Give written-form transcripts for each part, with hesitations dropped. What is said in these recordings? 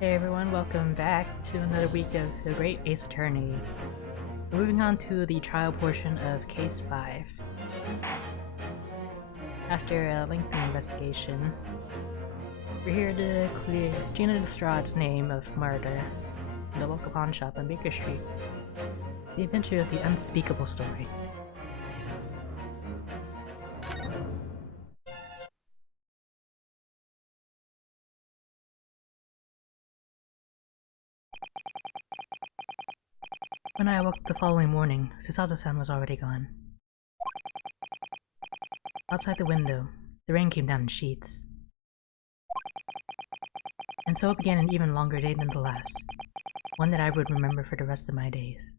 Hey everyone, welcome back to another week of the Great Ace Attorney. We're moving on to the trial portion of Case 5. After a lengthy investigation, we're here to clear Gina Lestrade's name of murder in the local pawn shop on Baker Street. The adventure of the unspeakable story. When I awoke the following morning, Susato-san was already gone. Outside the window, the rain came down in sheets. And so it began an even longer day than the last, one that I would remember for the rest of my days.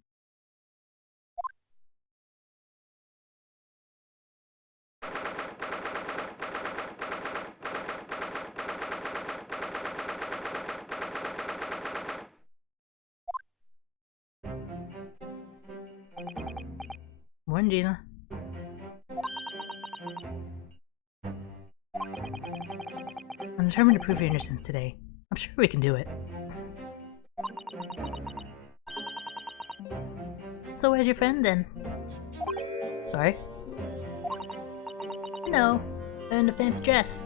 Morning, Gina. I'm determined to prove your innocence today. I'm sure we can do it. So where's your friend then? Sorry? No, they're in a fancy dress.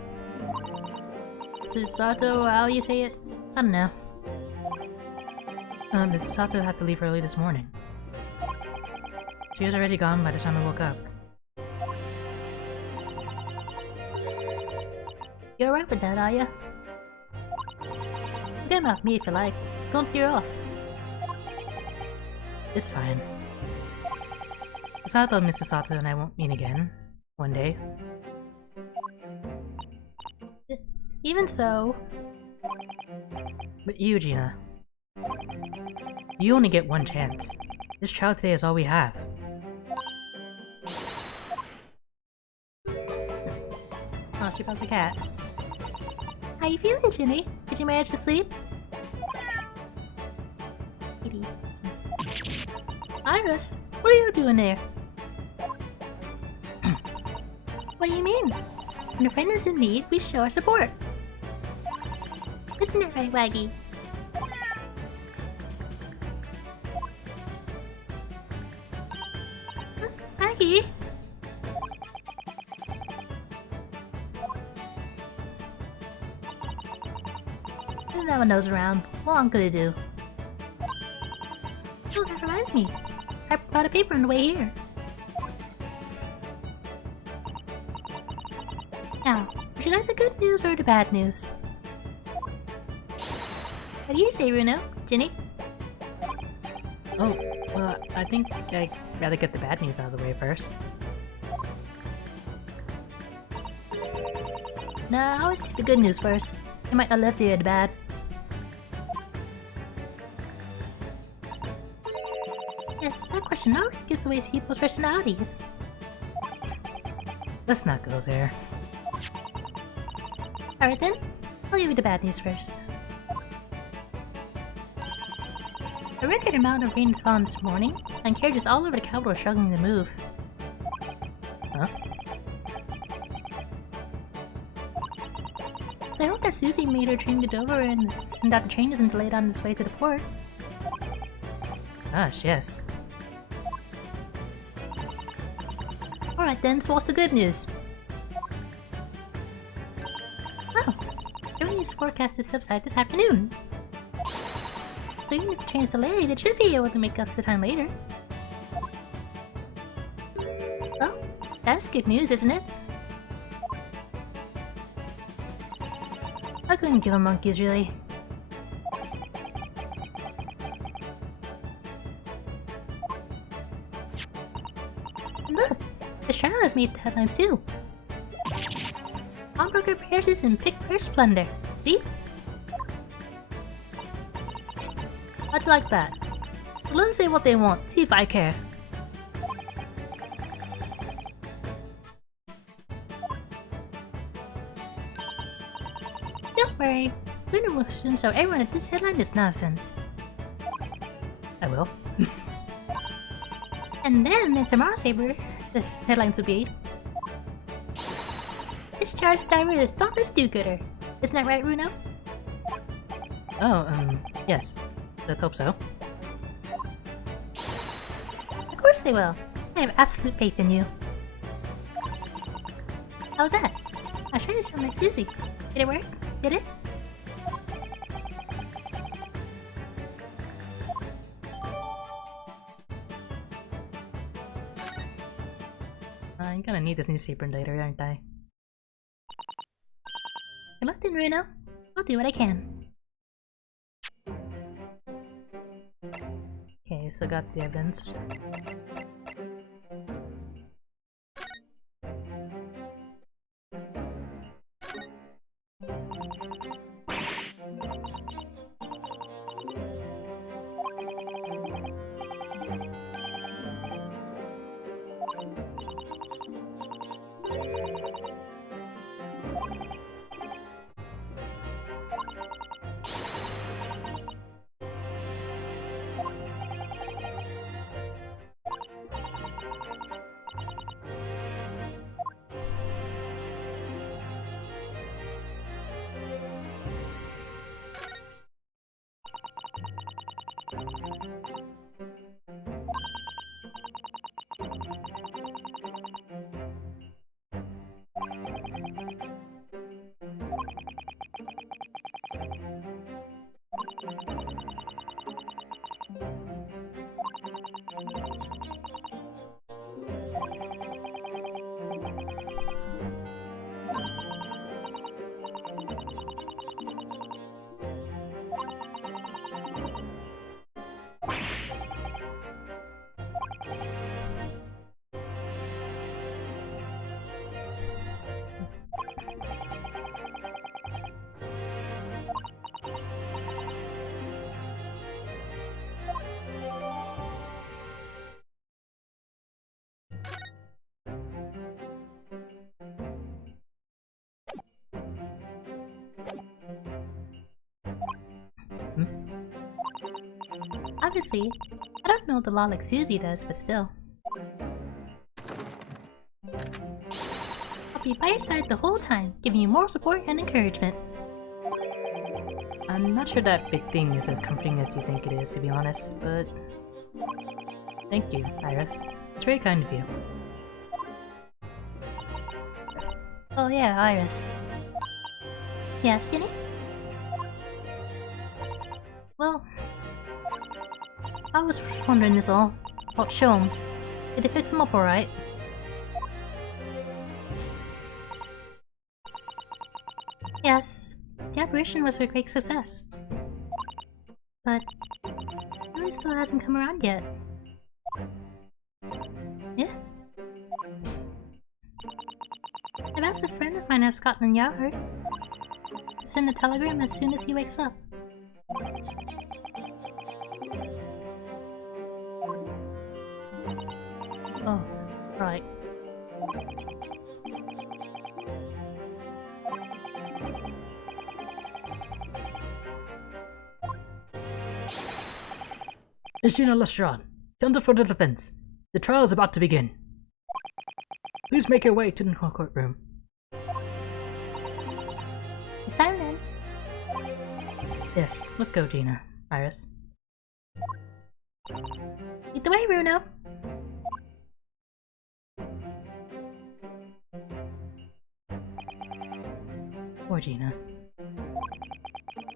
Susato, how you say it? I don't know. Mrs. Sato had to leave early this morning. She was already gone by the time I woke up. You're alright with that, are ya? Forget about me if you like. Go and see her off. It's fine. I thought Mrs. Sato and I won't meet again. One day. Even so... But you, Gina. You only get one chance. This trial today is all we have. Oh, she brought the cat. How you feeling, Ginny? Did you manage to sleep? Iris, what are you doing there? What do you mean? When a friend is in need, we show our support. Isn't it right, Waggy? Waggy? No one knows around. What I'm gonna do? Oh, that reminds me. I brought a paper on the way here. Now, would you like the good news or the bad news? What do you say, Runo? Ginny? Oh, I think I'd rather get the bad news out of the way first. Nah, I always take the good news first. You might not live to hear the bad. Yes, that question always gives away people's personalities. Let's not go there. Alright then, I'll give you the bad news first. A record amount of rain has fallen this morning, and carriages all over the capital are struggling to move. Huh? So I hope that Susie made her train to Dover and that the train isn't delayed on its way to the port. Gosh, yes. Alright then, so what's the good news? Well, the rain is forecast to subside this afternoon. So even if the train is delayed, it should be able to make up the time later. Well, that's good news, isn't it? I couldn't give a monkeys, really. And look! This trial has made headlines too. Pawnbroker pierces and pick purse plunder. See? How'd you like that? Let them say what they want, see if I care. Don't worry, Luna will soon show everyone that this headline is nonsense. I will. And then in tomorrow's paper, the headlines will be Discharged diver is thoughtless do-gooder. Isn't that right, Runo? Oh, yes. Let's hope so. Of course they will. I have absolute faith in you. How was that? I was trying to sound like Susie. Did it work? Did it? I'm gonna need this newspaper later, aren't I? Good luck then, Runo. I'll do what I can. Okay, so got the evidence. Obviously, I don't know the law like Susie does, but still. I'll be by your side the whole time, giving you moral support and encouragement. I'm not sure that big thing is as comforting as you think it is, to be honest, but... Thank you, Iris. It's very kind of you. Oh yeah, Iris. Yes, Jenny? Well, I was wondering is all. About Sholmes. Did they fix him up alright? Yes, the operation was a great success. But Emily still hasn't come around yet. Yeah? I've asked a friend of mine at Scotland Yard to send a telegram as soon as he wakes up. Oh, right. Ishina Lestrade, counter for the defense. The trial is about to begin. Please make your way to the courtroom. It's time then. Yes, let's go, Gina. Iris. Lead the way, Runo. Poor Gina.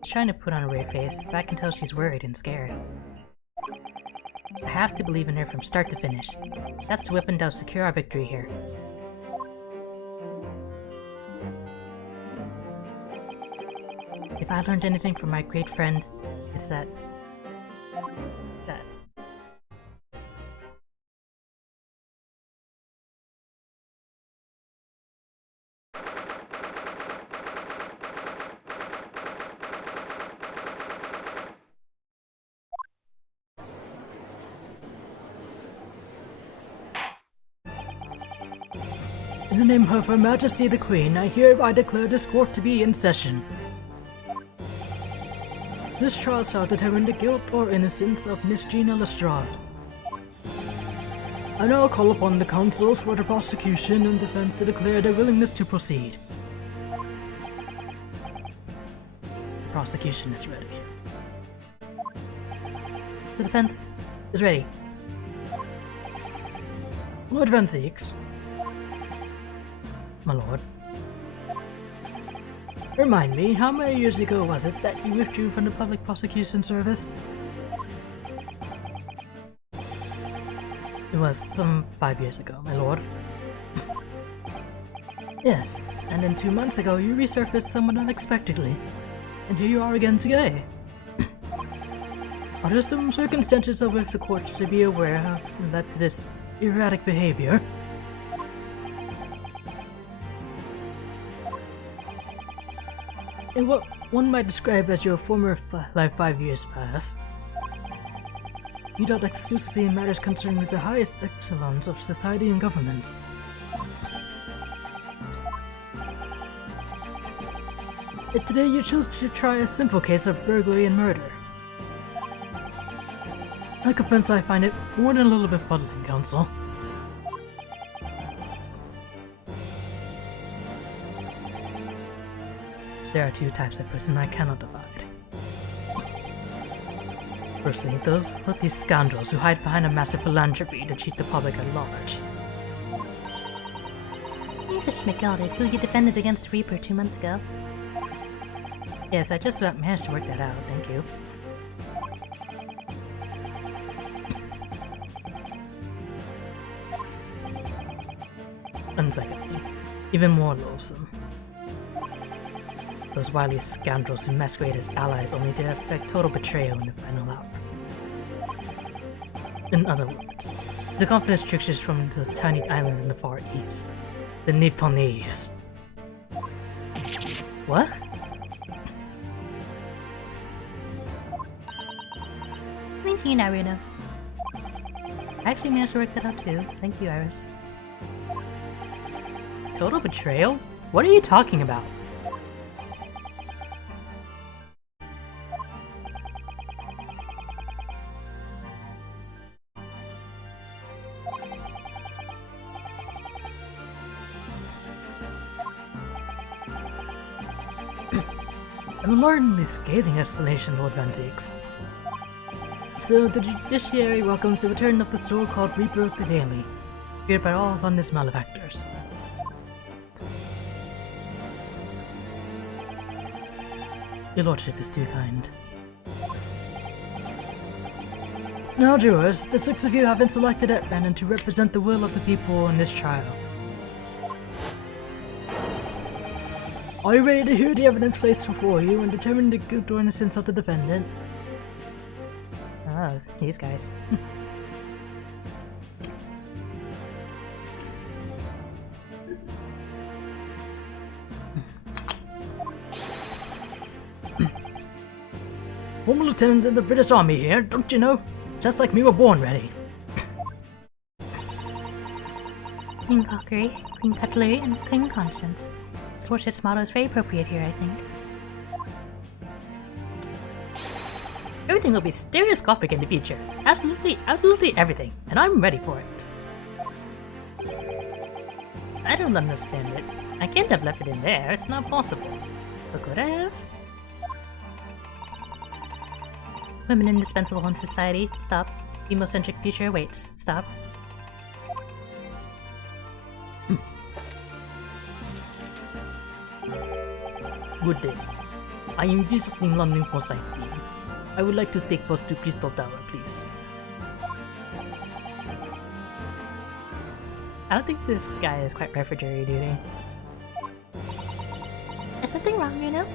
She's trying to put on a brave face, but I can tell she's worried and scared. I have to believe in her from start to finish. That's the weapon that'll secure our victory here. If I learned anything from my great friend, it's that... In the name of Her Majesty the Queen, I hereby declare this court to be in session. This trial shall determine the guilt or innocence of Miss Gina Lestrade. I now call upon the counsels for the prosecution and defense to declare their willingness to proceed. The prosecution is ready. The defense is ready. Lord Van Zeeks. My lord. Remind me, how many years ago was it that you withdrew from the public prosecution service? It was some 5 years ago, my lord. Yes, and then 2 months ago you resurfaced somewhat unexpectedly. And here you are again today. Are there some circumstances of which the court should be aware of that led to this erratic behavior? In what one might describe as your former life 5 years past, you dealt exclusively in matters concerned with the highest echelons of society and government. Yet today you chose to try a simple case of burglary and murder. I confess I find it more than a little bit fuddling, Counsel. There are two types of person I cannot divide. Firstly, those with these scoundrels who hide behind a massive philanthropy to cheat the public at large. Mrs. McGilded, who you defended against Reaper 2 months ago. Yes, I just about managed to work that out, thank you. And secondly, even more loathsome. Those wily scoundrels who masquerade as allies only to effect total betrayal in the final hour. In other words, the confidence tricksters from those tiny islands in the Far East. The Nipponese. What? Means you now, Reno. I actually managed to work that out too. Thank you, Iris. Total betrayal? What are you talking about? An alarmingly scathing explanation, Lord Van Zeeks. So, the judiciary welcomes the return of the so-called Reaper of the Daily, feared by all London's malefactors. Your lordship is too kind. Now, jurors, the 6 of you have been selected at random to represent the will of the people in this trial. Are you ready to hear the evidence placed before you and determine the guilt or innocence of the defendant? Oh, these guys. Former lieutenant in the British Army here, don't you know? Just like me, we're born ready. Clean cockery, clean cutlery, and clean conscience. This worship's motto is very appropriate here, I think. Everything will be stereoscopic in the future. Absolutely, absolutely everything. And I'm ready for it. I don't understand it. I can't have left it in there. It's not possible. But could I have? Women indispensable in society. Stop. Emo-centric future awaits. Stop. Good day. I am visiting London for sightseeing. I would like to take bus to Crystal Tower, please. I don't think this guy is quite right for jury duty. Is something wrong, you know?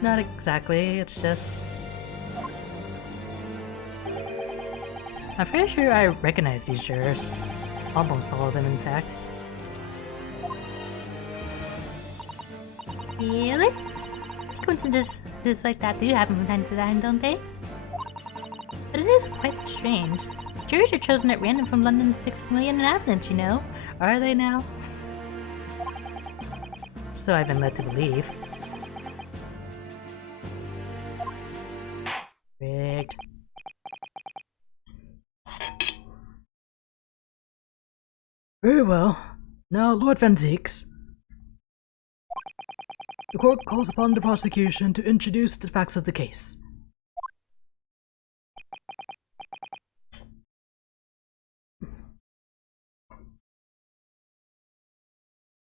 Not exactly. It's just... I'm pretty sure I recognize these jurors. Almost all of them, in fact. Really? Coincidences like that do happen from time to time, don't they? But it is quite strange. Jurors are chosen at random from London's 6 million inhabitants, you know. Are they now? So I've been led to believe. Rigged. Very well. Now, Lord Van Zeeks. The court calls upon the prosecution to introduce the facts of the case.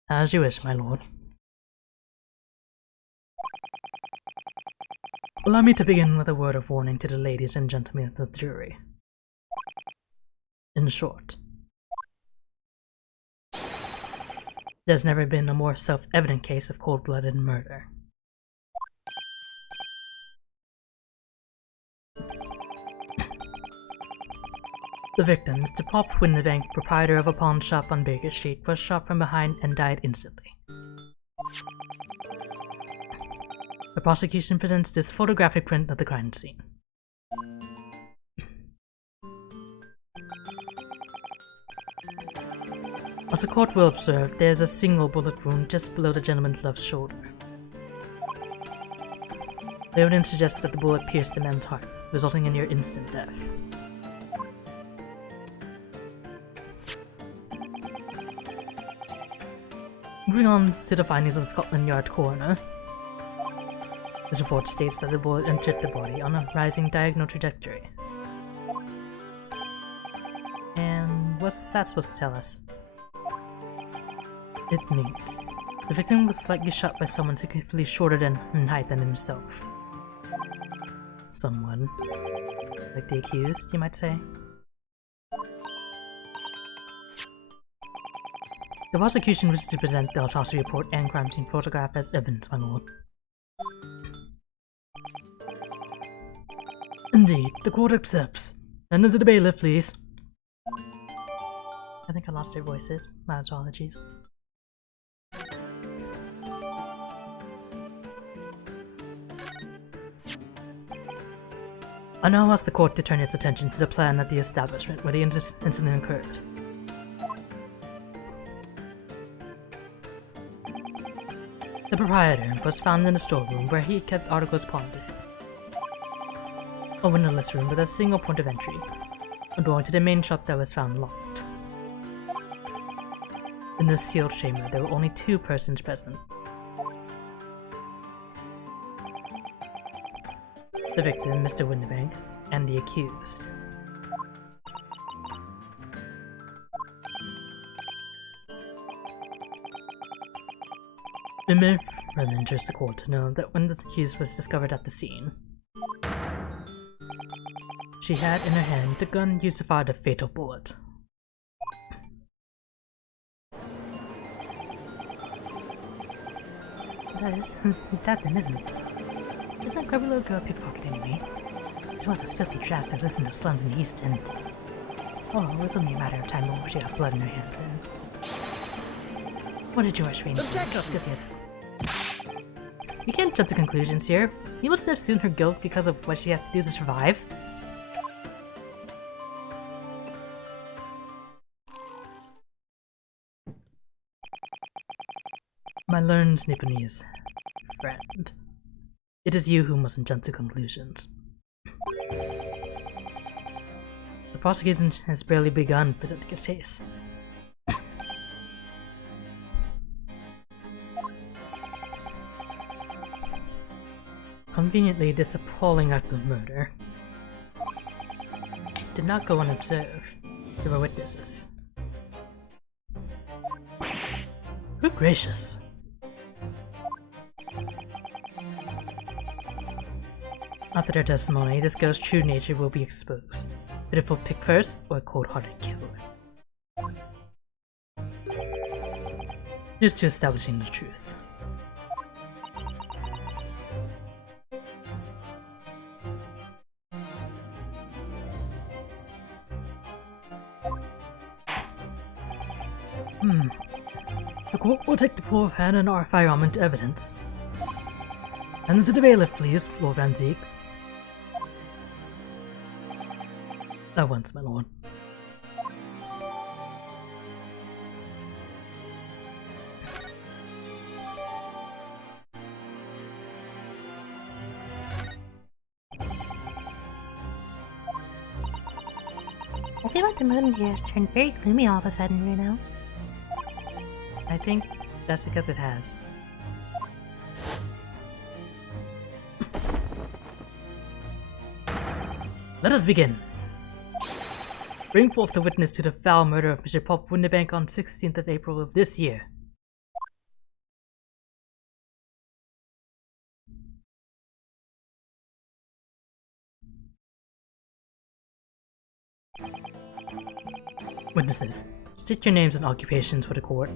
As you wish, my lord. Allow me to begin with a word of warning to the ladies and gentlemen of the jury. In short, there's never been a more self-evident case of cold-blooded murder. The victim, Mr. Pop Windebank, proprietor of a pawn shop on Baker Street, was shot from behind and died instantly. The prosecution presents this photographic print of the crime scene. As the court will observe, there is a single bullet wound just below the gentleman's left shoulder. The evidence suggests that the bullet pierced the man's heart, resulting in near instant death. Moving on to the findings of the Scotland Yard coroner. This report states that the bullet entered the body on a rising diagonal trajectory. And what's that supposed to tell us? It means the victim was likely shot by someone significantly shorter in height than himself. Someone like the accused, you might say. The prosecution wishes to present the autopsy report and crime scene photograph as evidence, my lord. Indeed, the court accepts. And into the bailiff, please. I think I lost their voices. My apologies. I now ask the court to turn its attention to the plan at the establishment where the incident occurred. The proprietor was found in the storeroom where he kept articles pawned. A windowless room with a single point of entry, a door to the main shop that was found locked. In this sealed chamber, there were only 2 persons present. The victim, Mr. Windebank, and the accused. It may further interest the court to know that when the accused was discovered at the scene, she had in her hand the gun used to fire the fatal bullet. That then isn't it? Isn't that grubby little girl pickpocketing me? It's one of those filthy trash that lives in the slums in the East End. Oh, it was only a matter of time before she got blood in her hands and... What did George mean? You can't jump to conclusions here. You must have assumed her guilt because of what she has to do to survive. My learned Nipponese friend. It is you who mustn't jump to conclusions. The prosecution has barely begun presenting its case. Conveniently, this appalling act of murder did not go unobserved. There were witnesses. Good gracious! After their testimony, this girl's true nature will be exposed. Pitiful pick first, or a cold-hearted killer. Here's to establishing the truth. The court will take the poor hand and our firearm into evidence. And into the bailiff, please, Lord Van Zeeks. At once, my lord. I feel like the moon here has turned very gloomy all of a sudden, you know? I think that's because it has. Let us begin. Bring forth the witness to the foul murder of Mr. Pop Windebank on 16th of April of this year. Witnesses, state your names and occupations for the court.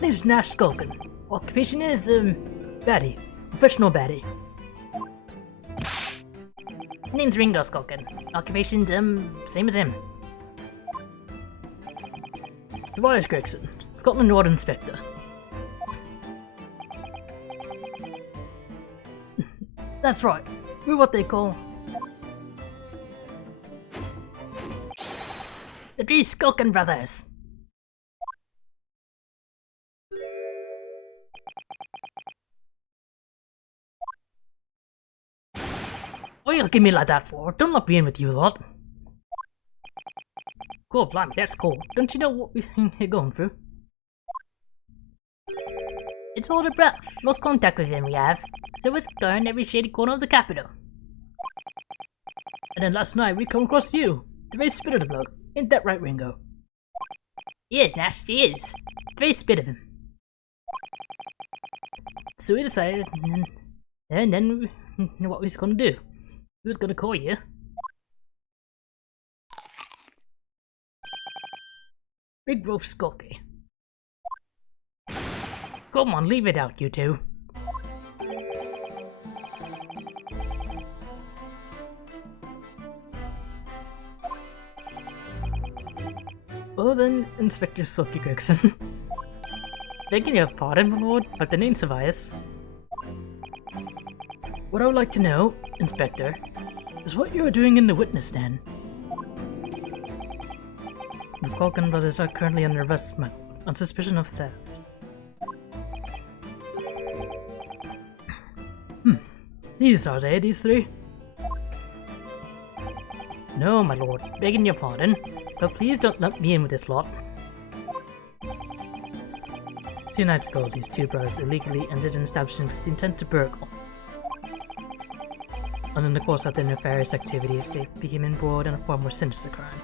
Name's Nash Skulkin. Occupation is, baddie. Professional baddie. Name's Ringo Skulkin. Occupation's, same as him. Tobias Gregson, Scotland Yard Inspector. That's right, we're what they call the three Skulkin brothers. What are you looking at me like that for? Don't let me in with you lot. Cool, blimey, that's cool. Don't you know what you're going through? It's all abrupt. Lost contact with him we have. So we're scouring every shady corner of the capital. And then last night we come across you. The very spit of the bloke. Ain't that right, Ringo? He is, Nash, he is. The very spit of him. So we decided, and then what we was gonna do. We was gonna call you. Big Wolf Skulky. Come on, leave it out, you two. Well then, Inspector Sulky Gregson. Begging your pardon, my lord, but the name's Tobias. What I would like to know, Inspector, is what you are doing in the witness stand. The Skulkin brothers are currently under arrest on suspicion of theft. These are they, these three? No, my lord, begging your pardon, but please don't lump me in with this lot. 2 nights ago, these two brothers illegally entered an establishment with the intent to burgle. And in the course of their nefarious activities, they became embroiled in a far more sinister crime.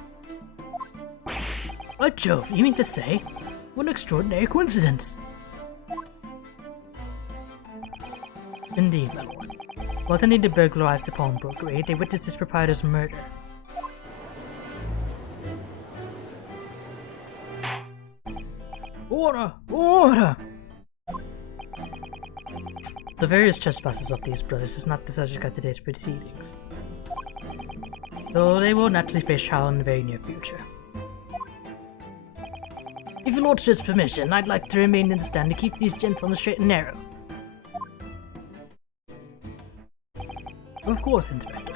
By Jove, you mean to say? What an extraordinary coincidence! Indeed, my lord. While attending to burglarize the pawnbrokery, they witnessed its proprietor's murder. Order! Order! The various trespasses of these brothers is not the subject of today's proceedings, though they will naturally face trial in the very near future. If your lordship's permission, I'd like to remain in the stand to keep these gents on the straight and narrow. Of course, Inspector.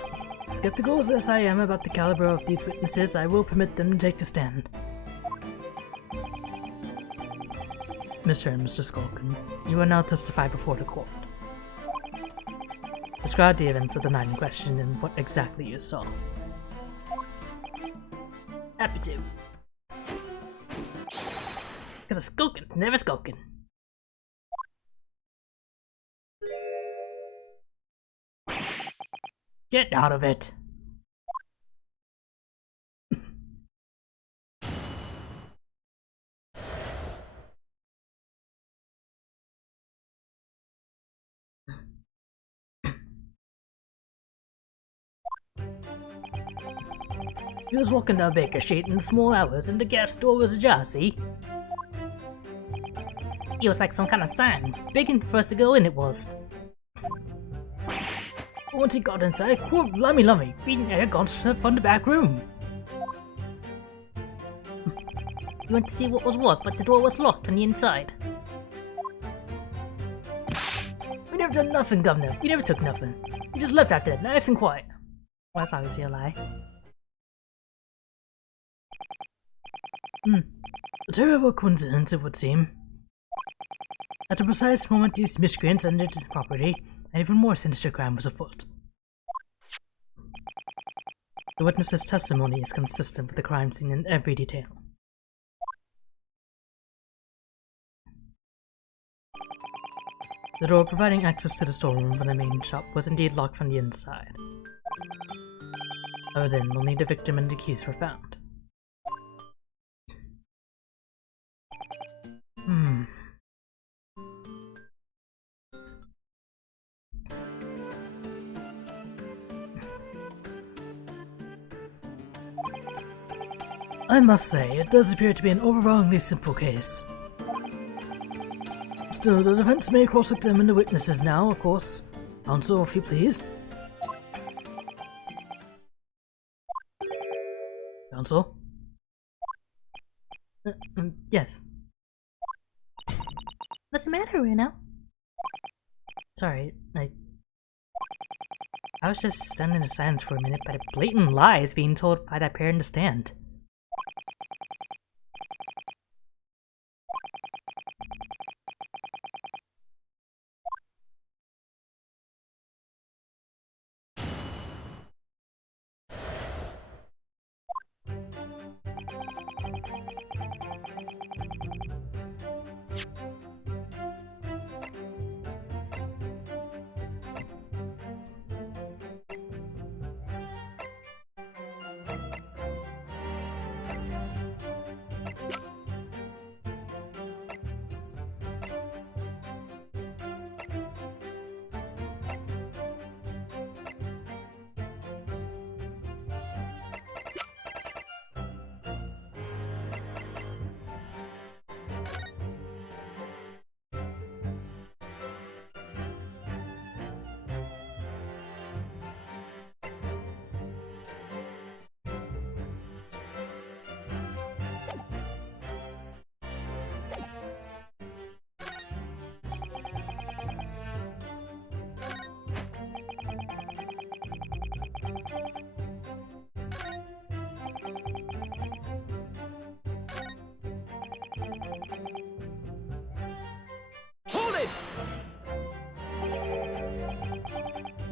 Skeptical as I am about the caliber of these witnesses, I will permit them to take the stand. Mr. and Mr. Skulkin, you will now testify before the court. Describe the events of the night in question and what exactly you saw. Happy to. Because a Skulkin, never Skulkin. Get out of it! He was walking down Baker Street in the small hours and the gas door was ajar, see? It was like some kind of sign, begging for us to go in, it was. Once he got inside, quote lummy, beating air guns from the back room. We went to see what was what, but the door was locked from the inside. We never done nothing, Governor. We never took nothing. We just left out there, nice and quiet. Well, that's obviously a lie. A terrible coincidence, it would seem. At the precise moment these miscreants entered the property, an even more sinister crime was afoot. The witness's testimony is consistent with the crime scene in every detail. The door providing access to the storeroom from the main shop was indeed locked from the inside. However, then, only the victim and the accused were found. I must say, it does appear to be an overwhelmingly simple case. Still, the defense may cross-examine the witnesses now, of course. Counsel, if you please. Counsel? Yes. What's the matter, Reno? Sorry, I was just stunned into silence for a minute by the blatant lies being told by that pair in the stand.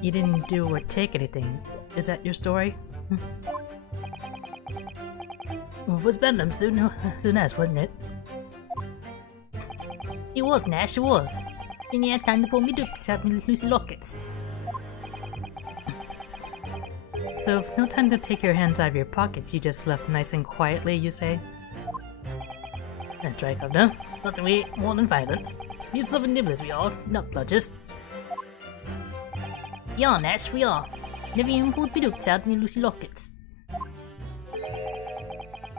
You didn't do or take anything. Is that your story? Well, it was Bedlam soon as, wasn't it? It was, Nash, it was. And you had time to pull me dukes out with Lucy lockets. So, no time to take your hands out of your pockets, you just left nice and quietly, you say? That's right, Governor. Nothing we hate more than violence. We stubborn nibblers we are, not bludgers. Yeah, Nash, we are. Never even pulled me dukes out with Lucy lockets.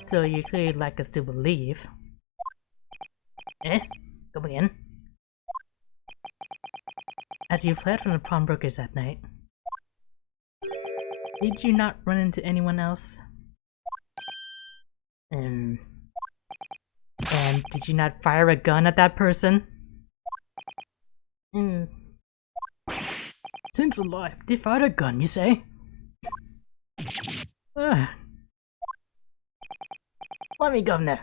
So you clearly like us to believe. Eh? Come again. As you fled from the pawnbrokers that night, did you not run into anyone else? And did you not fire a gun at that person? Since alive, they fired a gun, you say? Let me, Governor.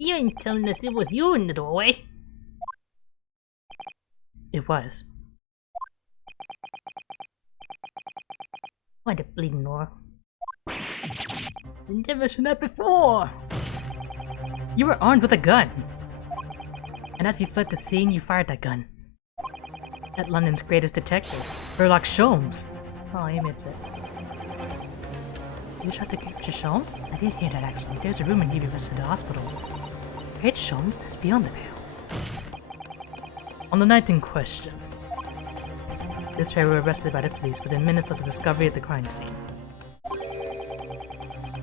You ain't telling us it was you in the doorway. It was. Why the bleeding roar? You never mentioned that before! You were armed with a gun. And as you fled the scene, you fired that gun. At London's greatest detective, Sherlock Sholmes. Oh, he admits it. You shot to capture Sholmes? I did hear that actually. There's a rumor he was in the hospital. Great Sholmes? That's beyond the pale. On the night in question, this pair were arrested by the police within minutes of the discovery at the crime scene.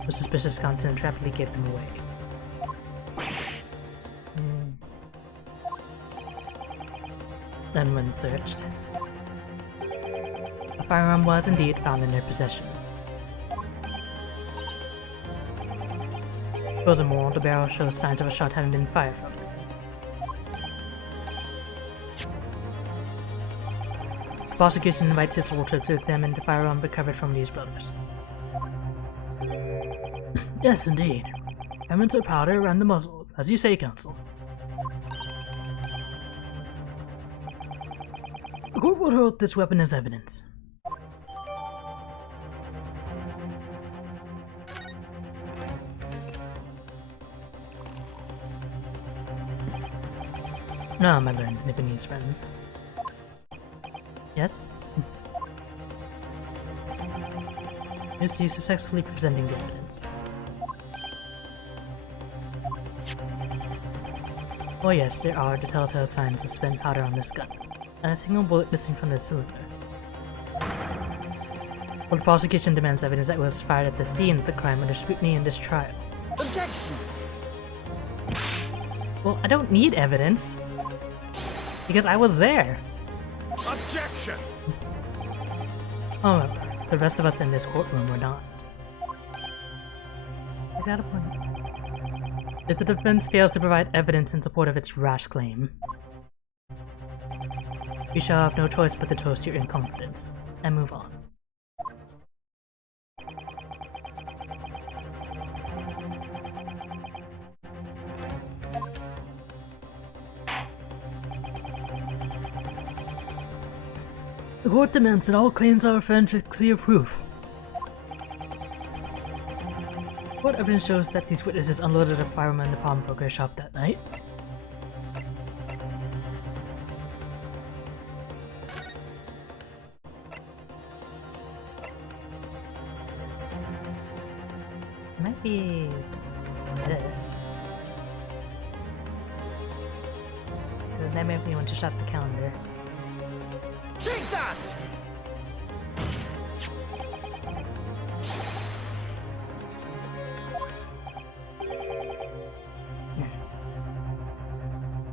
The suspicious content rapidly gave them away. Then when searched, a firearm was indeed found in their possession. Furthermore, the barrel shows signs of a shot having been fired from it. The prosecution invites his lordship to examine the firearm recovered from these brothers. Yes, indeed. Remnants of powder around the muzzle, as you say, Counsel. The court will hold this weapon as evidence. Now, my learned Nipponese friend. Yes? Yes, you successfully presenting the evidence. Oh yes, there are the telltale signs of spent powder on this gun, and a single bullet missing from the cylinder. Well, the prosecution demands evidence that was fired at the scene of the crime under scrutiny in this trial. Objection! Well, I don't need evidence. Because I was there. Objection! However, the rest of us in this courtroom were not. Is that a point? If the defense fails to provide evidence in support of its rash claim, you shall have no choice but to toast your incompetence and move on. The court demands that all claims are affirmed with clear proof. What evidence shows that these witnesses unloaded a firearm in the pawnbroker shop that night? It might be this. So that might be when to shop the calendar. Take that!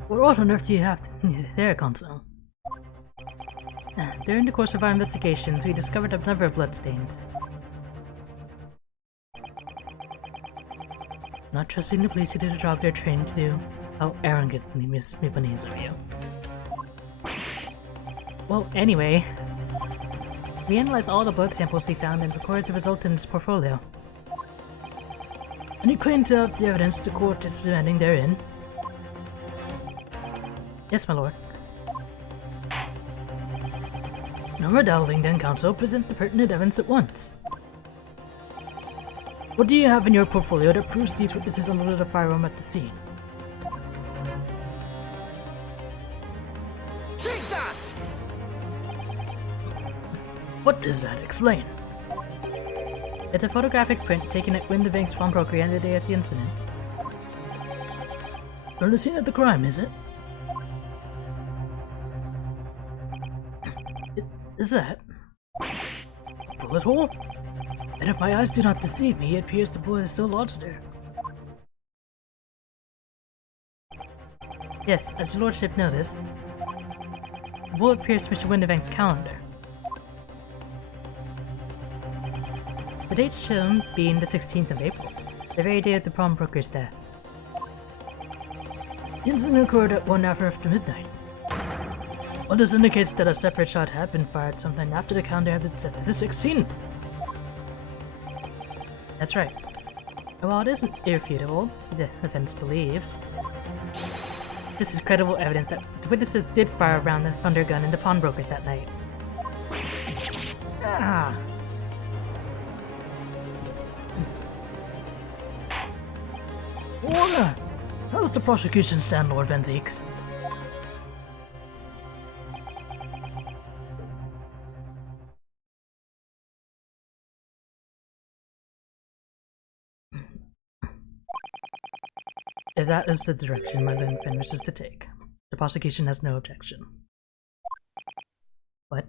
What on earth do you have there, Consul? During the course of our investigations, we discovered a number of bloodstains. Not trusting the police who did a job they're trained to do? How arrogantly Mipanese of you. Well, anyway, we analyzed all the blood samples we found and recorded the result in this portfolio. And you claim to have the evidence the court is demanding therein? Yes, my lord. No more dawdling then, Counsel. Present the pertinent evidence at once. What do you have in your portfolio that proves these witnesses unloaded a firearm at the scene? Take that! What is that? Explain. It's a photographic print taken at Windibank's pawnbroker the day of the incident. From the scene of the crime, is it? Is that a bullet hole? And if my eyes do not deceive me, it appears the bullet is still lodged there. Yes, as your lordship noticed, the bullet pierced Mr. Windibank's calendar. The date shown being the 16th of April, the very day of the pawnbroker's death. The incident occurred at 1 hour after midnight. Well, this indicates that a separate shot had been fired sometime after the calendar had been set to the 16th. That's right. And while it isn't irrefutable, the defense believes, this is credible evidence that the witnesses did fire a round of thunder gun into pawnbrokers that night. Ah. Order! How does the prosecution stand, Lord Van Zeeks? If that is the direction my learned friend wishes to take, the prosecution has no objection. What?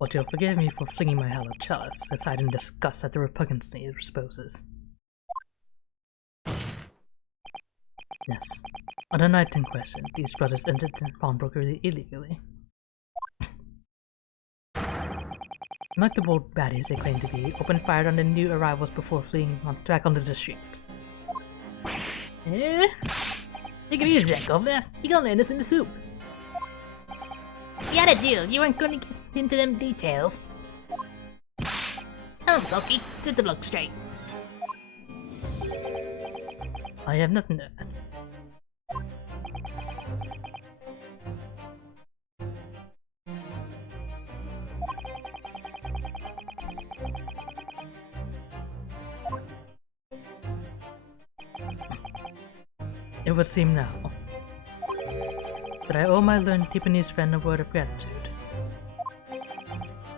But you'll forgive me for flinging my hollow chalice aside in disgust at the repugnancy it exposes. Yes, on the night in question, these brothers entered the pawnbroker illegally. Like the bold baddies they claim to be, opened fire on the new arrivals before fleeing back onto the street. Eh? Take it easy there, Governor. You gonna land us in the soup. You had a deal. You weren't gonna get into them details. Tell him, Sulky. Set the bloke straight. I have nothing to add. It would seem now that I owe my learned Tiffany's friend a word of gratitude.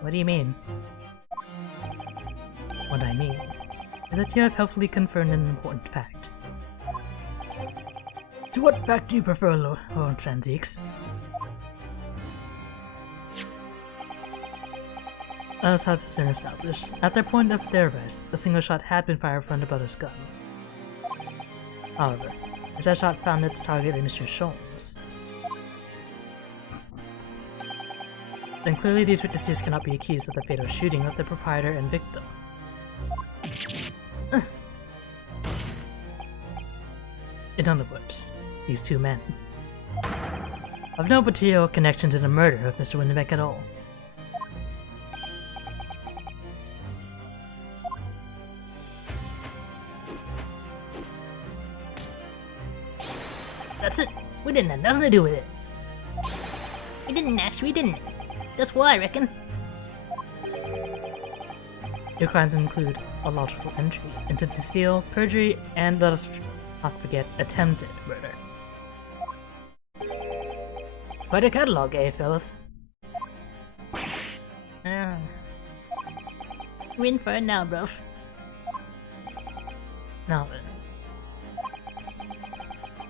What do you mean? What I mean is that you have helpfully confirmed an important fact. To what fact do you prefer launch antiques? As has been established, at the point of their arrest, a single shot had been fired from the brother's gun. However, that shot found its target in Mr. Sholmes. Then clearly these witnesses cannot be accused of the fatal shooting of the proprietor and victim. In other words, these two men have no material connection to the murder of Mr. Winnebeck at all. That's it. We didn't have nothing to do with it. We didn't, Nash. We didn't. That's what I reckon. Your crimes include unlawful entry, intent to steal, perjury, and let us not forget, attempted murder. Quite a catalog, eh, fellas? Win for it now, bro. Now then,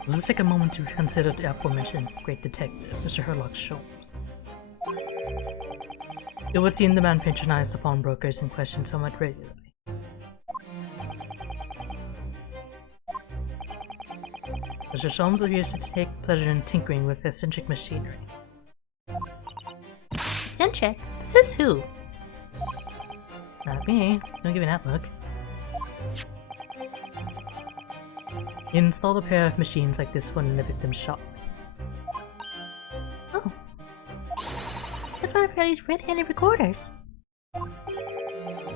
let's take a moment to consider the aforementioned great detective, Mr. Herlock Sholmes. It would seem the man patronized the pawnbrokers in question somewhat regularly. Mr. Sholmes appears to take pleasure in tinkering with eccentric machinery. Eccentric? Says who? Not me. Don't give me that look. He installed a pair of machines like this one in the victim's shop. Oh. That's one of Freddy's red-handed recorders.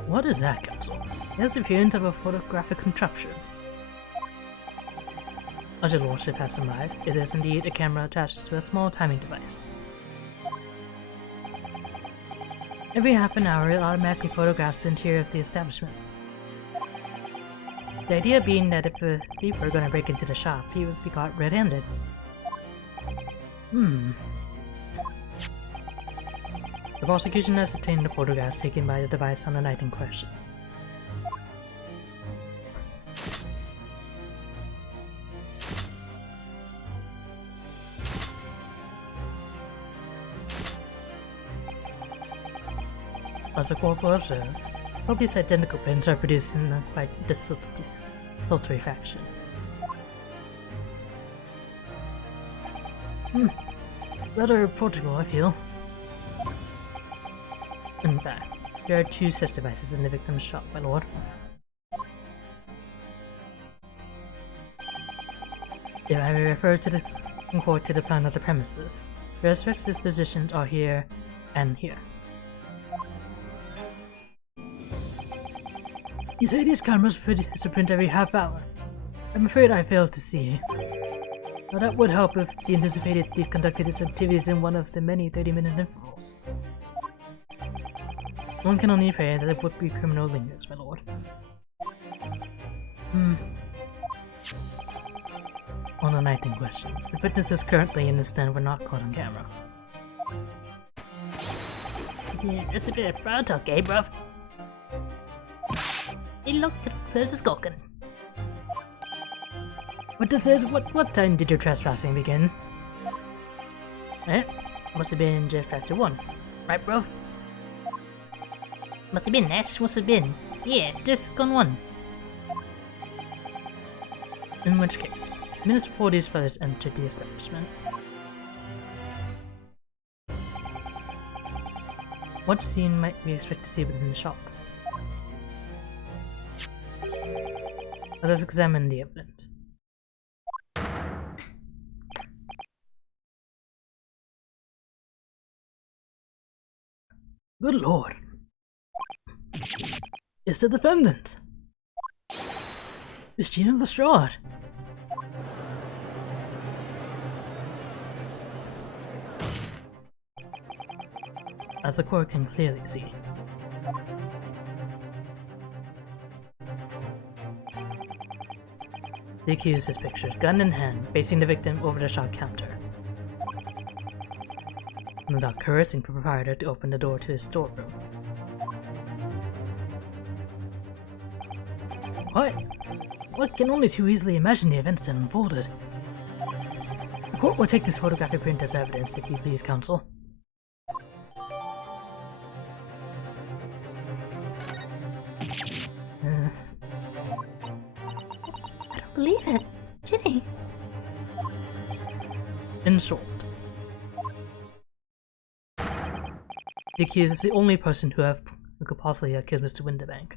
What is that capsule? It has the appearance of a photographic contraption. As your lordship has surmised, it is indeed a camera attached to a small timing device. Every half an hour, it automatically photographs the interior of the establishment. The idea being that if a thief were going to break into the shop, he would be caught red-handed. The prosecution has obtained the photographs taken by the device on the night in question. As the corporal observed, copious identical prints are produced in a quite desultory fashion. Rather approachable, I feel. In fact, there are two such devices in the victim's shop, my lord. If I may refer to the court to the plan of the premises, the respective positions are here and here. You say these cameras produce a print every half hour. I'm afraid I failed to see. Now that would help if the anticipated thief conducted his activities in one of the many 30-minute intervals. One can only pray that it would be criminal lingers, my lord. On the night in question, the witnesses currently in the stand were not caught on camera. Yeah, that's a bit of fraud talk, eh, bro? He looked at close to Skulkin. Witnesses, what time did your trespassing begin? Must have been just after 1. Right, bro? Must have been, Nash. Must have been. Yeah, just gone 1. In which case, minutes before these brothers entered the establishment. What scene might we expect to see within the shop? Let us examine the evidence. Good lord! It's the defendant! It's Gina Lestrade! As the court can clearly see. The accused is pictured, gun in hand, facing the victim over the shop counter. And without coercing the proprietor to open the door to his storeroom. What? One can only too easily imagine the events that unfolded. Court will take this photographic print as evidence, if you please, counsel. I don't believe it. Ginny. In short, the accused is the only person who could possibly have killed Mr. Winterbank.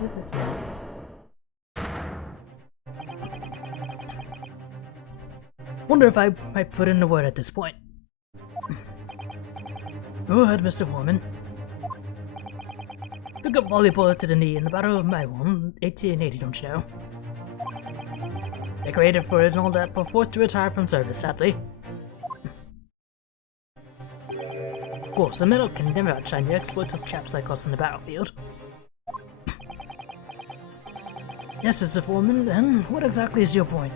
Who's this now? Wonder if I might put in a word at this point. Go ahead, Mr. Foreman. Took a volley bullet to the knee in the Battle of Maiwon, 1880, don't you know? Decorated for it and all that, but forced to retire from service, sadly. Of course, a medal can never outshine the exploits of chaps like us in the battlefield. Yes, Mr. Foreman, and what exactly is your point?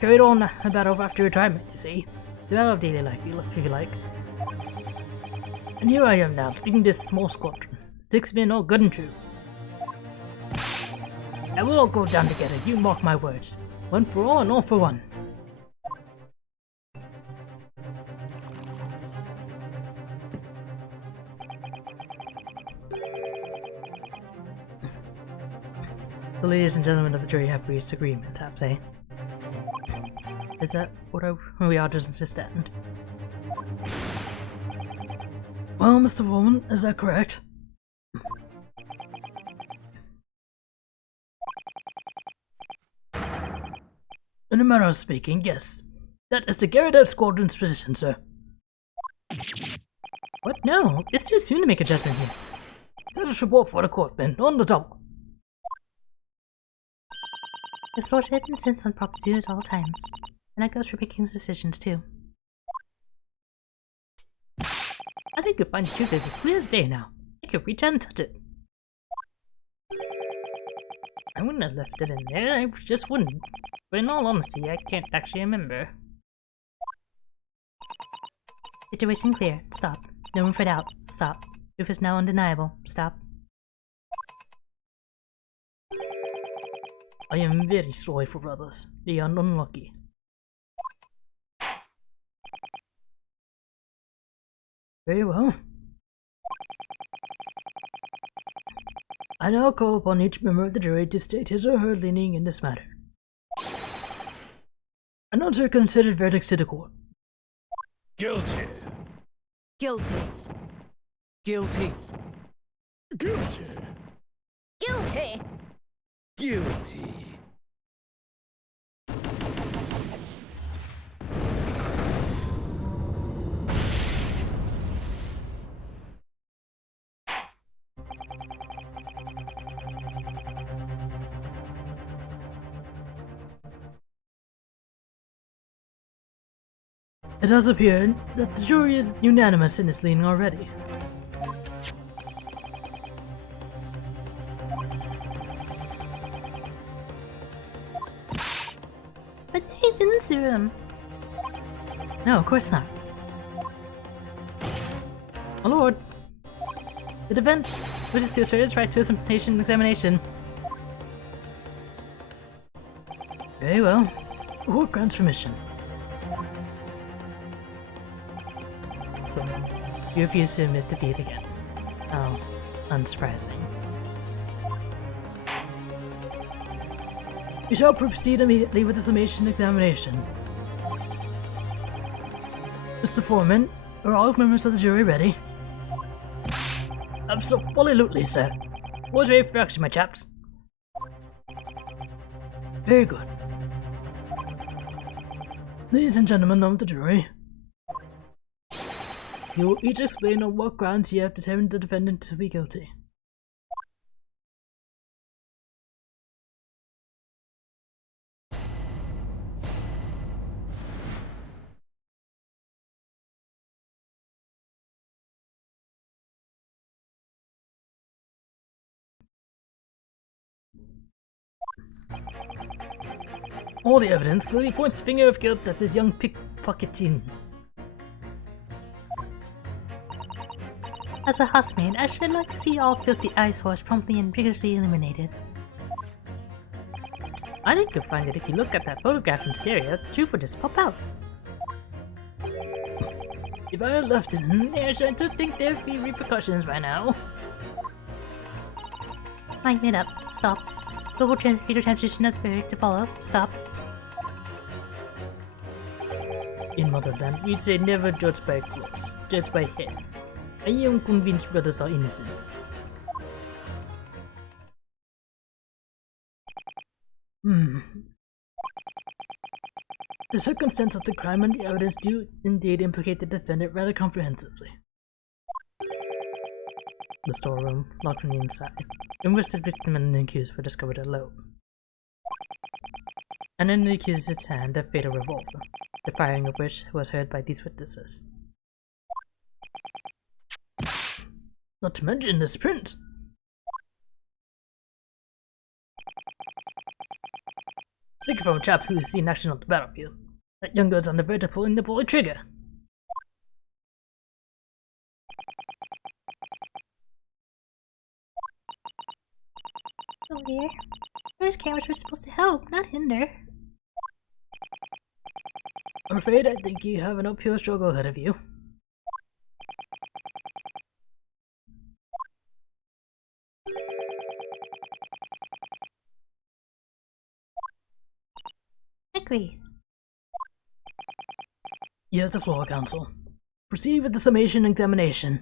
Carried on a battle after retirement, you see. The battle of daily life, if you like. And here I am now, leading this small squadron. 6 men, all good and true. And we'll all go down together, you mark my words. One for all and all for one. The ladies and gentlemen of the jury have reached agreement, have they? Is that what we are to understand? Well, Mr. Woman, is that correct? In a manner of speaking, yes. That is the Gyarados Squadron's position, sir. What? No, it's too soon to make a judgment here. Status report for the court, Ben, on the top. His lordship insists on promptitude at all times, and that goes for making decisions too. I think you'll find the truth is as clear as day now. I could reach out and touch it. I wouldn't have left it in there, I just wouldn't. But in all honesty, I can't actually remember. Situation clear. Stop. No room for doubt. Stop. Proof is now undeniable. Stop. I am very sorry for brothers. They are unlucky. Very well. I now call upon each member of the jury to state his or her leaning in this matter. Announcer considered verdicts to the court. Guilty. Guilty. Guilty. Guilty. Guilty! Guilty. It does appear that the jury is unanimous in its leaning already. But he didn't sue him. No, of course not. My lord, the defense wishes to assert its right to a patient examination. Very well. The court grants permission. So, you refuse to admit defeat again. Oh, unsurprising. We shall proceed immediately with the summation examination. Mr. Foreman, are all members of the jury ready? Absolutely, sir. Always ready for action, my chaps. Very good. Ladies and gentlemen of the jury, you will each explain on what grounds you have determined the defendant to be guilty. All the evidence clearly points the finger of guilt at this young pickpocketing. As a housemaid, I should like to see all filthy eyesores promptly and rigorously eliminated. I think you'll find that if you look at that photograph in stereo, the truth will just pop out. If I had left it in there, I don't think there'd be repercussions by now. Mind made up. Stop. Global video transition of to follow. Stop. In motherland, we'd say never judge by clothes, judge by head. I am convinced brothers are innocent. The circumstance of the crime and the evidence do indeed implicate the defendant rather comprehensively. The storeroom, locked from the inside, in which the victim and the accused were discovered alone. And in the accused's hand, a fatal revolver, the firing of which was heard by these witnesses. Not to mention this print! Think from a chap who's seen action on the battlefield. That young girl's on the verge of pulling the bullet trigger. Oh dear. Those cameras were supposed to help, not hinder. I'm afraid I think you have an uphill struggle ahead of you. Agree. You have the floor, counsel. Proceed with the summation examination.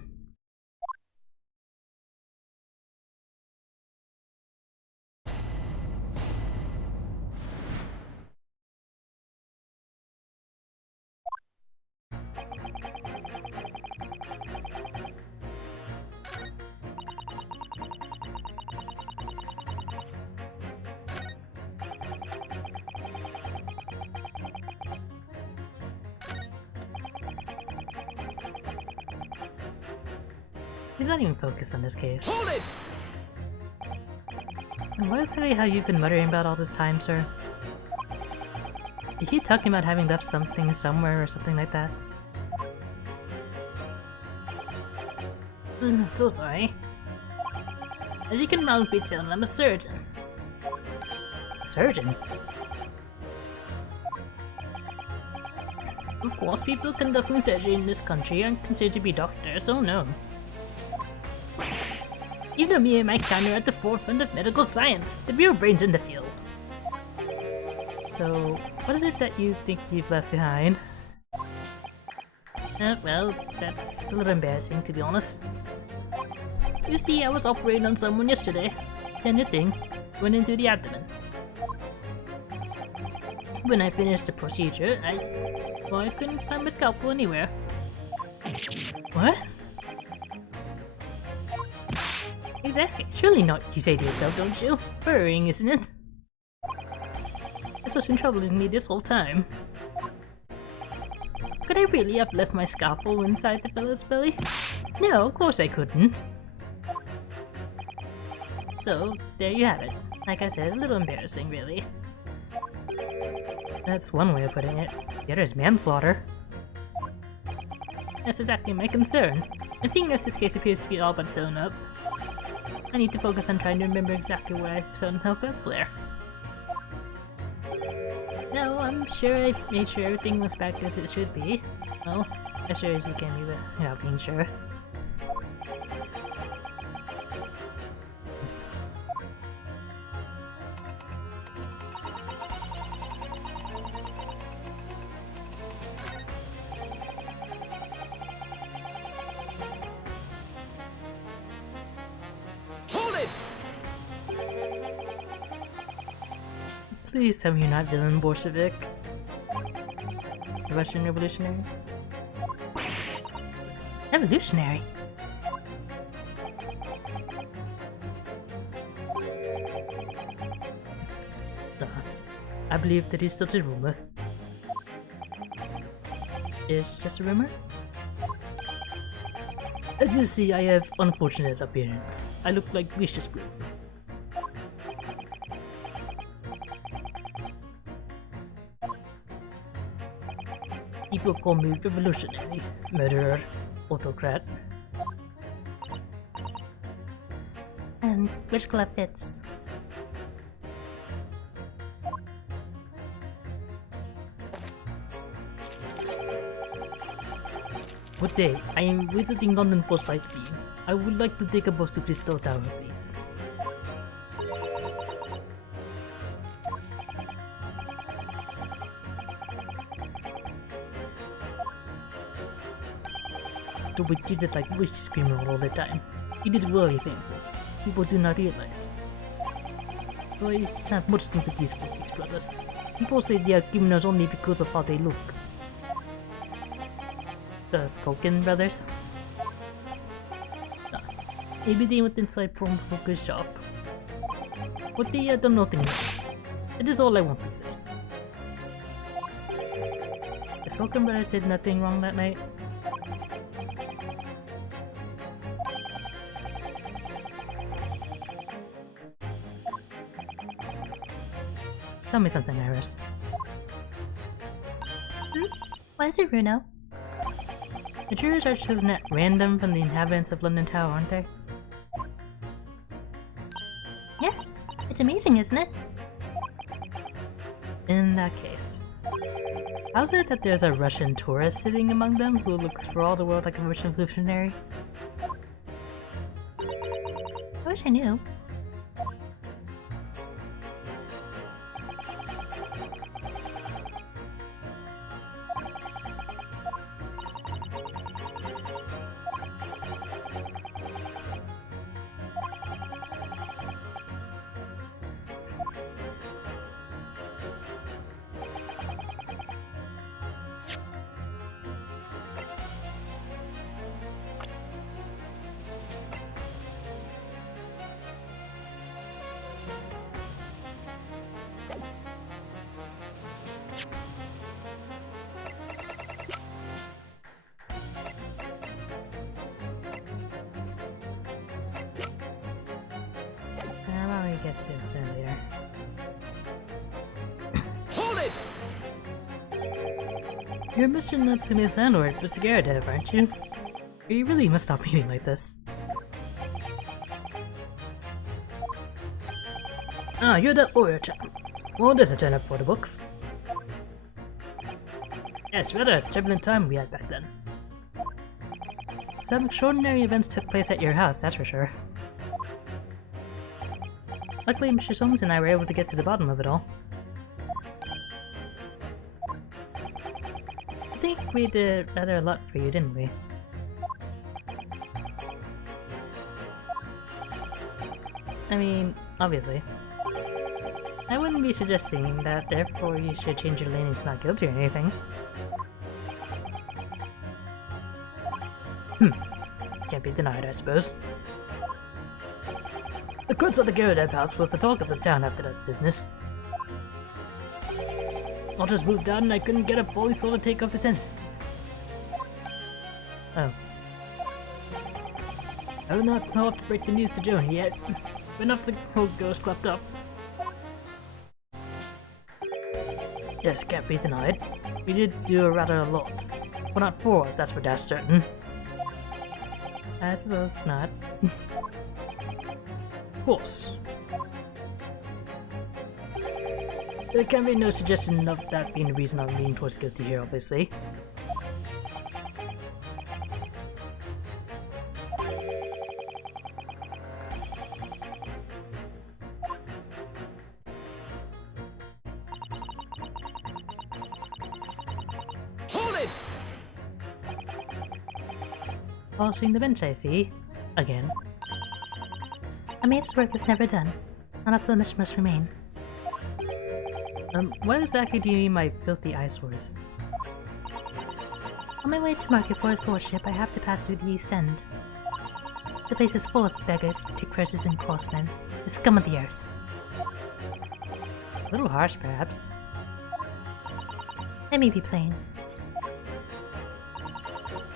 He's not even focused on this case. Hold it! And what is how you've been muttering about all this time, sir? You keep talking about having left something somewhere or something like that. So sorry. As you can probably tell, I'm a surgeon. A surgeon? Of course, people conducting surgery in this country aren't considered to be doctors, so no. Even though me and my kind are at the forefront of medical science, the real brains in the field. So, what is it that you think you've left behind? Well, that's a little embarrassing, to be honest. You see, I was operating on someone yesterday. Same thing, went into the abdomen. When I finished the procedure, I couldn't find my scalpel anywhere. What? Exactly. Surely not, you say to yourself, don't you? Worrying, isn't it? That's what's been troubling me this whole time. Could I really have left my scalpel inside the fellow's belly? No, of course I couldn't. So, there you have it. Like I said, a little embarrassing, really. That's one way of putting it. The other is manslaughter. That's exactly my concern. And seeing as this case appears to be all but sewn up, I need to focus on trying to remember exactly where I've sewn up elsewhere. No, I'm sure I made sure everything was back as it should be. Well, as sure as you can be without being sure. Please tell me you're not villain Bolshevik. The Russian revolutionary? Evolutionary. I believe that is still a rumor. It's just a rumor? As you see, I have unfortunate appearance. I look like vicious brute. People call me revolutionary, murderer, autocrat. which glove fits. Good day. I am visiting London for sightseeing. I would like to take a bus to Crystal Tower, please. To be treated like wish screamer all the time. It is very painful. People do not realize. So I have much sympathies for these brothers. People say they are criminals only because of how they look. The Skulkin brothers? Maybe they went inside from Focus shop. But they done nothing wrong. That is all I want to say. The Skulkin brothers did nothing wrong that night. Tell me something, Iris. What is it, Bruno? The jurors are chosen at random from the inhabitants of London Tower, aren't they? Yes. It's amazing, isn't it? In that case, how's it that there's a Russian tourist sitting among them who looks for all the world like a Russian revolutionary? I wish I knew. How about we get to that later? Hold it! You're Mr. Natsume's landlord, Mr. Garadev, aren't you? You really must stop eating like this. Ah, you're that lawyer chap. Well, there's a turn up for the books. Yes, rather a turbulent time we had back then. Some extraordinary events took place at your house, that's for sure. Luckily, Mr. Soames and I were able to get to the bottom of it all. I think we did rather a lot for you, didn't we? I mean, obviously. I wouldn't be suggesting that, therefore you should change your leaning to not guilty or anything. Can't be denied, I suppose. The courts of the Garadev house was the talk of the town after that business. I just moved out and I couldn't get a police soul to take off the tennis. Oh. I would not know how to break the news to Joni yet. But enough the whole ghost clapped up. Yes, can't be denied. We did do rather a lot. Well, not for us, that's for dash certain. I suppose not. Of course. There can be no suggestion of that being the reason I'm leaning towards guilty here, obviously. Hold it! Polishing the bench, I see. Again. A maid's work is never done. None of the mission must remain. What exactly do you mean by filthy eyesores? On my way to market for his lordship, I have to pass through the East End. The place is full of beggars, pickpurses, and crossmen. The scum of the earth. A little harsh, perhaps. Let me be plain.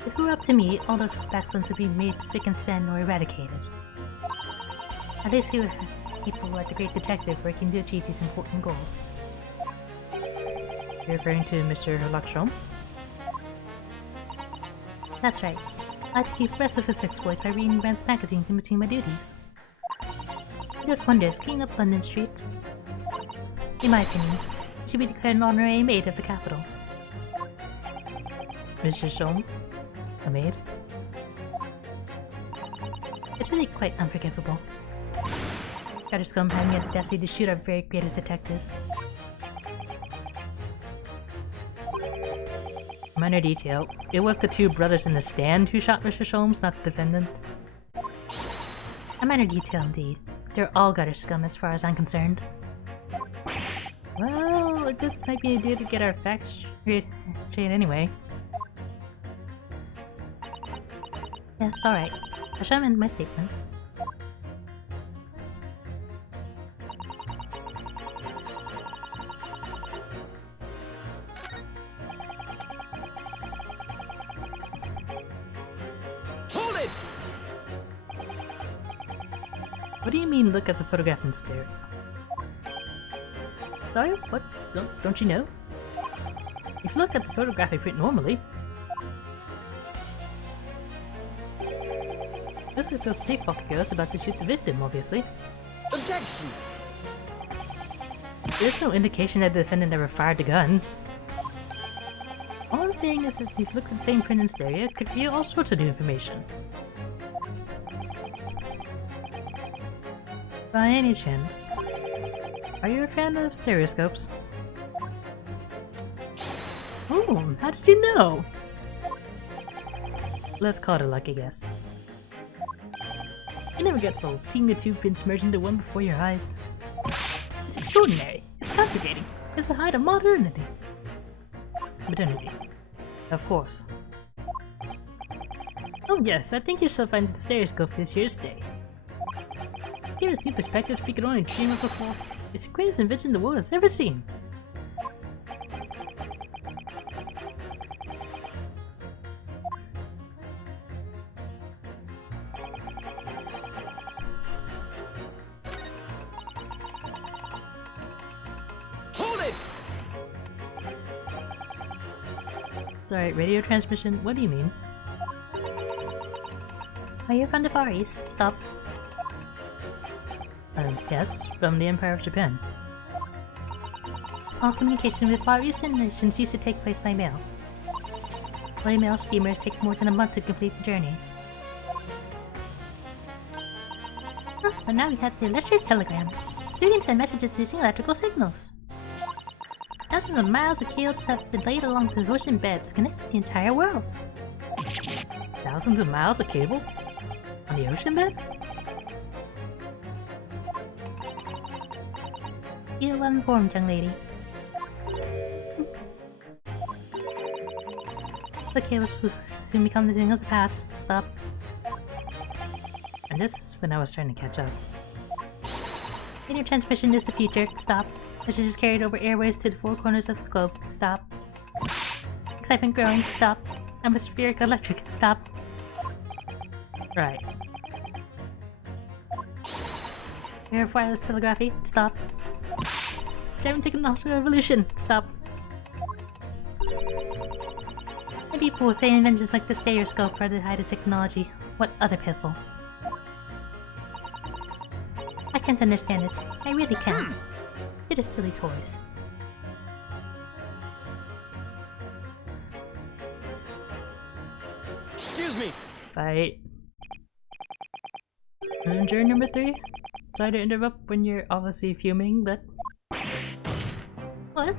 If it were up to me, all those backslums would be made sick and span or eradicated. At least we were people like the great detective working to achieve these important goals. You're referring to Mr. Sherlock Holmes? That's right. I like to keep abreast of his exploits by reading Brand's magazine in between my duties. I just wonders, cleaning up London streets. In my opinion, it should be declared an honorary maid of the capital. Mr. Sholmes? A maid? It's really quite unforgivable. Dr. Scum had me at the destiny to shoot our very greatest detective. Minor detail. It was the two brothers in the stand who shot Mr. Sholmes, not the defendant. A minor detail indeed. They're all gutter scum as far as I'm concerned. Well, this might be a idea to get our facts straight anyway. Yes, alright. I'll show him in my statement. Hold it! What do you mean look at the photograph and stare? Sorry? What? Don't you know? If you look at the photograph I print normally... This is feels pickpocket girl's about to shoot the victim, obviously. Objection! There's no indication that the defendant ever fired the gun. All I'm saying is that if you look at the same print and stereo, it could reveal all sorts of new information. By any chance, are you a fan of stereoscopes? Oh, how did you know? Let's call it a lucky guess. You never get so seeing the two prints merge into one before your eyes. It's extraordinary. It's captivating. It's the height of modernity. Modernity. Of course. Oh yes, I think you shall find that the stereoscope is here to stay. Here is new perspectives we could only dream of before. It's the greatest invention the world has ever seen. Hold it! Sorry, radio transmission? What do you mean? Are you from the Far East? Stop. Yes, from the Empire of Japan. All communication with Far Eastern nations used to take place by mail. By mail, steamers take more than a month to complete the journey. But now we have the electric telegram, so we can send messages using electrical signals. Thousands of miles of cables have been laid along the ocean beds connecting the entire world. Thousands of miles of cable? On the ocean bed? Feel well informed, young lady. The cables will soon become the thing of the past. Stop. And this when I was trying to catch up. Radio transmission is the future. Stop. Message is carried over airways to the four corners of the globe. Stop. Excitement growing. Stop. Atmospheric electric. Stop. Right. Air wireless telegraphy. Stop. Jamming technological revolution. Stop. And people will say inventions like the stereoscope are the height of technology. What other piffle? I can't understand it. I really can't. They're just silly toys. Excuse me! Fight. Juror number 3? Sorry to interrupt when you're obviously fuming, but... What?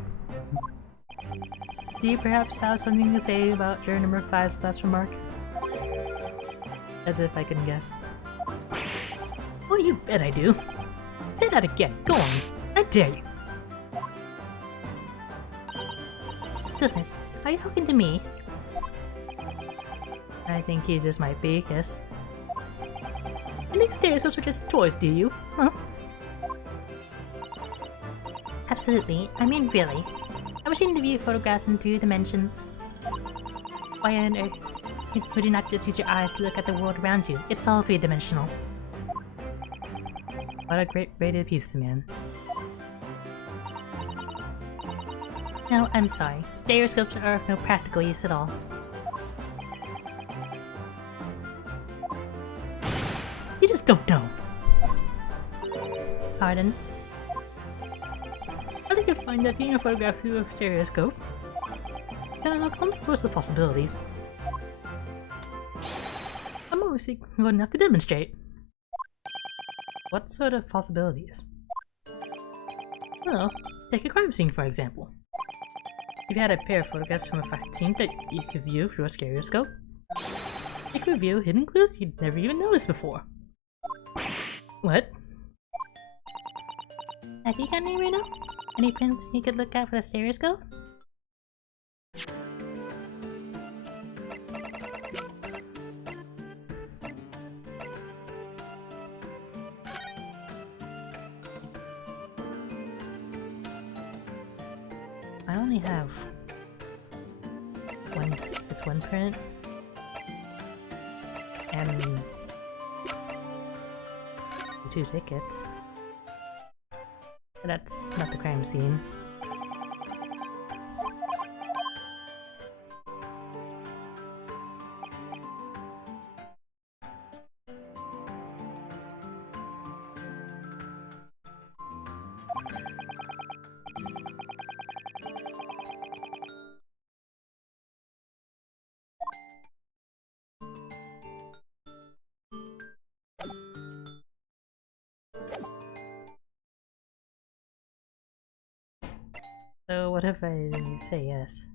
Do you perhaps have something to say about juror number 5's last remark? As if I can guess. Oh, you bet I do. Say that again. Go on. I dare you. Goodness, are you talking to me? I think you just might be, yes. You think stereoscopes are just toys, do you? Huh? Absolutely. I mean, really. A machine to view photographs in 3 dimensions. Why on earth would you not just use your eyes to look at the world around you? It's all 3-dimensional. What a great rated piece, man. No, I'm sorry. Stereoscopes are of no practical use at all. You just don't know. pardon. I think you'll find that being a photograph through a stereoscope can unlock all sorts of possibilities. I'm obviously good enough to demonstrate. What sort of possibilities? Well, take a crime scene for example. If you had a pair of photographs from a fact scene that you could view through a stereoscope, you could reveal hidden clues you'd never even noticed before. What? Have you got any right now? Any prints you could look at with a stereoscope? I only have this one print and 2 tickets. But that's not the crime scene. So what if I say yes?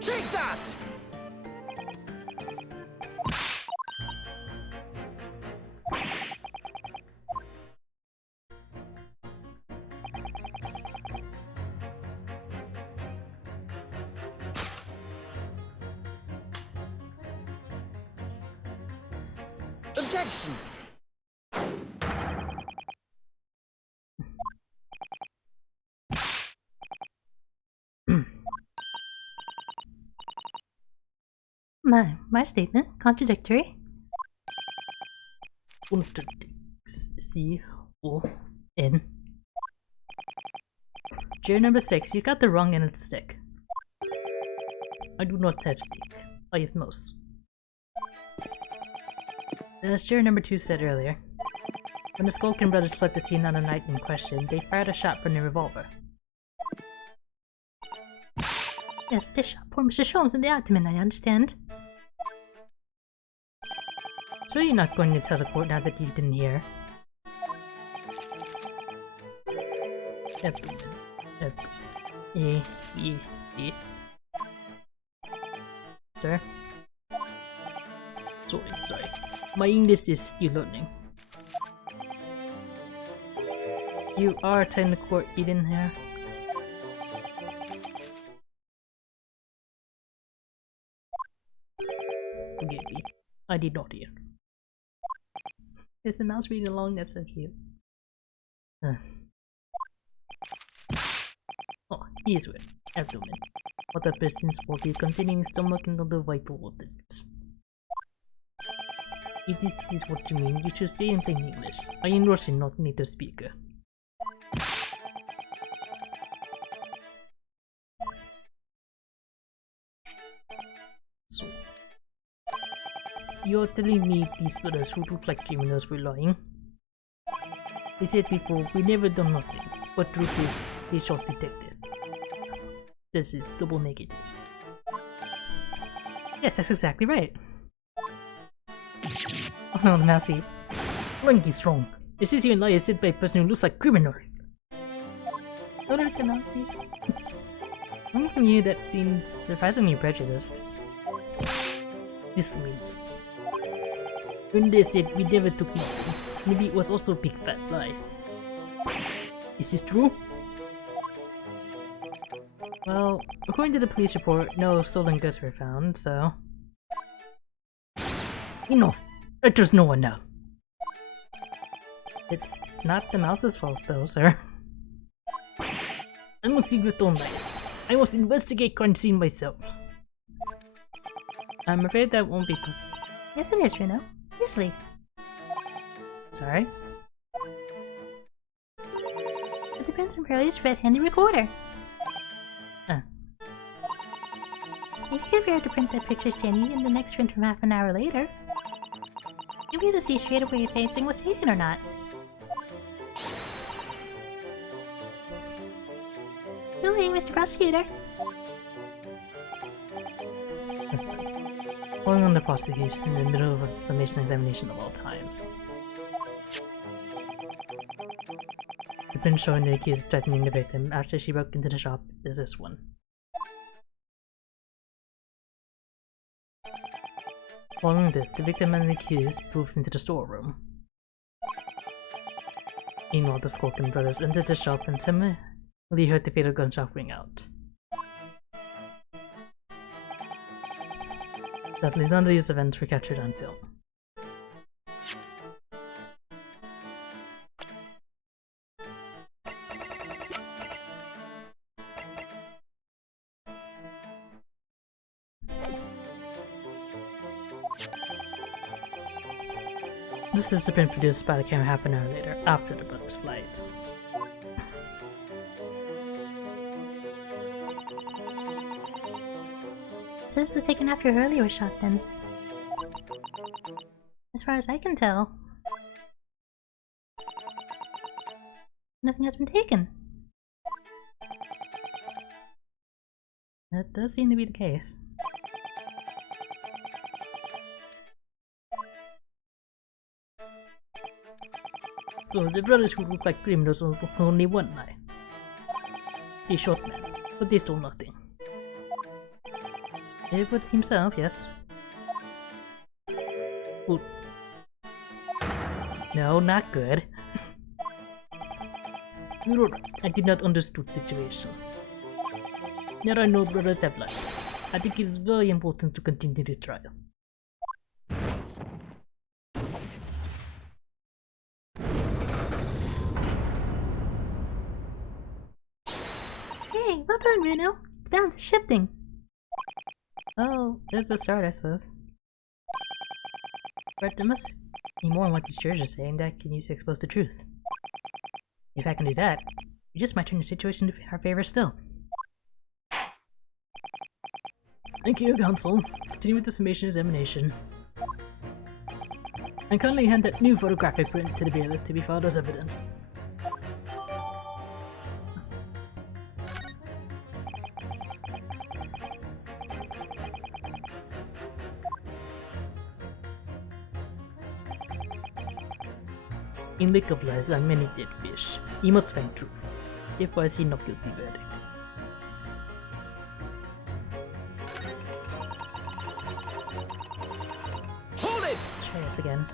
Take that! Objection! My statement? Contradictory? Contradicts. C-O-N. Chair number 6, you got the wrong end of the stick. I do not have stick. I have mouse. As chair number 2 said earlier, when the Skulkin brothers fled the scene on the night in question, they fired a shot from their revolver. Yes, this shot poor Mr. Sholmes in the abdomen, I understand. Sure you're not going to tell the court now that you didn't hear? Abdomen. Abdomen. Sir? Sorry. My English is still learning. You are telling the court you didn't hear? Forgive me. I did not hear. Is the mouse reading along? That's so cute. Oh, here's where. Abdomen. What a person's body containing stomach and other vital organs. If this is what you mean, you should say in plain English. I am Russian, not native speaker. So, you're telling me these brothers who look like criminals were lying? They said before, we never done nothing, but truth is, they shot detective. This is double negative. Yes, that's exactly right. Oh no, the mousey. Ranky's wrong. It says you and I is said by a person who looks like criminal. Don't hurt the mousey. Coming from you, that seems surprisingly prejudiced. This means when they said we never took nothing, maybe it was also a big fat lie. Is this true? Well, according to the police report, no stolen goods were found, so... Enough! Let just no one know. It's not the mouse's fault though, sir. I must see with own eyes. I must investigate crime scene myself. I'm afraid that won't be possible. Yes, it is, Reno. Easily. Sorry? the prints from Pearlie's red-handed recorder. If you compare to print that pictures Jenny in the next print from half an hour later, you'll be able to see straight away if anything was taken or not. Oh hey, Mr. Prosecutor. Calling on the prosecution in the middle of a summation examination of all times. The print showing the accused threatening the victim after she broke into the shop is this one. Following this, the victim and the accused moved into the storeroom. Meanwhile, the Skulkin brothers entered the shop and similarly heard the fatal gunshot ring out. Sadly, none of these events were captured on film. This is the print produced by the camera half an hour later, after the brothers' flight. So this was taken after her earlier shot then. As far as I can tell, nothing has been taken. That does seem to be the case. So the brothers who look like criminals have only one eye. The short man, but they stole nothing. It would seem so, yes. Good. No, not good. You're right, I did not understood the situation. There are no brothers have lied. I think it is very important to continue the trial. Hey, well done, Bruno. The balance is shifting. Oh, it's a start, I suppose. But there must be more on what these jurors are saying that can use to expose the truth. If I can do that, we just might turn the situation to our favor still. Thank you, Counsel. Continue with the summation examination. And kindly hand that new photographic print to the bailiff to be filed as evidence. In wake of lies and many dead fish, he must find truth. Therefore, I see no guilty verdict. Hold it! Try this again.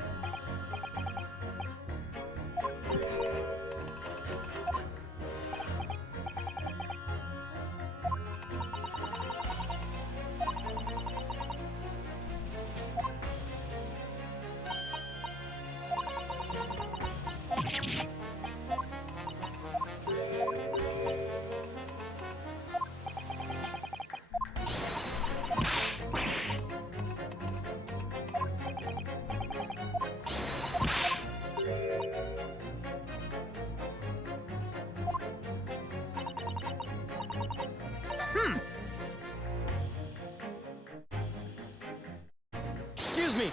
Excuse me.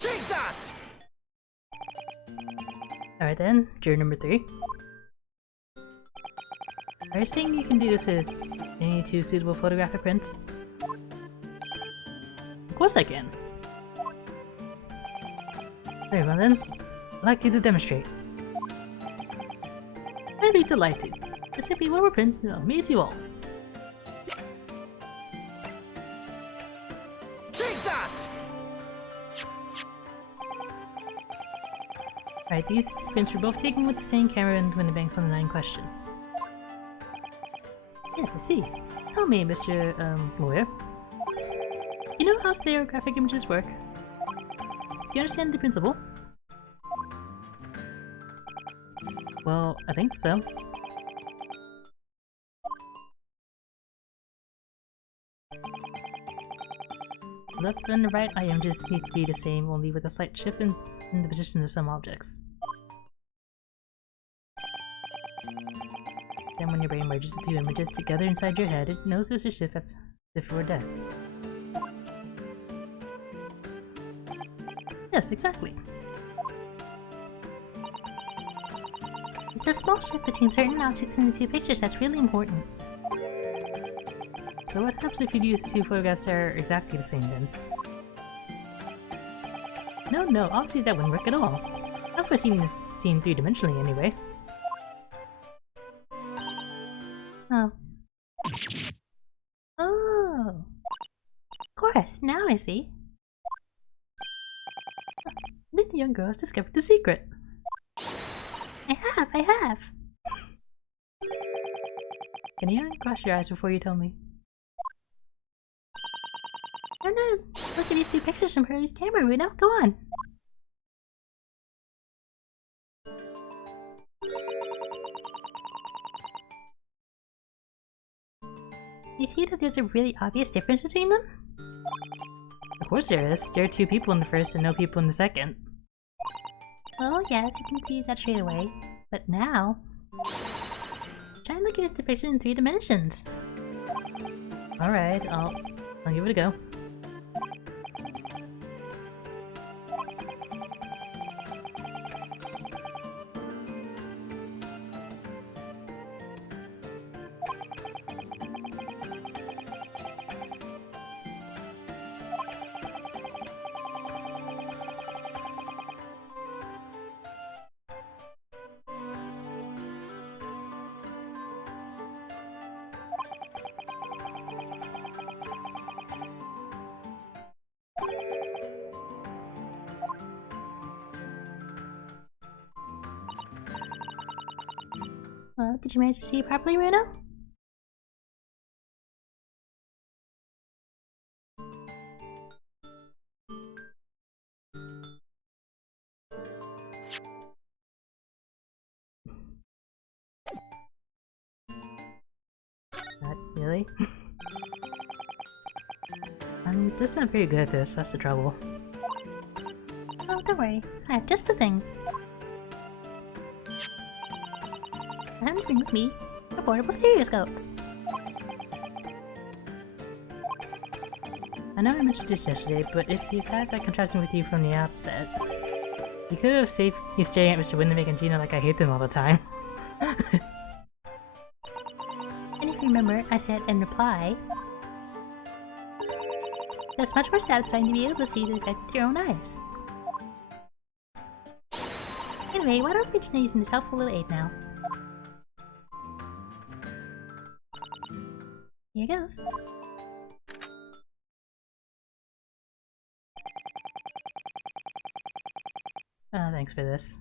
Take that! Alright then, juror number 3. Are you saying you can do this with any 2 suitable photographic prints? Of course I can. Very well then, I'd like you to demonstrate. I'd be delighted. This could be one more print that'll amaze you all. Take that! Alright, these prints were both taken with the same camera and when the bank's on the 9 question. Yes, I see. Tell me, Mr. Lawyer. You know how stereographic images work? Do you understand the principle? Well, I think so. The left and the right eye images need to be the same, only with a slight shift in the position of some objects. Then when your brain merges the two images together inside your head, it knows there's a shift if it were death. Yes, exactly. It's a small shift between certain objects in the two pictures that's really important. So what happens if you use two photographs that are exactly the same then? No, obviously that wouldn't work at all. Not for seeing this scene 3-dimensionally anyway. Oh. Oh. Of course, now I see. I think the young girl has discovered the secret. I have. Can you cross your eyes before you tell me? I'm gonna look at these two pictures from Hurley's camera right now. Go on. You see that there's a really obvious difference between them? Of course there is. There are 2 people in the first and no people in the second. Well, yes, you can see that straight away. But now... try looking at the picture in 3 dimensions. Alright, I'll give it a go. Did you manage to see it properly, Runo? Not really. I'm just not very good at this, that's the trouble. Oh, don't worry. I have just the thing. I have to bring with me a portable stereoscope. I know I mentioned this yesterday, but if you've had that contrasting with you from the outset, you could have saved me staring at Mr. Windemick and Gina like I hate them all the time. And if you remember, I said in reply, it's much more satisfying to be able to see the effect with your own eyes. Anyway, why don't we try using this helpful little aid now? Here goes. Thanks for this.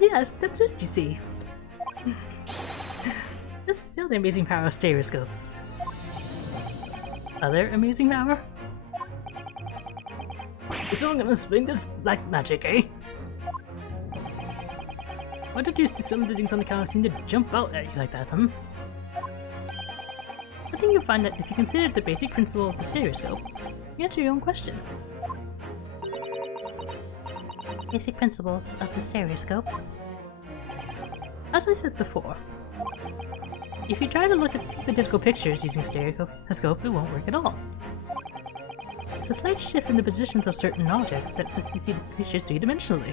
Yes, that's it, you see. This is still the amazing power of stereoscopes. Other amazing power? Is someone gonna swing this like magic, eh? Why don't you do some of the things on the camera seem to jump out at you like that, huh? I think you'll find that if you consider the basic principle of the stereoscope, you answer your own question. Basic principles of the stereoscope. As I said before, if you try to look at 2 identical pictures using stereoscope, it won't work at all. It's a slight shift in the positions of certain objects that lets you see the pictures 3-dimensionally.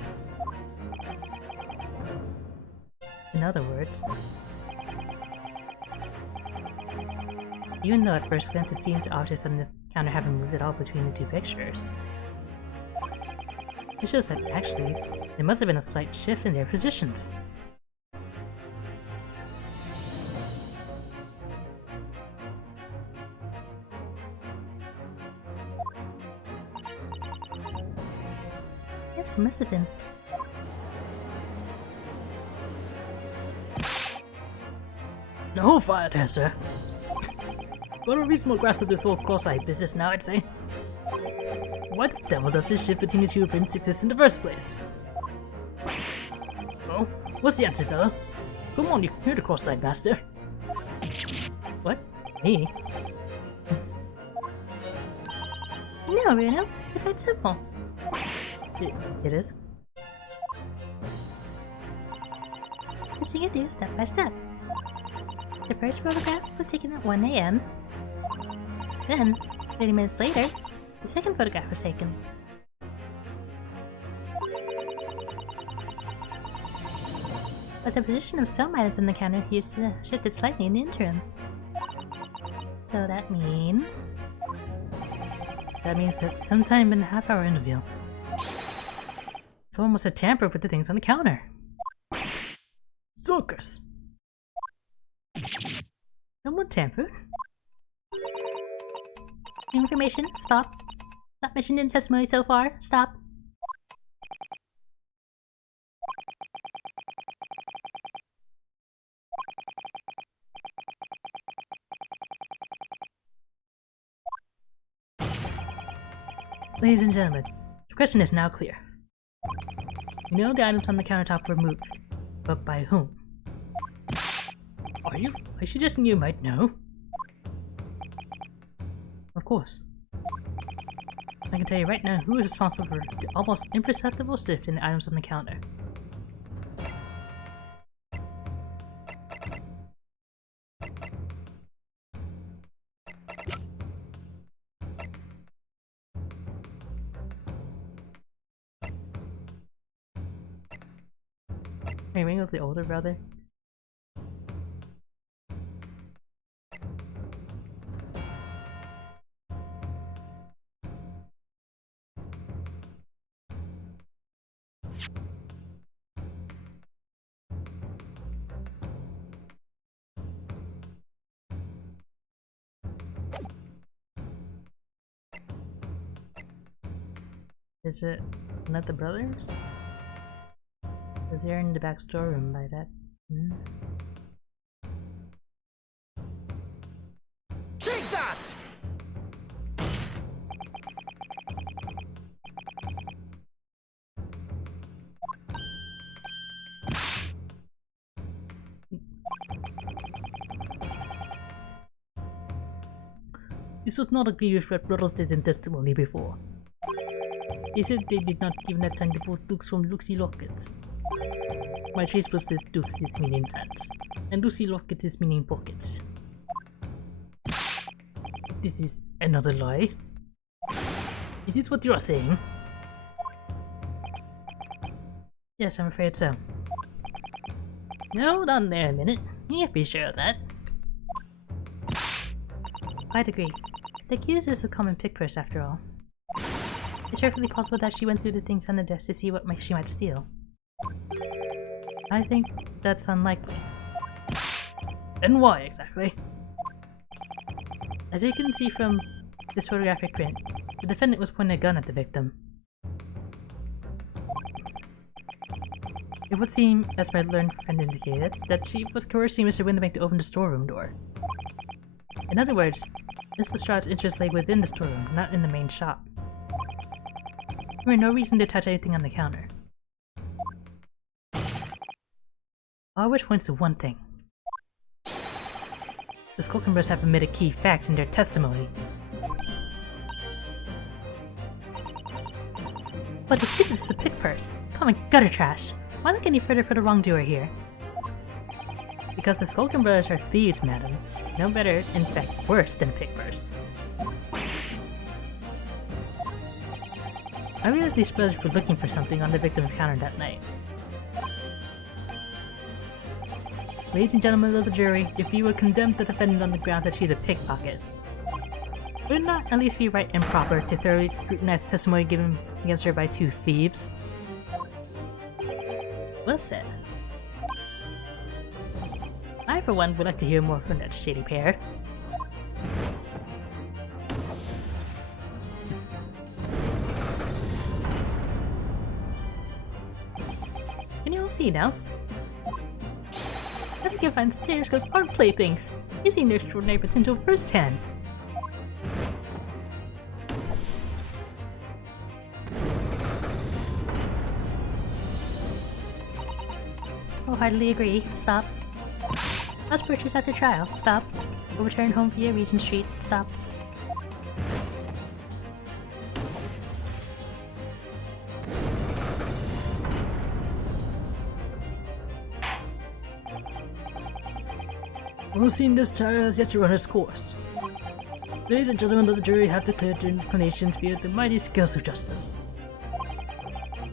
In other words, even though at first glance it seems the objects on the counter haven't moved at all between the two pictures. It shows that, actually, there must have been a slight shift in their positions. Yes, it must have been. No fire there, sir. Got a reasonable grasp of this whole cross-eye business now, I'd say. Why the devil does this shift between the two prints exist in the first place? Well, what's the answer, fella? Come on, you're the cross-eyed master. What? Me? No, Bruno. It's quite simple. It is? Just take it through step by step. The first photograph was taken at 1 AM. Then, 30 minutes later, the second photograph was taken. But the position of some items on the counter used to shifted slightly in the interim. So that means... That means that sometime in the half-hour interview, someone must have tampered with the things on the counter. Skulkers! No one tampered? Information, stop. Not mentioned in testimony so far, stop. Ladies and gentlemen, the question is now clear. You know the items on the countertop were moved, but by whom? Are you suggesting you might know? Of course. I can tell you right now who is responsible for the almost imperceptible shift in the items on the counter. Hey, Ringo's the older brother. Is it not the brothers? They're in the back storeroom by that. Take that! This was not agreed with what brothers did in testimony before. They said they did not even have time to pull Dukes from Luxie Lockets. My trace was that Dukes is meaning hands, and Lucy Lockets is meaning pockets. This is another lie? Is this what you are saying? Yes, I'm afraid so. Now, hold on there a minute. You can't be sure of that. I'd agree. The accused is a common pick purse after all. It's perfectly possible that she went through the things on the desk to see what she might steal. I think that's unlikely. And why exactly? As you can see from this photographic print, the defendant was pointing a gun at the victim. It would seem, as my learned friend indicated, that she was coercing Mr. Winderbank to open the storeroom door. In other words, Mr. Lestrade's interest lay within the storeroom, not in the main shop. There were no reason to touch anything on the counter. All which points to one thing. The Skulkin brothers have admitted key facts in their testimony. But if this is a pick purse, common gutter trash, why look any further for the wrongdoer here? Because the Skulkin brothers are thieves, madam. No better, in fact worse than a pick purse. I believe these brothers were looking for something on the victim's counter that night. Ladies and gentlemen of the jury, if you would condemn the defendant on the grounds that she's a pickpocket, would it not at least be right and proper to thoroughly scrutinize testimony given against her by two thieves? Well said. I, for one, would like to hear more from that shady pair. Can you all see now? I think you'll find stereoscopes aren't playthings. You've seen their extraordinary potential firsthand. Wholeheartedly agree. Stop. House purchase after trial. Stop. Overturn home via Regent Street. Stop. We've seen this trial has yet to run its course. Ladies and gentlemen of the jury have declared their inclinations via the mighty scales of justice.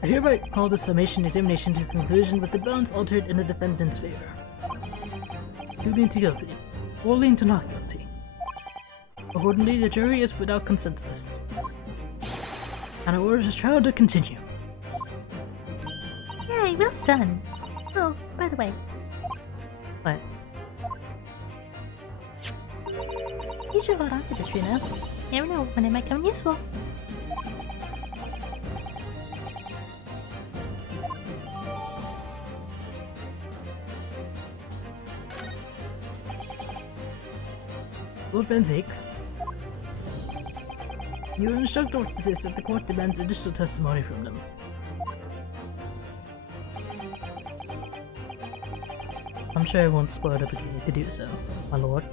I hereby call the summation examination to conclusion with the balance altered in the defendant's favor. To lean to guilty, or lean to not guilty. Accordingly, the jury is without consensus. And I order this trial to continue. Yay, well done. Oh, by the way, But you should hold on to this, Reno. You never know when it might come useful. Lord Van Zakes, you are instructed to witnesses that the court demands additional testimony from them. I'm sure I won't spoil the opportunity to do so, my lord.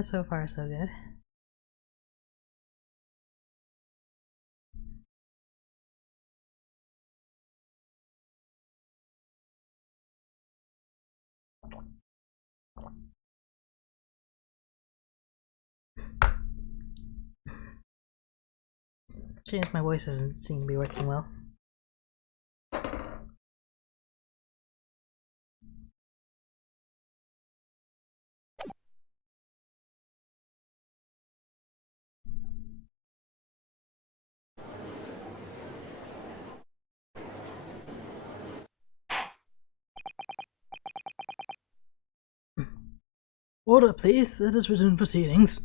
So far, so good. Seems my voice doesn't seem to be working well. Order, please. Let us resume proceedings.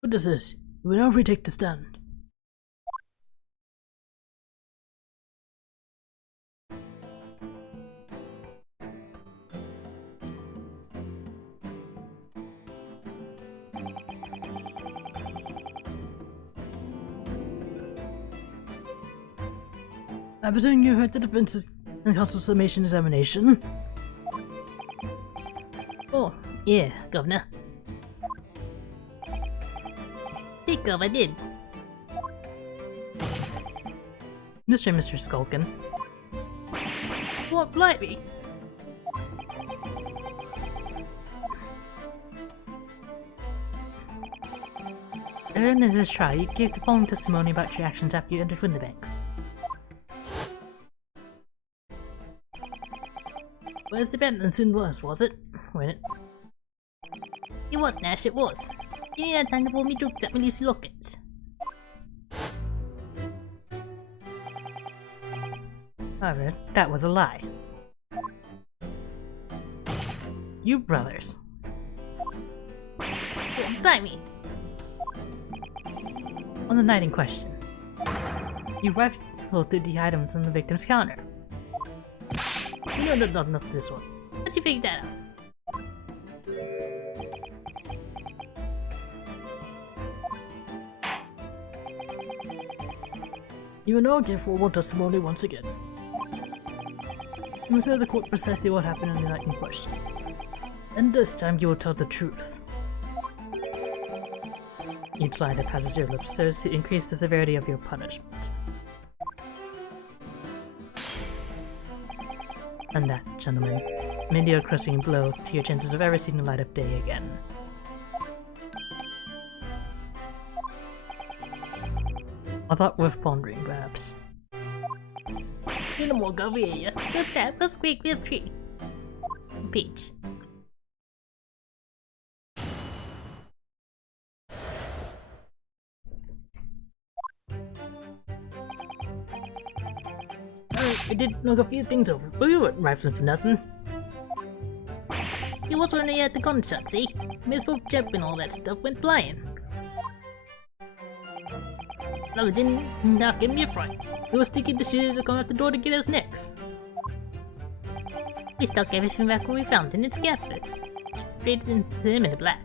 What is this? You will now retake the stand. I presume you heard the defense's and counsel's summation examination. Oh, yeah, Governor. Think of I did. Mr. Skulkin. What, blimey? In this trial, you gave the following testimony about your actions after you entered Winterbanks. Where's the Benton was it? Wait. It was, Nash, it was. You had time to pull me jokes at me Lucy Lockets. However, that was a lie. You brothers. Oh, by me. On the night in question, you rifled through the items on the victim's counter. No, not this one. How'd you figure that out? You will now give formal testimony once again. You will tell the court precisely what happened on the night in question. And this time you will tell the truth. Each line that passes your lips serves to increase the severity of your punishment. And that, gentlemen, may deal a crushing blow to your chances of ever seeing the light of day again. I thought worth pondering, perhaps. No more go over here. Look that, let's quick, we're free. Peach. I did knock a few things over, but we weren't rifling for nothing. It was when they had the gunshot, see? Miss both jump and all that stuff went flying. No, it didn't knock him, you're right. It was thinking the shit to come out the door to get us next. We stuck everything back where we found it and scattered it. Sprayed it into him in the black.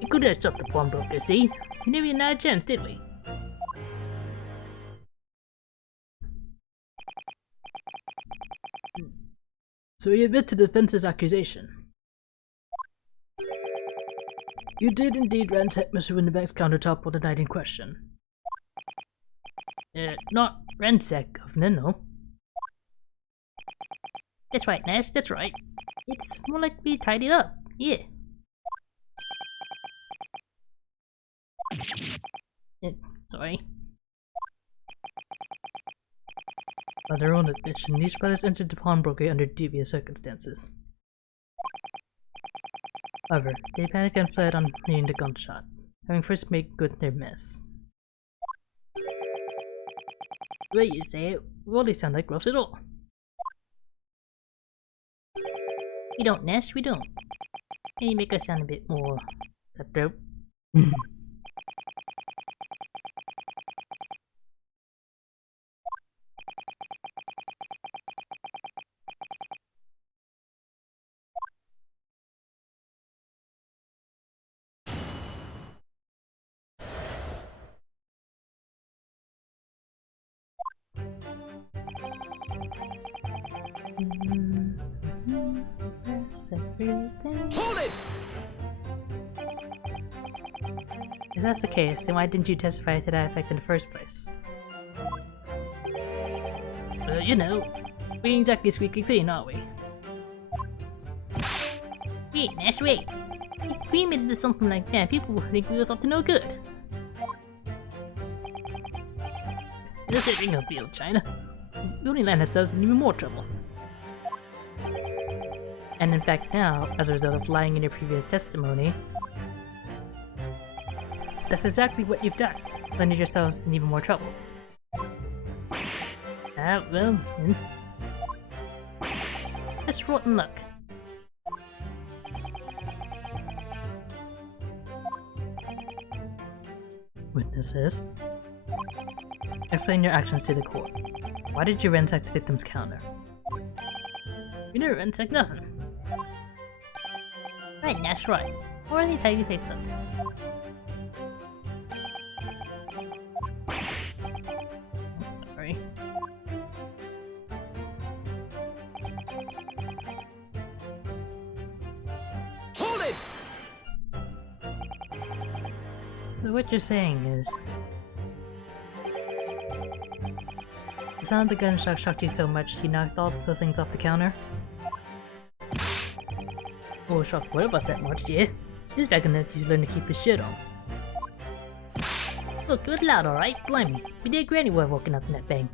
We could have shot the pawnbroker, see? We never even had a chance, did we? So you admit to the defense's accusation. You did indeed ransack Mr. Winterbank's countertop on the night in question. Not ransack, Governor, no. That's right, Nash, that's right. It's more like we tied it up, yeah. Sorry. By their own admission, these brothers entered the pawnbroker under dubious circumstances. However, they panicked and fled on hearing the gunshot, having first made good their mess. The way you say it, We hardly sound like roughs at all. we don't, Nash, we don't. Maybe make us sound a bit more cutthroat. That's everything. Hold it! If that's the case, then why didn't you testify to that effect in the first place? You know, we ain't exactly squeaky clean, are we? Wait, Nash, wait. If we admitted to something like that, people would think we was up to no good. This ain't ring a bell, China. We only land ourselves in even more trouble. And in fact now, as a result of lying in your previous testimony, that's exactly what you've done. Landed yourselves in even more trouble. Well, That's rotten luck. Witnesses, explain your actions to the court. Why did you ransack the victim's counter? You never ransacked nothing. Right, Nash, right. Or they tie your face up. Sorry. Hold it! So what you're saying is, the sound of the gunshot shocked you so much you knocked all those things off the counter? Oh, shocked one of us that much, yeah. This vagabond needs to learn to keep his shit on. Look, it was loud, alright? Blimey. We did granny well walking up in that bang.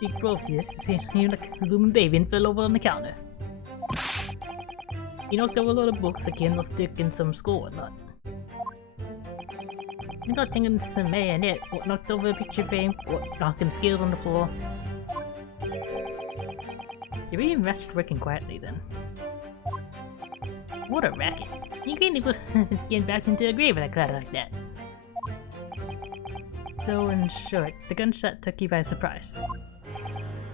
Big Protheus is here like a blooming baby and fell over on the counter. He knocked over a lot of books, a candle stick, and some school and whatnot. I got taking some bayonet, what knocked over a picture frame, what knocked him scales on the floor. You really rested working quietly then. What a racket. You can't even put skin back into a grave with a clatter like that. So in short, the gunshot took you by surprise.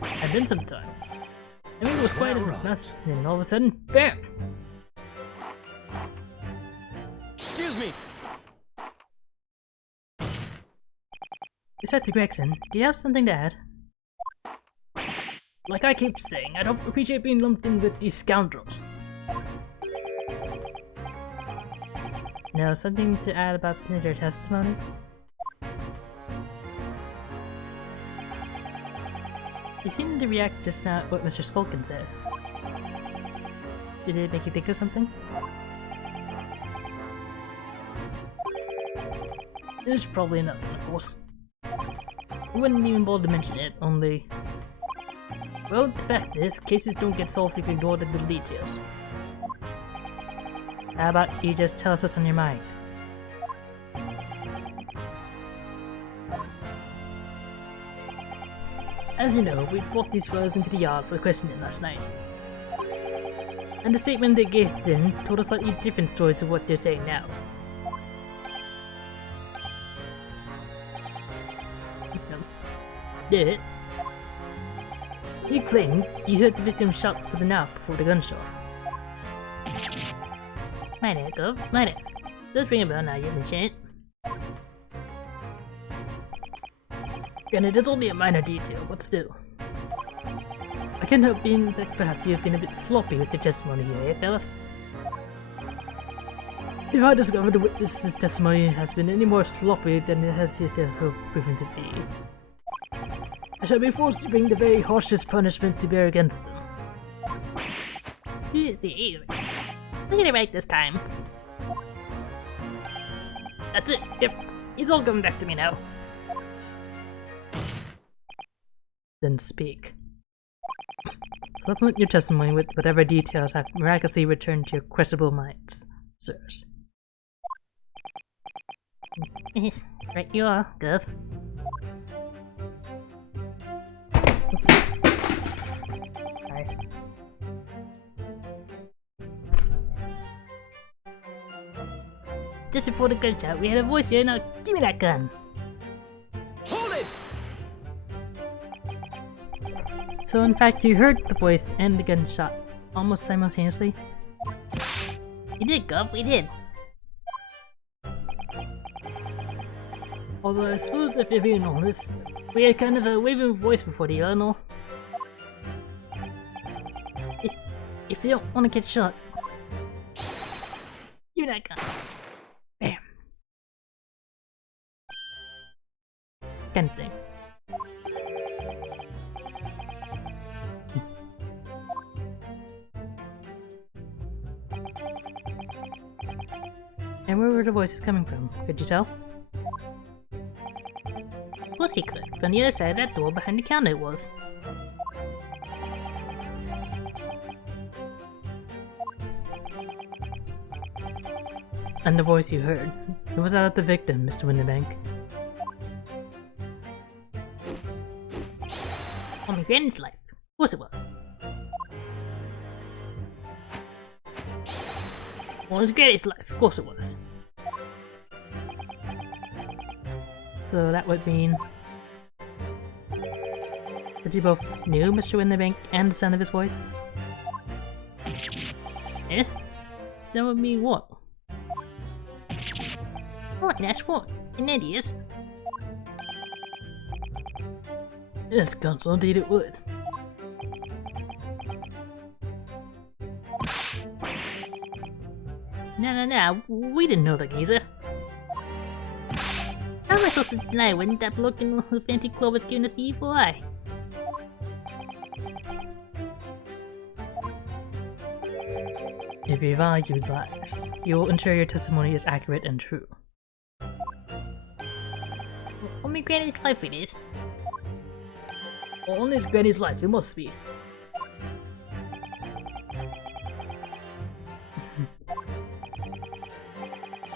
And then some time. I mean, it was quiet as a mouse, and all of a sudden, BAM! Excuse me! Inspector Gregson, do you have something to add? Like I keep saying, I don't appreciate being lumped in with these scoundrels. No, something to add about their testimony? You seemed to react just now to what Mr. Skulkin said. Did it make you think of something? There's probably nothing, of course. I wouldn't even bother to mention it, only... Well, the fact is, cases don't get solved if you ignore the little details. How about you just tell us what's on your mind? As you know, we brought these fellas into the yard for questioning last night. And the statement they gave then told a slightly different story to what they're saying now. Yeah. He claimed he heard the victim shout something out before the gunshot. Might have, Gov. Might have. Does ring a bell now you mention it. Granted, it's only a minor detail, but still. I can't help being that perhaps you've been a bit sloppy with your testimony here, eh, fellas? If I discover the witness's testimony has been any more sloppy than it has hitherto proven to be, I shall be forced to bring the very harshest punishment to bear against them. Easy, easy. We'll get it right this time. That's it, yep. It's all coming back to me now. Then speak. Supplement your testimony with whatever details have miraculously returned to your questionable minds, sirs. Right you are, Gov. Sorry. Just before the gunshot, we had a voice here. Now, give me that gun. Hold it! So in fact, you heard the voice and the gunshot almost simultaneously? We did, Gov. We did. Although I suppose if you're being honest, we had kind of a waving voice before the other, no? If you don't want to get shot, Give me that gun. bam. Kind of thing. And where were the voices coming from? Could you tell? Of course he could. From the other side of that door behind the counter it was. And the voice you heard, it was out of the victim, Mr. Winterbank. On my granny's life. Of course it was. On his granny's life. Of course it was. So that would mean that you both knew Mr. Winterbank and the sound of his voice? Eh? So that would mean what? What? That's what? An idiot. Yes, Counsel, indeed it would. No. We didn't know the geezer. How am I supposed to deny when that bloke in the fancy clothes was giving us the evil eye? If you value lives, you will ensure your testimony is accurate and true. On my granny's life it is. On his granny's life, it must be.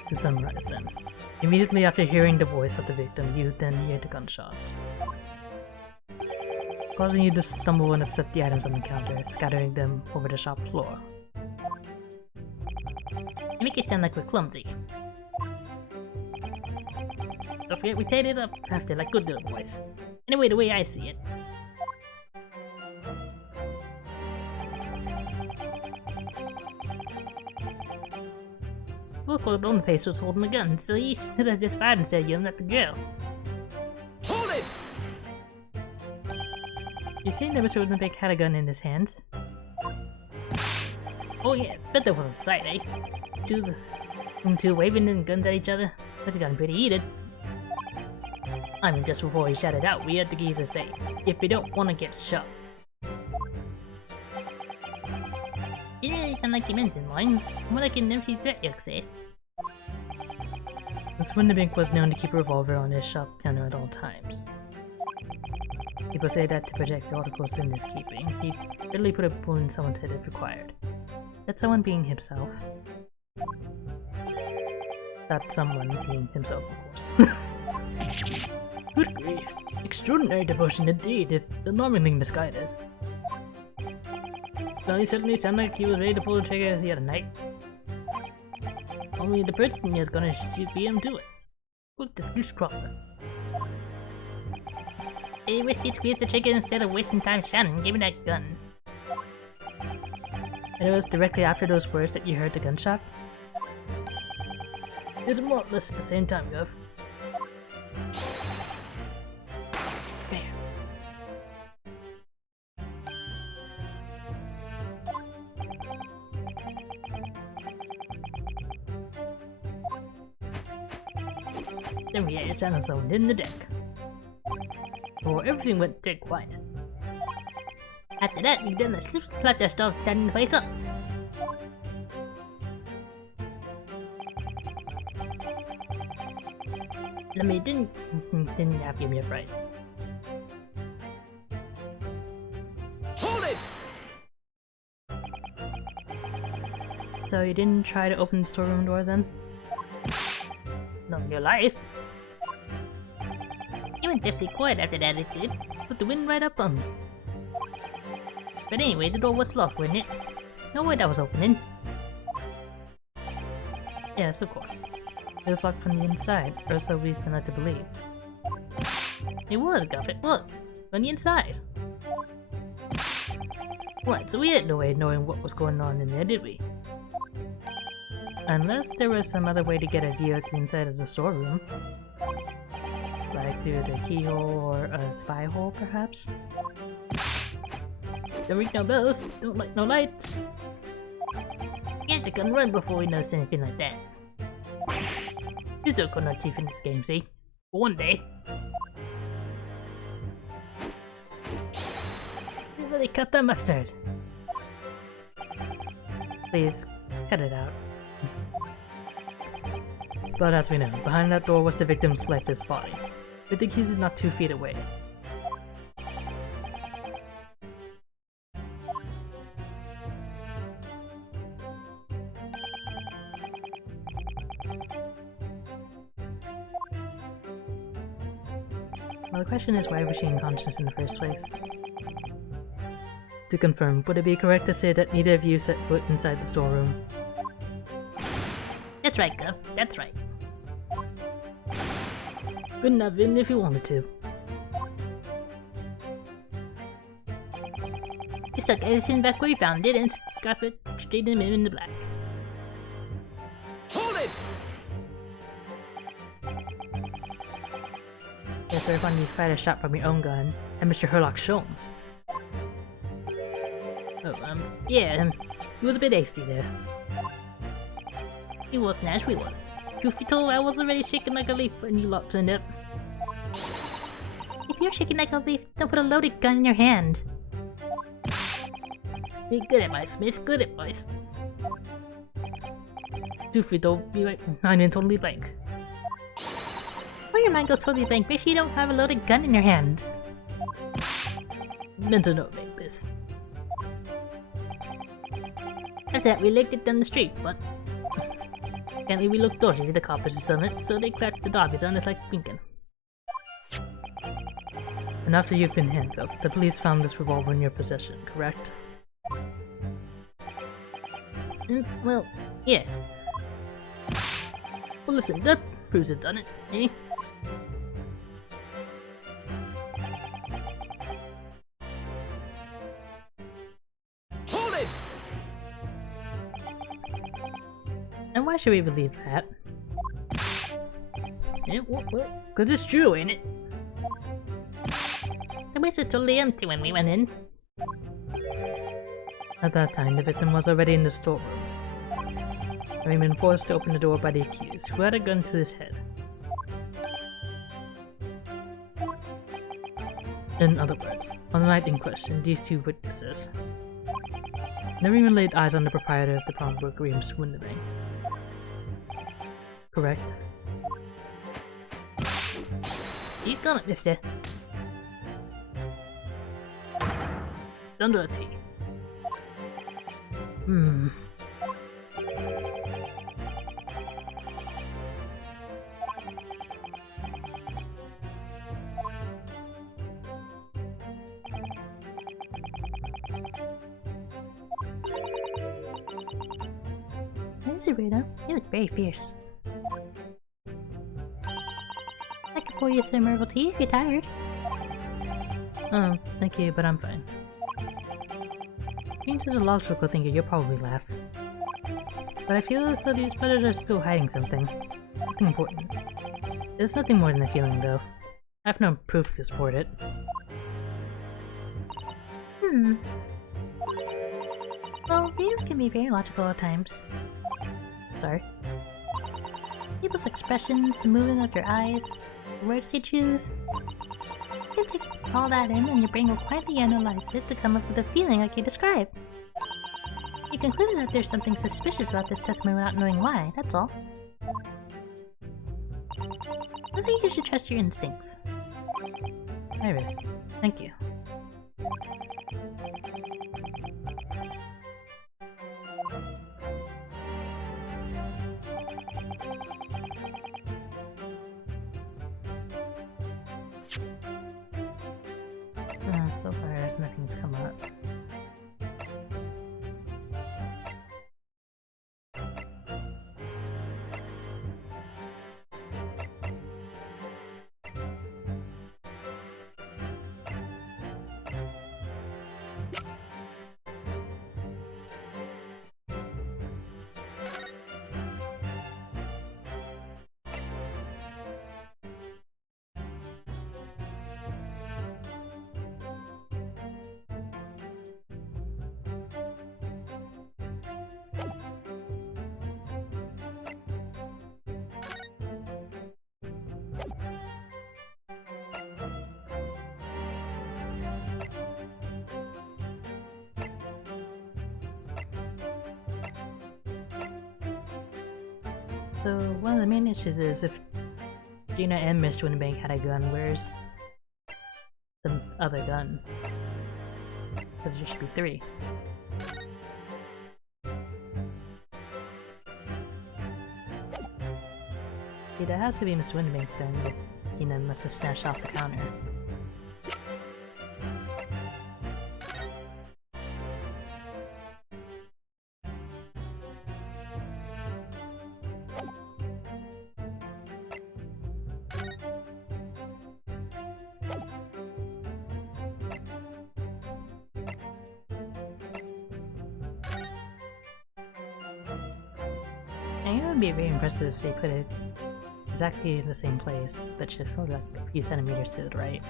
To summarize then, immediately after hearing the voice of the victim, you then hear the gunshot, causing you to stumble and upset the items on the counter, scattering them over the shop floor. You make it sound like we're clumsy. Don't forget we tied it up after like good little boys. Anyway, the way I see it. Look, on the place was holding the gun, so he should have just fired instead of yelling at the girl. Hold You saying that Mr. Olympic had a gun in his hand? Oh yeah, bet there was a sight, eh? Two waving them guns at each other. Must have gotten pretty heated. I mean, just before he shouted out, we had the geezer say, if you don't want to get shot. It really sound like you meant it, mine. More like an empty threat, you'll say. Mr. Winterbank was known to keep a revolver on his shop counter at all times. People say that to protect the articles in his keeping, he'd readily put a bullet in someone's head if required. That someone being himself. That someone being himself, of course. Good grief. Extraordinary devotion indeed, if alarmingly misguided. Well, he certainly sounded like he was ready to pull the trigger the other night. Only the person is gonna beat him to it. Put this goose crawler. I wish he'd squeeze the trigger instead of wasting time shouting, give me that gun. And it was directly after those words that you heard the gunshot? It's more or less at the same time, Gov. Then we had it sound zoned in the deck. Before everything went dead quiet. After that, we done a slip slap that stuff standing the place up. I mean, it didn't have to give me a fright. Hold it! So you didn't try to open the storeroom door then? Not in your life. It went definitely quiet after that, it did. Put the wind right up on me. But anyway, the door was locked, wasn't it? No way that was opening. Yes, of course. It was locked from the inside, or so we've been led to believe. It was, Guff, it was. On the inside. Right, so we had no way of knowing what was going on in there, did we? Unless there was some other way to get a view at the inside of the storeroom. Like through the keyhole or a spy hole, perhaps? Don't ring no bells, don't light no lights. We have to gun run before we notice anything like that. We still got no teeth in this game, see? For one day. We really cut that mustard. Please, cut it out. But as we know, behind that door was the victim's lifeless body, with the accuser not 2 feet away. Well, the question is, why was she unconscious in the first place? To confirm, would it be correct to say that neither of you set foot inside the storeroom? That's right, Guff, that's right. Couldn't have been if you wanted to. You stuck everything back where you found it and scrap it straight in the black. Hold it! Yes, very funny you fired a shot from your own gun at Mr. Herlock Sholmes. Oh, yeah, he was a bit hasty there. He was, naturally was. Truth be told, I was already shaking like a leaf when you lot turned up. If you're shaking like a leaf, don't put a loaded gun in your hand. Be good advice, miss, good advice. Truth be told, be right behind and totally blank. When your mind goes totally blank, make sure you don't have a loaded gun in your hand. Mental note like this. After that, we legged it down the street, but apparently we looked dodgy to the coppers or something, so they clapped the derbies on us like winking. And after you've been handcuffed, the police found this revolver in your possession, correct? Well, yeah. Well listen, that proves it done it, eh? Hold it! And why should we believe that? Yeah, well, 'cause it's true, ain't it? The place was totally empty when we went in. At that time, the victim was already in the storeroom, having been forced to open the door by the accused, who had a gun to his head. In other words, on the night in question, these two witnesses never even laid eyes on the proprietor of the pawnbroker Swindling. Correct? You got it, mister. Under a T. Thanks, Sabrina. You look very fierce. I could pour you some herbal tea if you're tired. Oh, thank you, but I'm fine. Being such a logical thinker, you'll probably laugh. But I feel as though these predators are still hiding something. Something important. It's nothing more than a feeling, though. I have no proof to support it. Well, these can be very logical at times. Sorry? People's expressions, the movement of their eyes, the words they choose. You can take all that in and your brain will quietly analyze it to come up with a feeling like you describe. You conclude that there's something suspicious about this testimony without knowing why, that's all. I think you should trust your instincts. Iris, thank you. So far, nothing's come up. So, one of the main issues is if Gina and Mr. Winterbank had a gun, where's the other gun? Because there should be 3. See, that has to be Miss Winterbank's gun that Gina must have snatched off the counter. And it would be very impressive if they put it exactly in the same place, but just like a few centimeters to the right.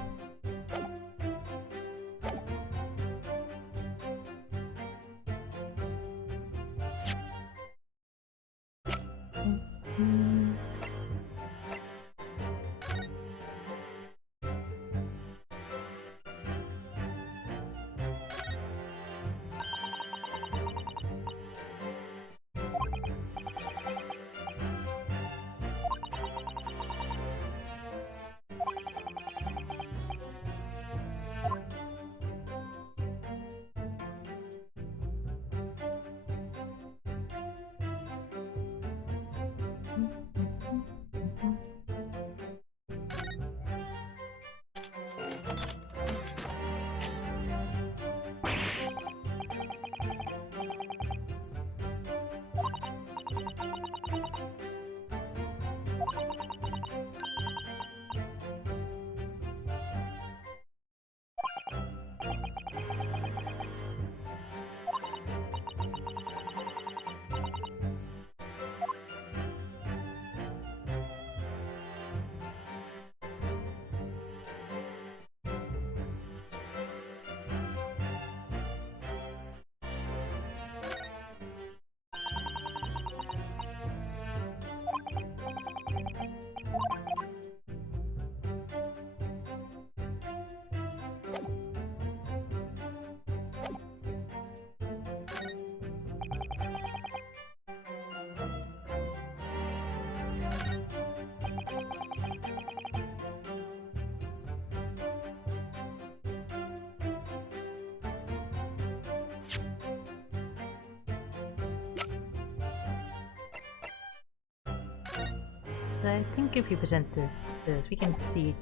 So I think if we present this, we can see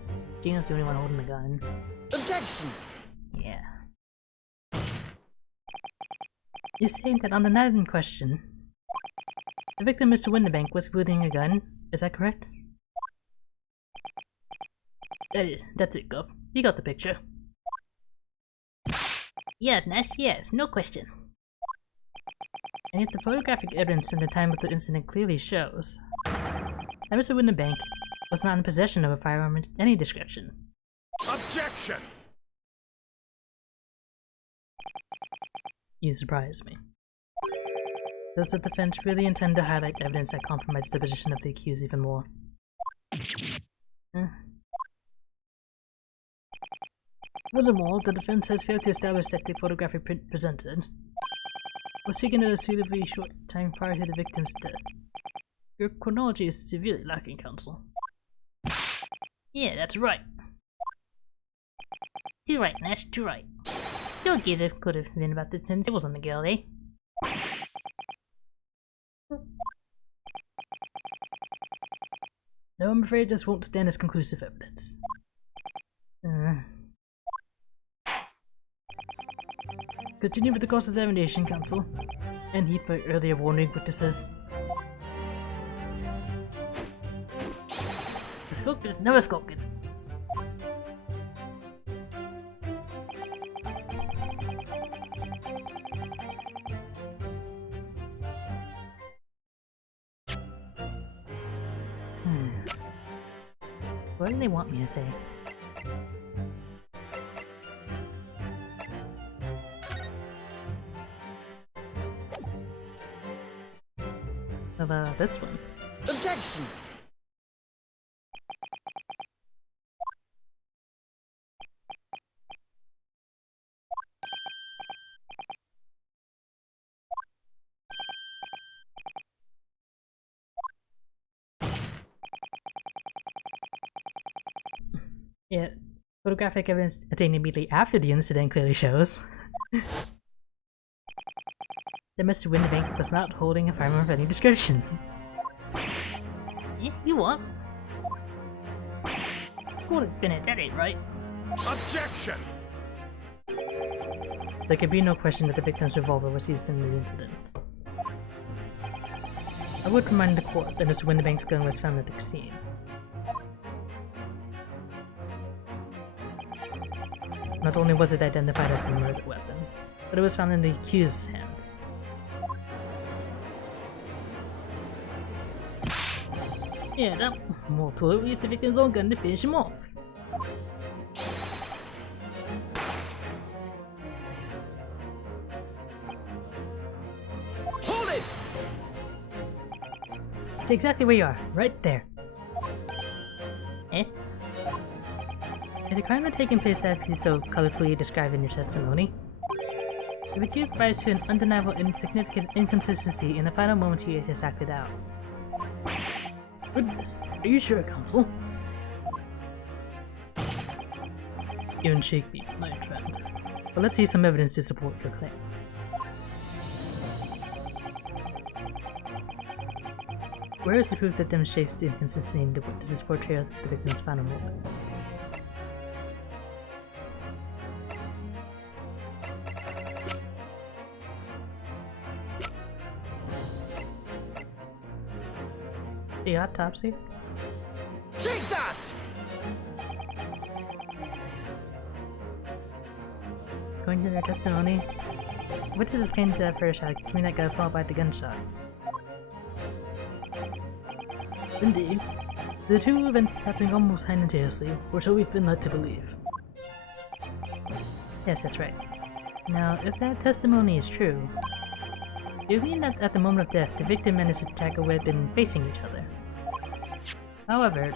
Gino's the only one holding the gun. Objection! Yeah. You're saying that on the night in question, the victim, Mr. Winterbank, was wielding a gun? Is that correct? That's it, Gov. You got the picture. Yes, Nash, yes, no question. And yet the photographic evidence in the time of the incident clearly shows that Mr. Winterbank was not in possession of a firearm in any description. Objection! You surprise me. Does the defense really intend to highlight evidence that compromises the position of the accused even more? Furthermore, the defense has failed to establish that the photographic print presented was taken at a suitably short time prior to the victim's death. Your chronology is severely lacking, counsel. Yeah, that's right. Too right, Nash, too right. Your geezer could have been about the tables on the girl, eh? No, I'm afraid this won't stand as conclusive evidence. Continue with the cross-examination, counsel, and heed my earlier warning witnesses. The Skulkin is never Skulkin. What do they want me to say? About this one. Objection! Yeah, photographic evidence obtained immediately after the incident clearly shows that Mr. Winterbank was not holding a firearm of any description. Yeah, you what? Would have been it, that ain't right. Objection! There could be no question that the victim's revolver was used in the incident. I would remind the court that Mr. Winterbank's gun was found at the scene. Not only was it identified as the murder weapon, but it was found in the accused's hand. Yeah, that more to it, we used the victim's own gun to finish him off. Hold it! See exactly where you are, right there. Eh? If the crime had taken place as you so colorfully described in your testimony, it would give rise to an undeniable and significant inconsistency in the final moments you just acted out. Goodness, are you sure, counsel? You intrigue me, my friend. But let's see some evidence to support your claim. Where is the proof that demonstrates the inconsistency in the witness's portrayal of the victim's final moments? The autopsy? Take that! According to their testimony, witnesses came to that first shot, claiming that got followed by the gunshot. Indeed, the two events happening almost simultaneously, or so we've been led to believe. Yes, that's right. Now, if that testimony is true, it would mean that at the moment of death, the victim and his attacker would have been facing each other. However,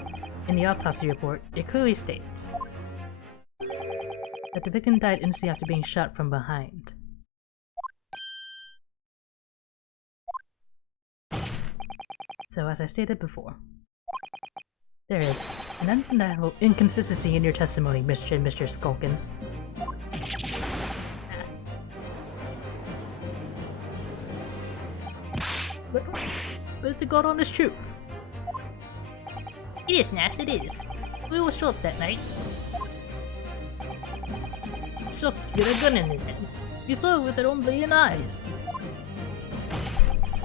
in the autopsy report, it clearly states that the victim died instantly after being shot from behind. So, as I stated before, there is an undeniable inconsistency in your testimony, Mr. and Mr. Skulkin. But it's the God honest truth. It is, Nash, it is. We were short that night. Shook with a gun in his hand. You saw it with our own bleeding eyes.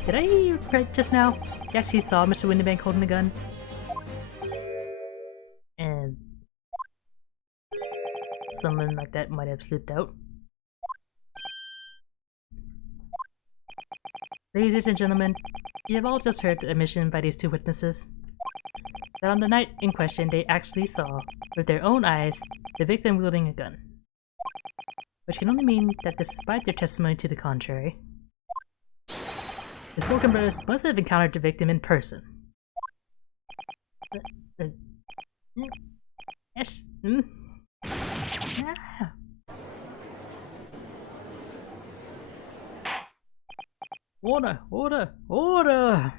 Did I hear you right just now? You actually saw Mr. Winterbank holding a gun? And something like that might have slipped out. Ladies and gentlemen, you have all just heard the admission by these two witnesses that on the night in question they actually saw, with their own eyes, the victim wielding a gun. Which can only mean that despite their testimony to the contrary, the Skulkin brothers must have encountered the victim in person. Yes. Order! Order! Order!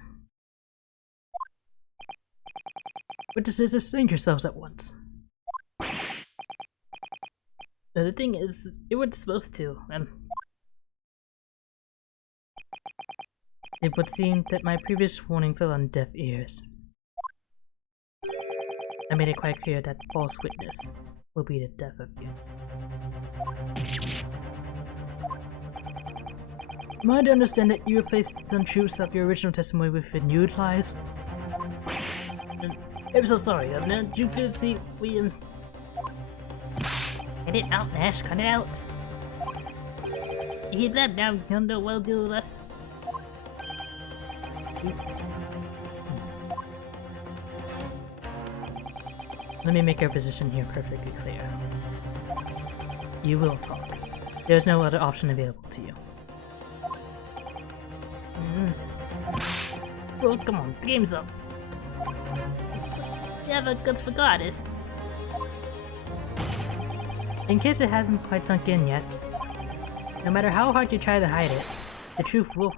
Witnesses, explain yourselves at once. The thing is, it was supposed to, It would seem that my previous warning fell on deaf ears. I made it quite clear that false witness will be the death of you. Am I to understand that you replaced the untruths of your original testimony with renewed lies? I'm so sorry, Governor. You feel see we Cut it out, Nash, cut it out. You keep that down, Thunder will do less. Let me make our position here perfectly clear. You will talk. There's no other option available to you. Well, come on, the game's up. You have a goods for goddess. In case it hasn't quite sunk in yet, no matter how hard you try to hide it, the truth will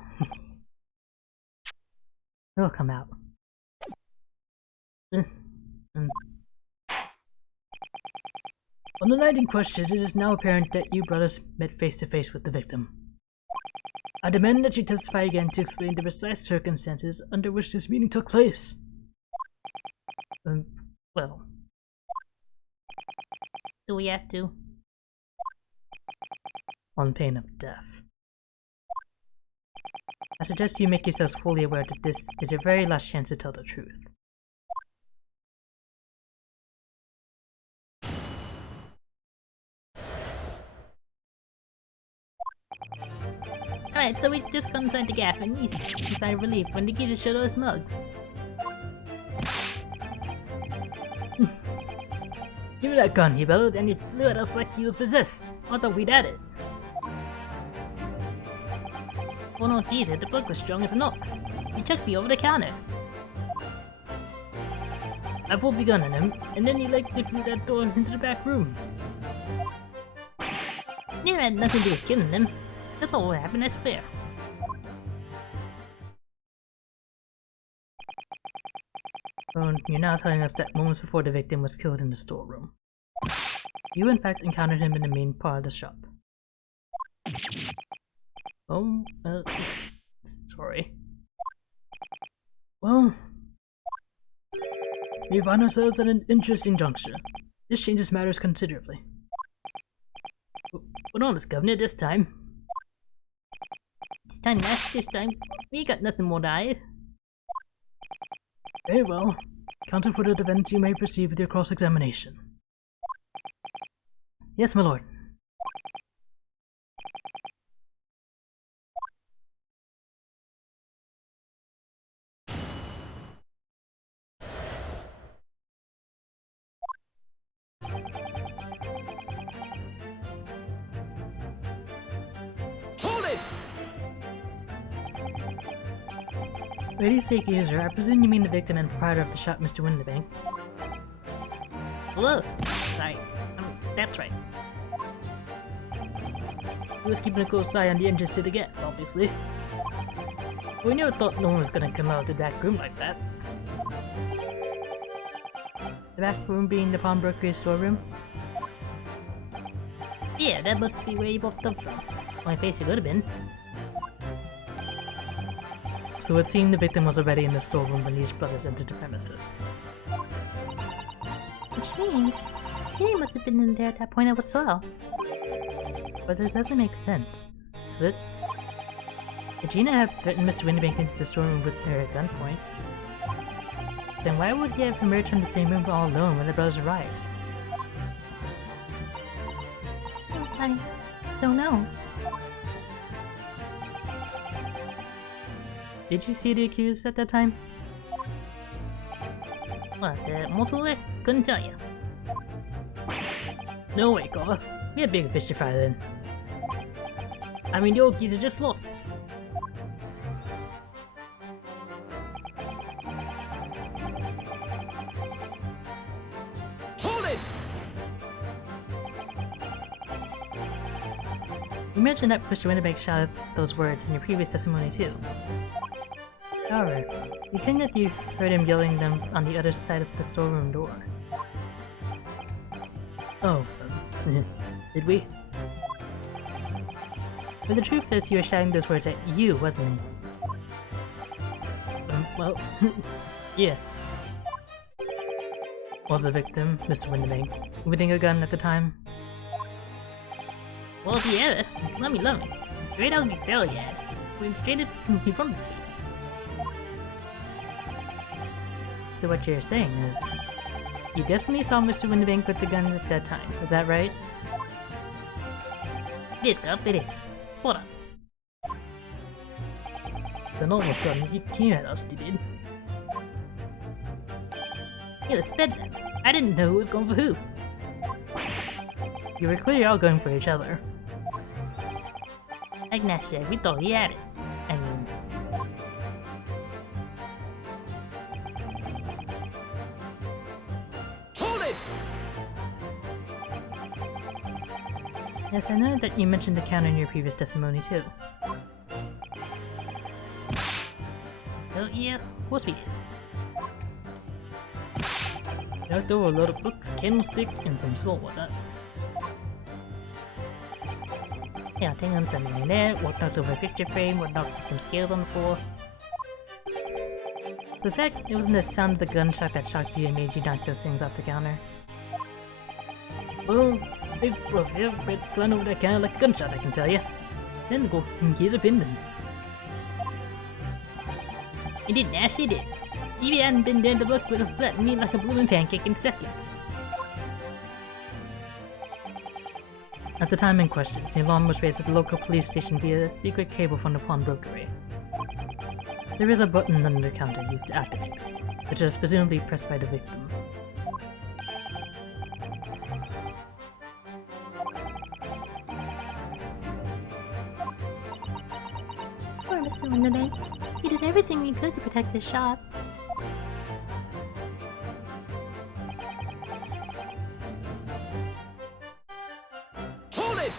will come out. On the night in question, it is now apparent that you brothers met face to face with the victim. I demand that you testify again to explain the precise circumstances under which this meeting took place. Well, do we have to? On pain of death. I suggest you make yourselves fully aware that this is your very last chance to tell the truth. Alright, so we just got inside the gap and he decided relief when the geezer showed us mug. Give me that gun, He bellowed and he flew at us like he was possessed. I thought we'd had it. Oh no, geezer, the bug was strong as an ox. He chucked me over the counter. I pulled the gun on him, and then he legged it through that door into the back room. It had nothing to do with killing him. That's all what happened, I swear. Well, you're now telling us that moments before the victim was killed in the storeroom, you in fact encountered him in the main part of the shop. Sorry. Well, we find ourselves at an interesting juncture. This changes matters considerably. But honest, Governor, this time. This time, Nash, this time, we got nothing more to hide. Very well. Counsel for the defense, you may proceed with your cross-examination. Yes, my lord. Hold it! When you say geezer, I presume you mean the victim and proprietor of the shop, Mr. Winterbank. Close. Right. That's right. He was keeping a close eye on the entrance to the gap, obviously. We never thought no one was gonna come out of the back room like that. The back room being the pawnbrokery storeroom? Yeah, that must be where you both come from. My face it would have been. So it seemed the victim was already in the storeroom when these brothers entered the premises. Which means Ginny must have been in there at that point as well. But that doesn't make sense, does it? If Gina had threatened Mr. Windybank into the storeroom with her at gunpoint, then why would he have emerged from the same room all alone when the brothers arrived? I don't know. Did you see the accused at that time? What, multiple? Couldn't tell you. No way, Cora. We had bigger fish to fry then. I mean, the old geezer just lost it. Hold it! You mentioned that Mr. Windybank shouted those words in your previous testimony too. However, you think that you heard him yelling them on the other side of the storeroom door. Oh, did we? But the truth is he was shouting those words at you, wasn't he? Well, yeah. Was the victim Mr. Windybank wielding a gun at the time? Was he ever? Let me. Straight out of my belly, yeah. Went straight at me from the space. So what you're saying is, you definitely saw Mr. Windybank with the gun at that time, is that right? It is, Gup, it is. Spot on. Then all of a sudden, he came at us, he did. Yeah, let's bet then. I didn't know who was going for who. You were clearly all going for each other. Like Nash said, we thought he had it. I mean... Hold it! Yes, I know that you mentioned the counter in your previous testimony too. Oh yeah, of course we did. There were a lot of books, a candlestick, and some small whatnot. Yeah, I think I'm something in there, what knocked over a picture frame, what knocked some scales on the floor. So in fact, it wasn't the sound of the gunshot that shocked you and made you knock those things off the counter. Well, big rough here, but flying over that counter like a gunshot, I can tell you. Then the golden keys are pinned in. He did, Nash, he did. If he hadn't been there, the book would have flattened me like a blooming pancake in seconds. At the time in question, the alarm was raised at the local police station via a secret cable from the pawnbrokery. There is a button under the counter used to activate, which is presumably pressed by the victim. Poor Mr. Windybank. He did everything we could to protect his shop. Hold it!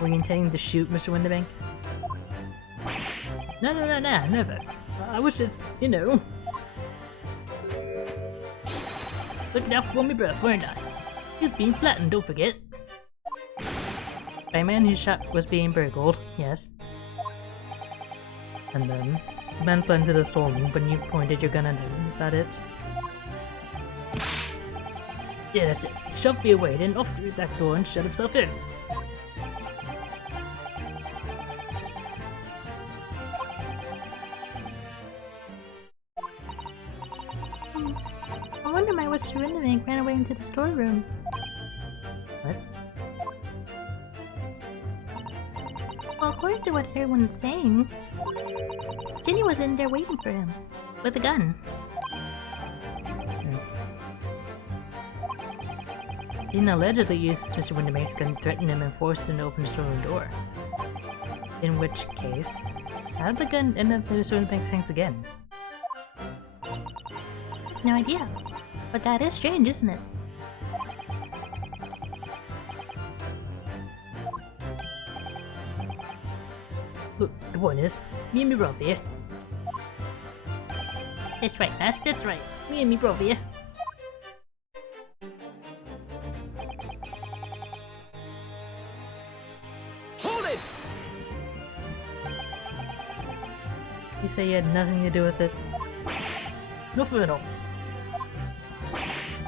Were you intending to shoot Mr. Windybank? No, never. I was just, you know... looking out for me brother, weren't I? He was being flattened, don't forget. By a man whose shop was being burgled, yes. And then, the man fled into the storeroom when you pointed your gun at him, is that it? Yeah, that's it. He shoved me away, then off through that door and shut himself in. I wonder why Mr. Windybank ran away into the storeroom. What? Well, according to what everyone's saying, Ginny was in there waiting for him, with a gun. Gina allegedly used Mr. Windybank's gun to threaten him and force him to open the storeroom door. In which case, how did the gun end up in Mr. Windybank's hands again? No idea. But that is strange, isn't it? Look, the point is, me and me brother here. That's right, Nash, that's right. Me and me brother here. Hold it! You say you had nothing to do with it? Nothing at all.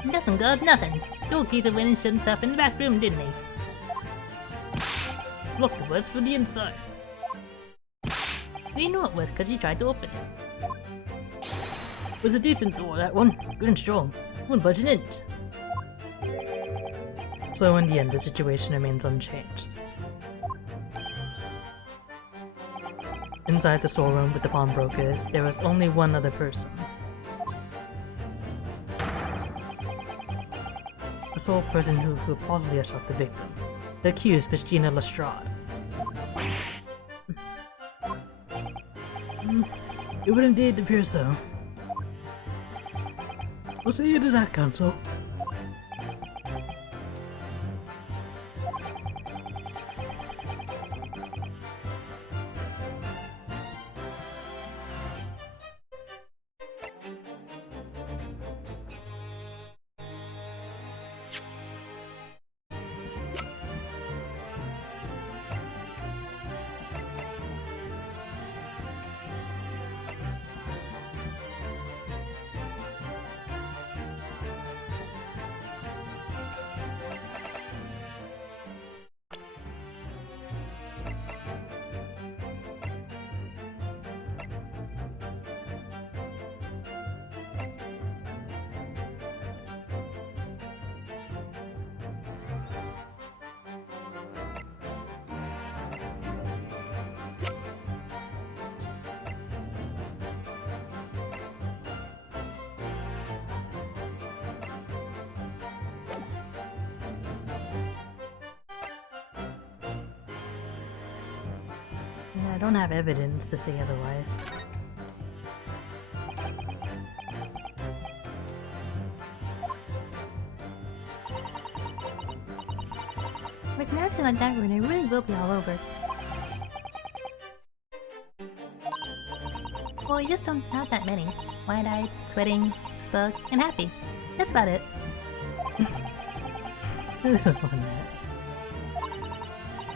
Nothing, God, nothing. Told Geezer went and shut himself in the back room, didn't he? Look, the was for the inside. We knew it was because you tried to open it. It was a decent door, that one. Good and strong. Wouldn't budge an inch. So in the end, the situation remains unchanged. Inside the storeroom with the pawnbroker, there was only one other person. The sole person who could possibly have shot the victim. The accused, Miss Gina Lestrade. It would indeed appear so. We'll see you to that, Council. Yeah, I don't have evidence to say otherwise. With an attitude like that, Rune, it really will be all over. Well, you just don't have that many. Wide-eyed, sweating, spook, and happy. That's about it. It isn't fun yet.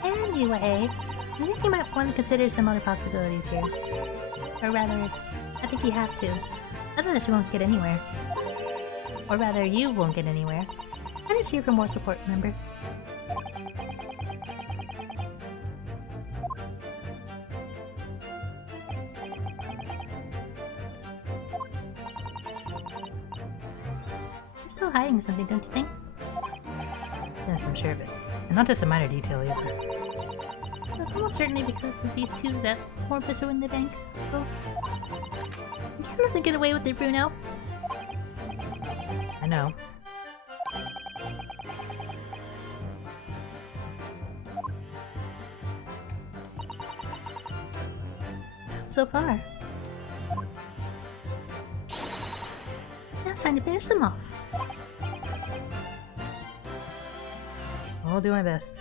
Anyway, I think you might want to consider some other possibilities here. Or rather, I think you have to. Otherwise you won't get anywhere. Or rather, you won't get anywhere. I'm just here for more support, remember? You're still hiding something, don't you think? Yes, I'm sure of it. And not just a minor detail either. It was almost certainly because of these two that Morbus ruined the bank. Oh. You can't let them get away with it, Bruno. I know. So far. Now it's time to finish them off. I'll do my best.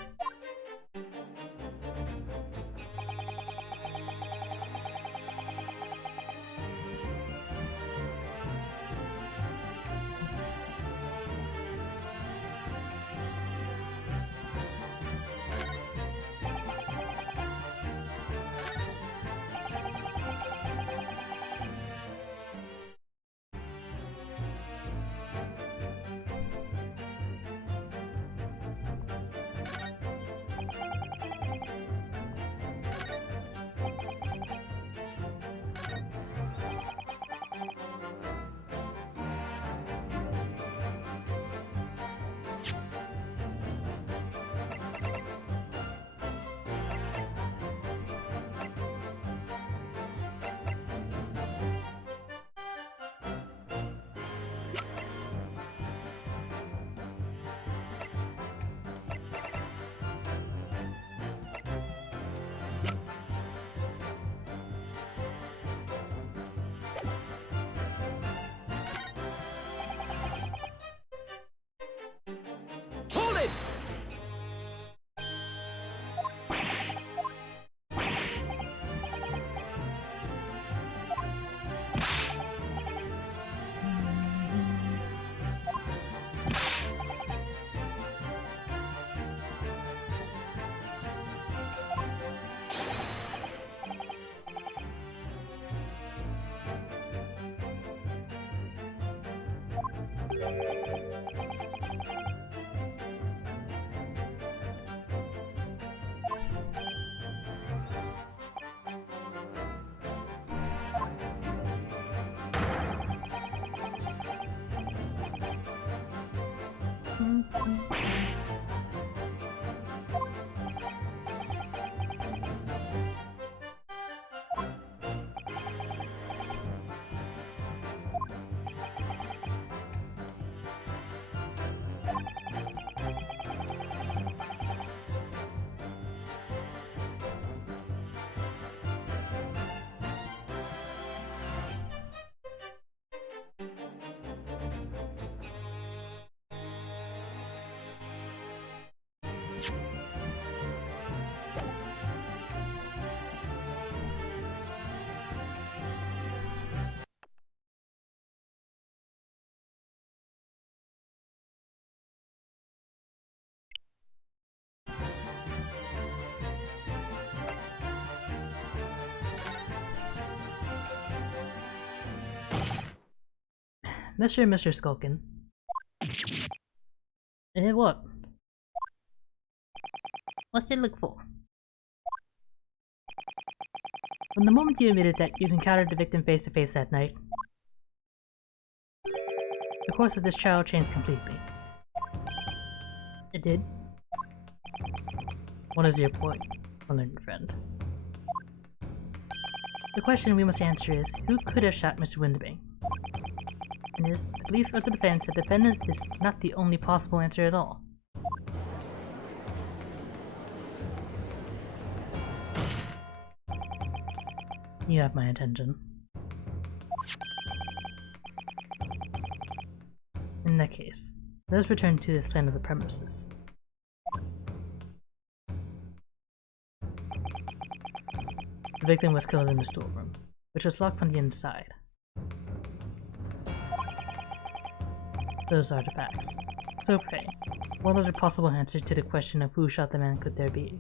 Mr. and Mr. Skulkin. Eh, what? What's it look for? From the moment you admitted that you'd encountered the victim face to face that night, the course of this trial changed completely. It did. What is your point, my learned friend? The question we must answer is, who could have shot Mr. Winterbank? And it is the belief of the defense that the defendant is not the only possible answer at all. You have my attention. In that case, let us return to this plan of the premises. The victim was killed in the storeroom, which was locked from the inside. Those are the facts. So pray, what other possible answer to the question of who shot the man could there be?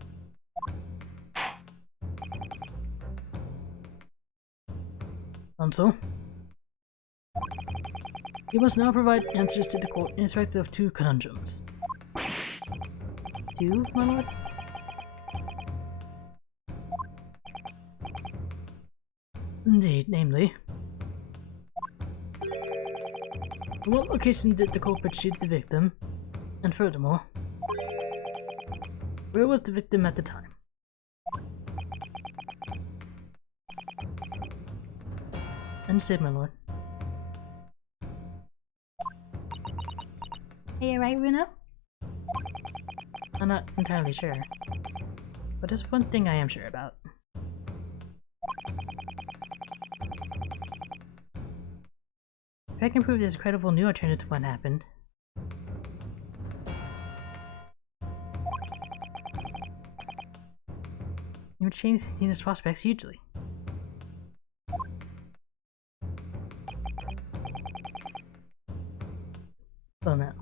Counsel? You must now provide answers to the court in respect of two conundrums. Two, my lord? Indeed, namely. In what location did the culprit shoot the victim? And furthermore, where was the victim at the time? Understood, my lord. Are you right, Bruno? I'm not entirely sure, but there's one thing I am sure about. If I can prove there's a credible new alternative to what happened, it would change Nina's prospects hugely. Well now,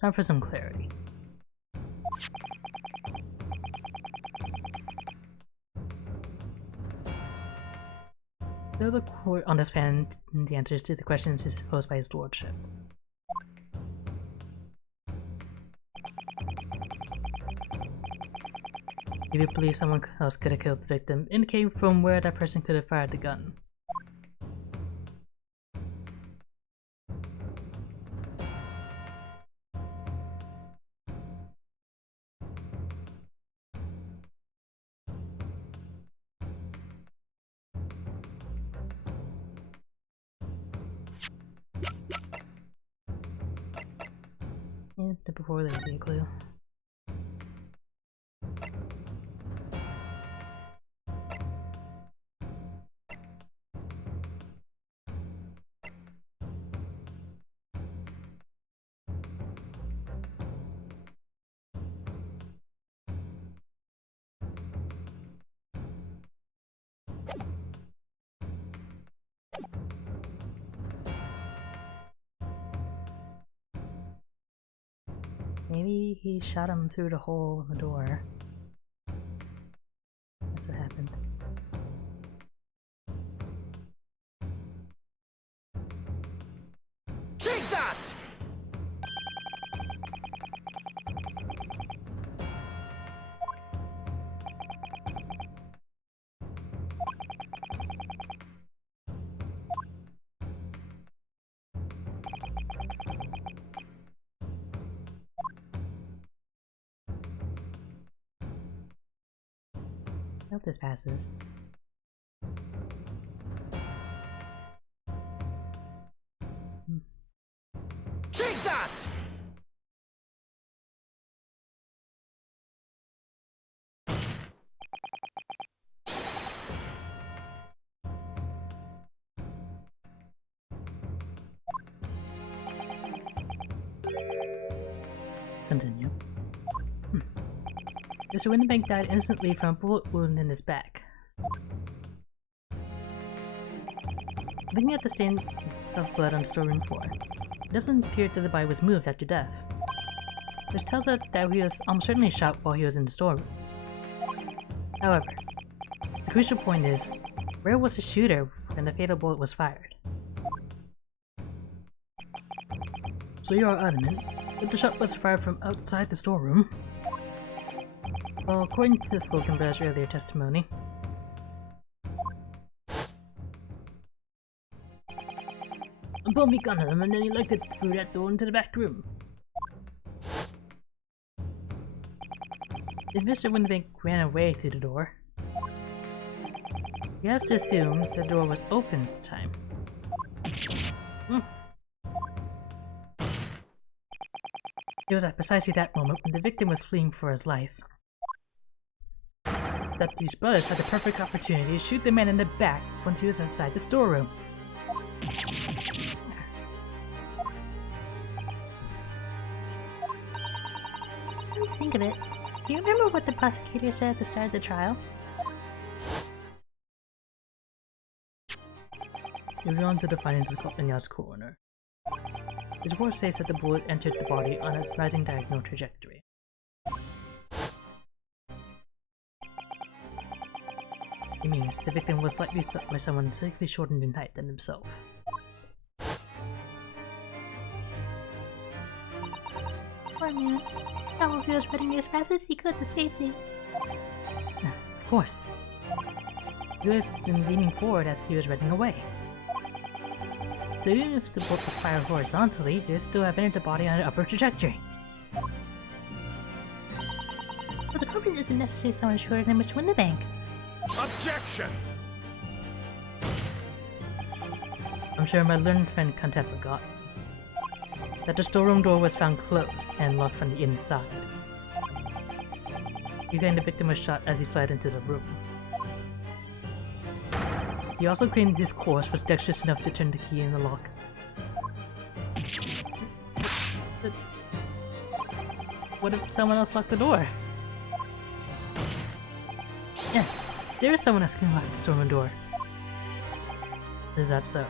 time for some clarity. Show the court on this pan the answers to the questions posed by his lordship. If you believe someone else could have killed the victim, indicate from where that person could have fired the gun. And before there would be a clue. Maybe he shot him through the hole in the door. That's what happened. Take that! hope this passes. Take that! Continue. Mr. Winterbank died instantly from a bullet wound in his back. Looking at the stain of blood on the storeroom floor, it doesn't appear that the body was moved after death, which tells us that he was almost certainly shot while he was in the storeroom. However, the crucial point is, where was the shooter when the fatal bullet was fired? So you are adamant that the shot was fired from outside the storeroom? Well, according to the Skulkin brother's earlier testimony, And pulled me gun at him and then he looked it through that door into the back room. if Mr. Winterbank ran away through the door, you have to assume the door was open at the time. It was at precisely that moment, when the victim was fleeing for his life, that these brothers had the perfect opportunity to shoot the man in the back once he was outside the storeroom. Come to think of it, do you remember what the prosecutor said at the start of the trial? Moving on to the findings of Scotland Yard's coroner. His report states that the bullet entered the body on a rising diagonal trajectory. It means the victim was likely shot by someone significantly shorter in height than himself. Poor man. Probably was running as fast as he could to safety. Of course. He would have been leaning forward as he was running away. So even if the bullet was fired horizontally, it would still have entered the body on an upward trajectory. But the culprit isn't necessarily someone shorter than Mr. Winterbank. Objection! I'm sure my learned friend can't have forgotten that the storeroom door was found closed and locked from the inside. He claimed the victim was shot as he fled into the room. He also claimed his course was dexterous enough to turn the key in the lock. But what if someone else locked the door? Yes, there is someone else who can lock the storeroom door. Is that so?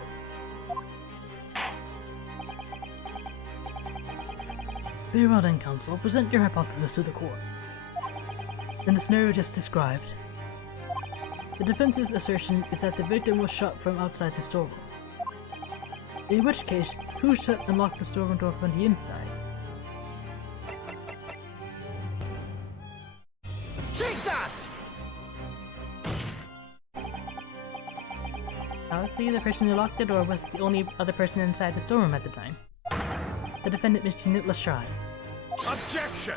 Very well then, counsel. Present your hypothesis to the court. In the scenario just described, the defense's assertion is that the victim was shot from outside the storeroom. In which case, who shut and locked the storeroom door from the inside? Take that! Obviously, the person who locked the door was the only other person inside the storeroom at the time. The defendant, Miss Jeanette Lestrade. Objection!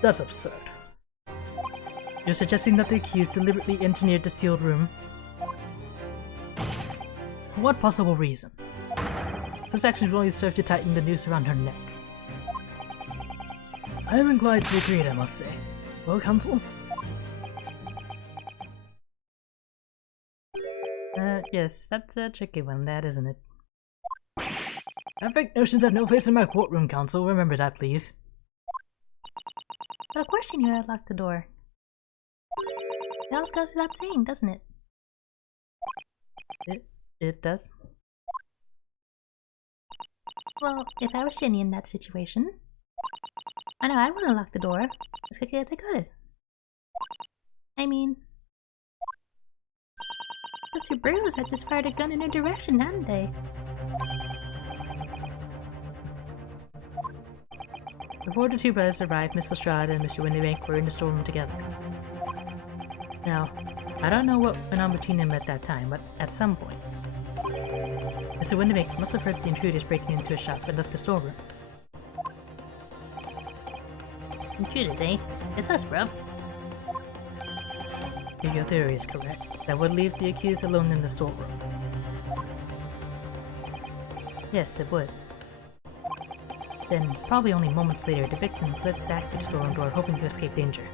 That's absurd. You're suggesting that the accused deliberately engineered the sealed room? For what possible reason? This action will only serve to tighten the noose around her neck. I am inclined to agree, I must say. Well, counsel? Yes, that's a tricky one, that isn't it? Perfect notions have no place in my courtroom, counsel. Remember that, please. But of course you knew I locked the door. It almost goes without saying, doesn't it? It does? Well, if I was Jenny in that situation, I know I would have locked the door as quickly as I could. I mean, those two burglars had just fired a gun in her direction, hadn't they? Before the two brothers arrived, Miss Lestrade and Mr. Winterbank were in the storeroom together. Now, I don't know what went on between them at that time, but at some point, Mr. Winterbank must have heard the intruders breaking into a shop and left the storeroom. Intruders, eh? It's us, bruv. If your theory is correct, that would leave the accused alone in the storeroom. Yes, it would. Then, probably only moments later, the victim fled back to the storeroom door hoping to escape danger.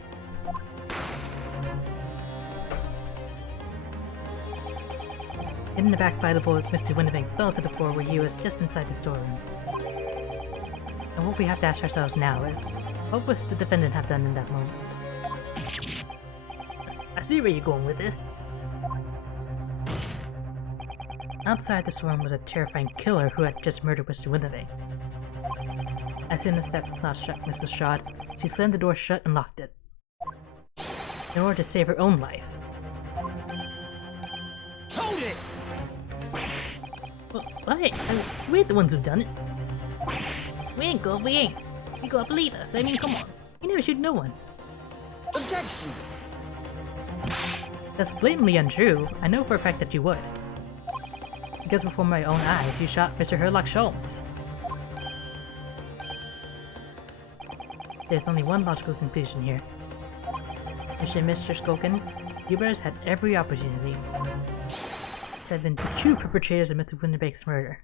Hit in the back by the bullet, Mr. Winnebank fell to the floor where he was just inside the storeroom. And what we have to ask ourselves now is, what would the defendant have done in that moment? I see where you're going with this. Outside the storeroom was a terrifying killer who had just murdered Mr. Winnebank. As soon as that thought struck Mrs. Strahd, she slammed the door shut and locked it, in order to save her own life. Hold it! Well, hey, we ain't the ones who've done it. We ain't good, we ain't. You gotta believe us, I mean, come on. You never shoot no one. Objection! That's blatantly untrue. I know for a fact that you would. Because before my own eyes, you shot Mr. Herlock Sholmes. There's only one logical conclusion here. Mr. Skulkin, you brothers had every opportunity to have been the true perpetrators of Mr. Winnebank's murder.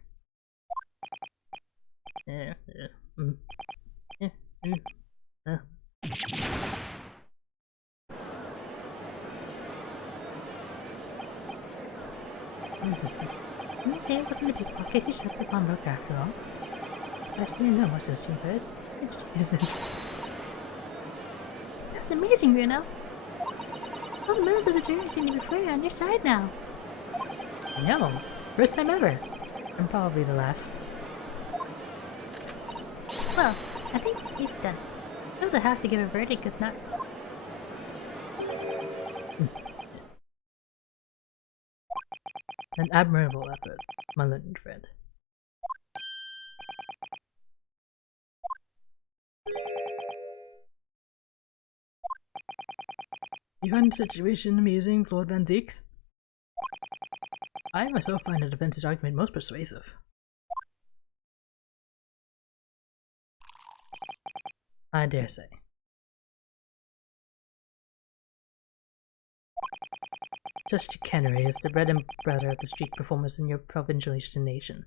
Can you say it wasn't a pickpocket who shut the bomb broke after all? I didn't know what's this first. Jesus. That's amazing, Bruno. All the members of the jury seem to be fully on your side now. No, first time ever. And probably the last. Well, I think we've done. We'll have to give a verdict if not. An admirable effort, my learned friend. You find the situation amusing, Lord Van Zeeks? I myself find the defense's argument most persuasive. I dare say. Such chicanery is the bread and butter of the street performers in your provincial Eastern nation.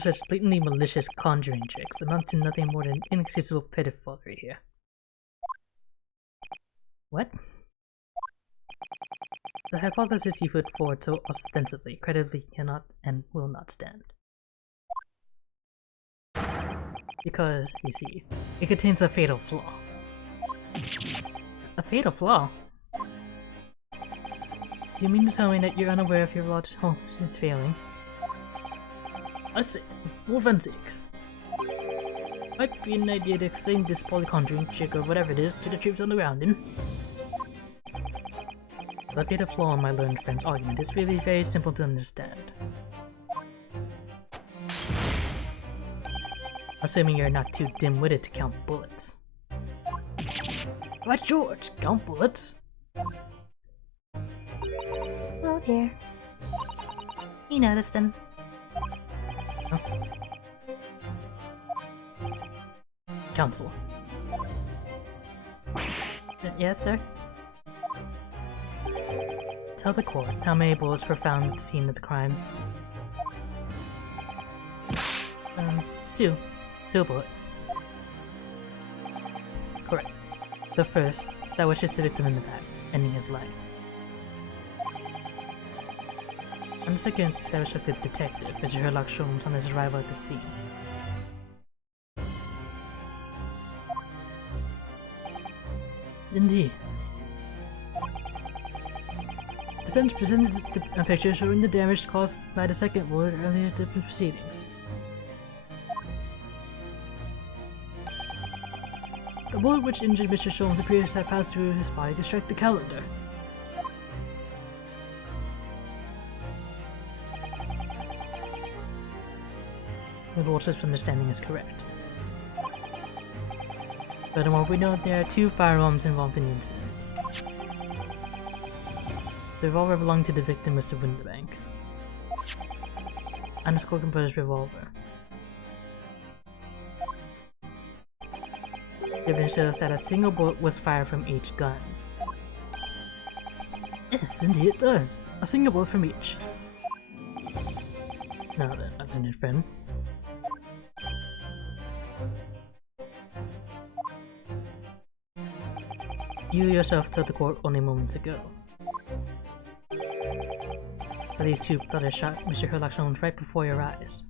Such blatantly malicious conjuring tricks amount to nothing more than inexcusable pettifoggery here. What? The hypothesis you put forward so ostensibly, credibly cannot and will not stand. Because, you see, it contains a fatal flaw. A fatal flaw? Do you mean to tell me that you're unaware of your logic is failing? I say, more Van Zeeks. Might be an idea to explain this polyconjuring trick or whatever it is to the troops on the ground, The fatal flaw in my learned friend's argument is really very simple to understand. Assuming you're not too dim-witted to count bullets. Right, George, count bullets. Oh dear. You noticed them. Huh? Counsel. Yes, sir? Tell the court how many bullets were found at the scene of the crime. 2. 2 bullets. Correct. The first, that wishes the victim in the back, ending his life. And the second, that was struck the detective, Mr. Herlock Sholmes, on his arrival at the scene. Indeed. Defense presented a picture showing the damage caused by the second bullet earlier in the proceedings. The bullet which injured Mr. Sholmes appears to have passed through his body to strike the calendar. The Lordship's understanding is correct. Furthermore, we know there are 2 firearms involved in the incident. The revolver belonged to the victim, Mr. Winnebank, and the Skulkin brother's revolver. The evidence shows that a single bullet was fired from each gun. Yes, indeed it does. A single word from each. Now then, I've been your friend. You yourself told the court only moments ago that these two brothers shot Mr. Herlock Sholmes right before your eyes.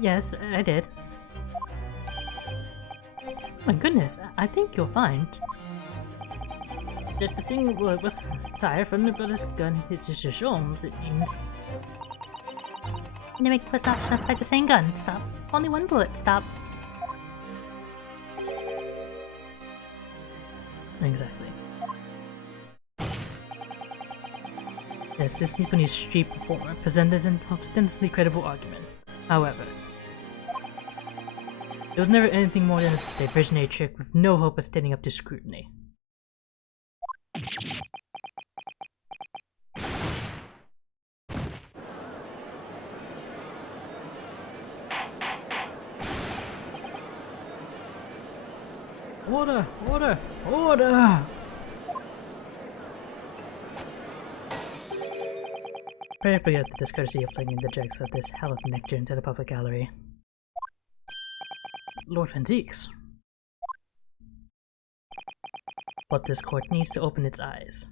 Yes, I did. My goodness, I think you'll find that the single bullet was fired from the brother's gun hit Mr. Sholmes. It means Mimic was not shot by the same gun. Stop. Only one bullet. Stop. exactly. Yes, this Nipponese street performer presented an ostensibly credible argument. However, it was never anything more than a diversionary trick with no hope of standing up to scrutiny. Order! Order! Order! Pray forget the discourtesy of flinging the dregs of this hallowed nectar into the public gallery. Lord Vanzeeks. But this court needs to open its eyes.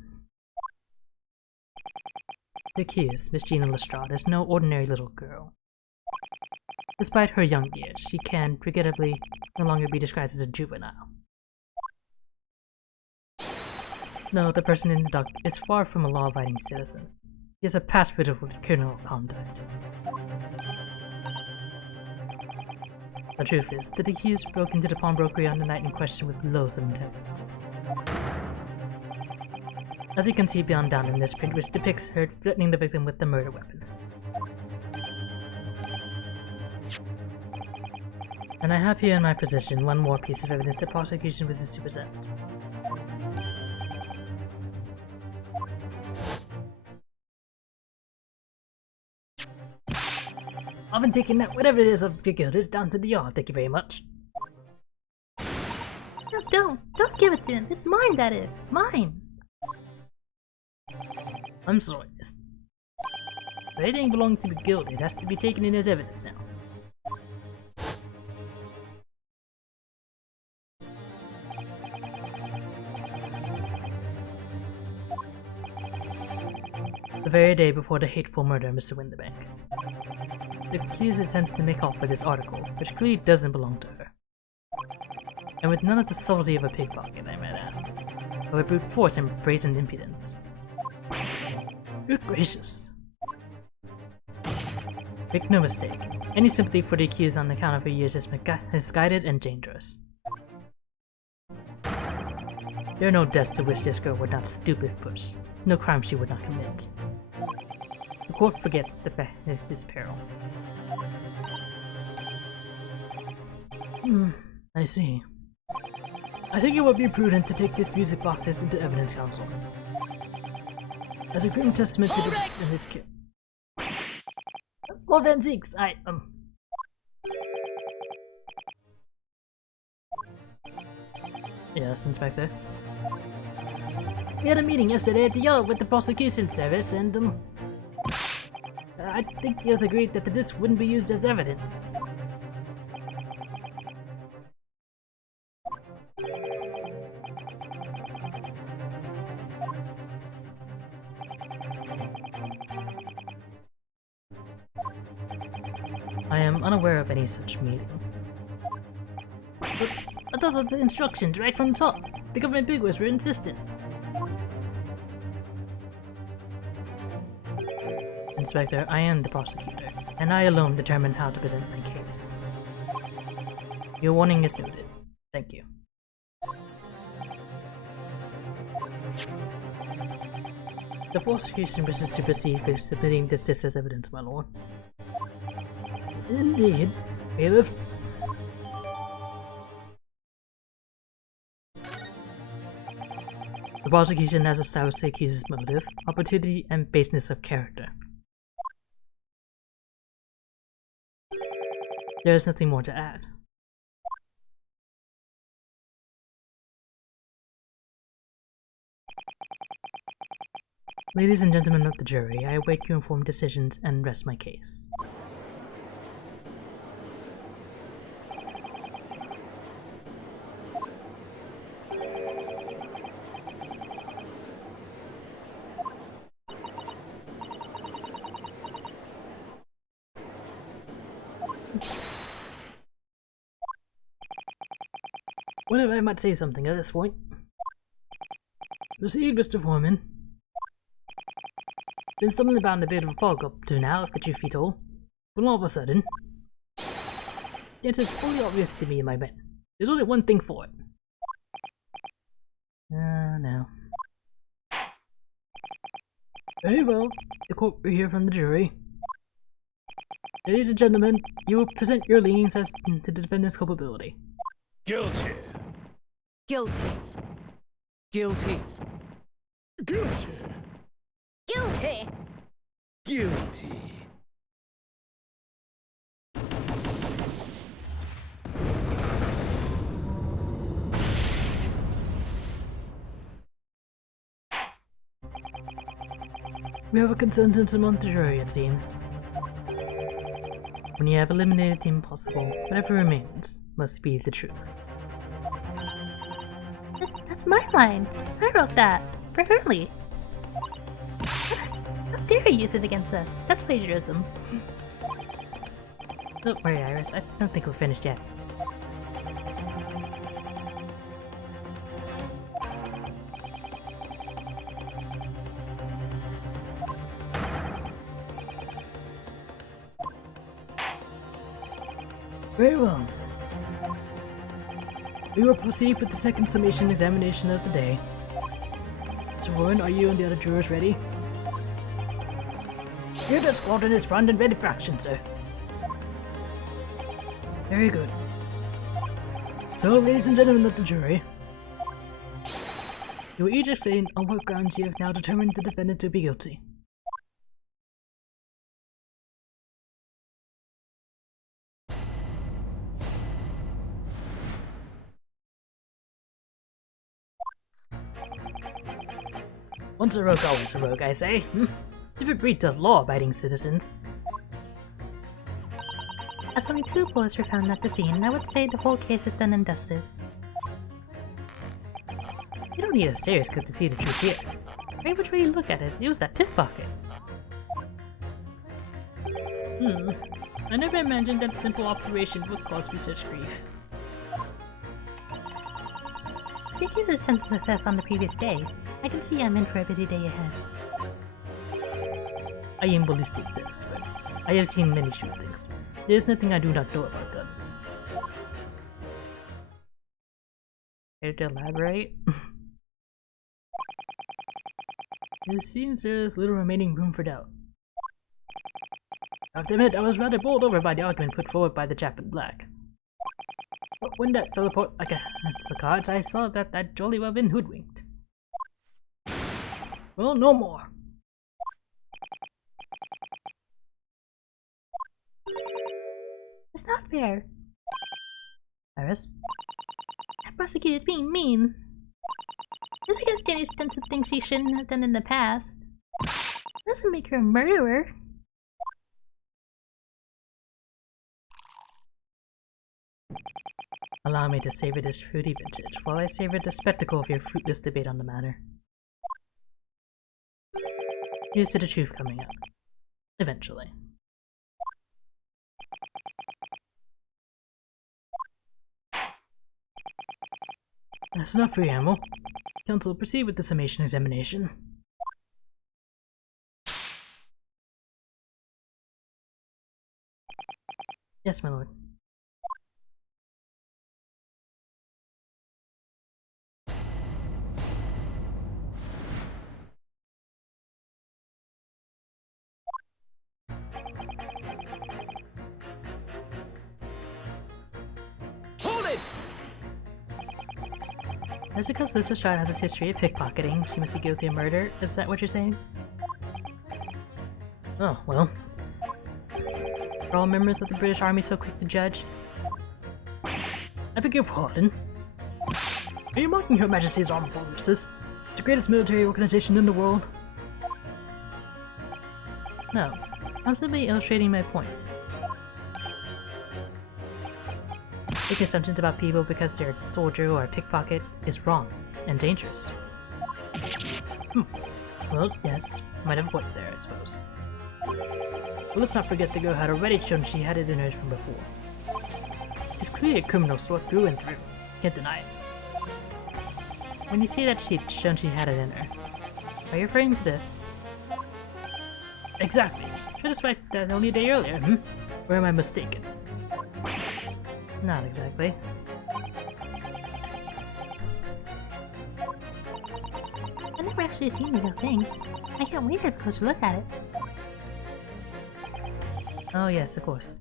The accused, Miss Gina Lestrade, is no ordinary little girl. Despite her young years, she can, regrettably, no longer be described as a juvenile. No, the person in the dock is far from a law-abiding citizen. He has a past riddled with criminal conduct. The truth is, the accused broke into the pawnbrokery on the night in question with loathsome intent. As you can see beyond down in this print, which depicts her threatening the victim with the murder weapon. And I have here in my possession one more piece of evidence the prosecution wishes to present. I've been taking that whatever it is of your guild is down to the yard, thank you very much. No, don't give it to him. It's mine, that is. Mine. I'm sorry, miss. But anything belonging to the guild, it has to be taken in as evidence now. The very day before the hateful murder of Mr. Winterbank, the accused attempted to make off with this article, which clearly doesn't belong to her. And with none of the subtlety of a pickpocket, I might add, but with brute force and brazen impudence. Good gracious. Make no mistake, any sympathy for the accused on account of her years is misguided and dangerous. There are no deaths to which this girl would not stoop if pushed, no crime she would not commit. The court forgets the fact of this peril. I see. I think it would be prudent to take this music box test into evidence council. As a grim testament to his kill. Lord Vanzeeks, Yes, Inspector? We had a meeting yesterday at the yard with the prosecution service and, I think it was agreed that the disc wouldn't be used as evidence. I am unaware of any such meeting. But those are the instructions right from the top. The government bigwigs were insistent. Inspector, I am the prosecutor, and I alone determine how to present my case. Your warning is noted. Thank you. The prosecution wishes to proceed with submitting this as evidence, my lord. Indeed. Bailiff. The prosecution has established the accused's motive, opportunity, and baseness of character. There is nothing more to add. Ladies and gentlemen of the jury, I await your informed decisions and rest my case. Well, if I might say something at this point. Proceed, Mr. Foreman. Been stumbling about in a bit of a fog up to now, if the truth be told. But all of a sudden, the answer is fully obvious to me and my men. There's only one thing for it. No. Very well. The court will hear from the jury. Ladies and gentlemen, you will present your leanings as to the defendant's culpability. Guilty. Guilty. Guilty. Guilty. Guilty! Guilty. We have a consensus among the jury, it seems. When you have eliminated the impossible, whatever remains must be the truth. That's my line. I wrote that. For Hurley. How dare you use it against us? That's plagiarism. Don't worry, Iris. I don't think we're finished yet. Very well. We will proceed with the second summation examination of the day. Mr. Warren, are you and the other jurors ready? Here the squadron is front and ready for action, sir. Very good. So, ladies and gentlemen of the jury, you will each explain on what grounds you have now determined the defendant to be guilty. Once a rogue, always a rogue, I say. Different breed does law-abiding citizens. As only 2 bullets were found at the scene, I would say the whole case is done and dusted. You don't need a stereoscope to see the truth here. Any which way you look at it, it was that pickpocket. I never imagined that simple operation would cause me such grief. The accuser's attempted the theft on the previous day. I can see I'm in for a busy day ahead. I am ballistics expert. I have seen many shootings. There is nothing I do not know about guns. Care to elaborate? It seems there is little remaining room for doubt. I have to admit, I was rather bowled over by the argument put forward by the chap in black. But when that fell apart like a house of cards, I saw that I'd jolly well been hoodwinked. Well, no more. It's not fair. Iris? That prosecutor's being mean. Just against Danny's sense of things she shouldn't have done in the past. Doesn't make her a murderer. Allow me to savor this fruity vintage while I savor the spectacle of your fruitless debate on the matter. Here's to the truth coming out. Eventually. That's enough for you, Hamill. Counsel, proceed with the summation examination. Yes, my lord. Hold it! That's because Lisa Stride has a history of pickpocketing. She must be guilty of murder. Is that what you're saying? Oh, well. Are all members of the British Army so quick to judge? I beg your pardon? Are you mocking Her Majesty's Armed Forces? The greatest military organization in the world? No, I'm simply illustrating my point. Making assumptions about people because they're a soldier or a pickpocket is wrong and dangerous. Well, yes, might have worked there, I suppose. But let's not forget the girl had already shown she had it in her from before. She's clearly a criminal sort through and through. Can't deny it. When you say that she'd shown she had it in her, are you referring to this? Exactly. Should have suspected that only a day earlier, Or am I mistaken? Not exactly. I've never actually seen the real thing. I can't wait to have a closer look at it. Oh yes, of course.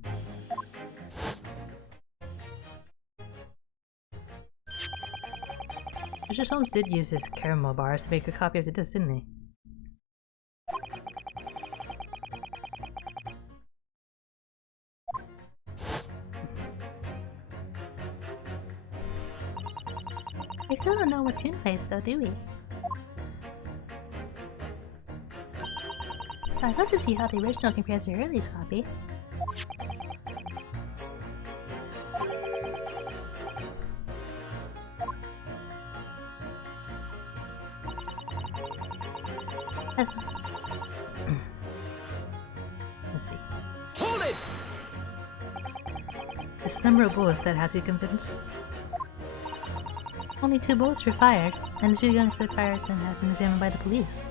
Mr. Holmes did use his caramel bars to make a copy of the disc, didn't he? We still don't know what's in place though, do we? I'd love to see how the original compares to the earliest copy. That's Let's see. Hold it! Is the number of bullets that has you convinced? only 2 bullets were fired, and the 2 guns that fired then have been examined by the police.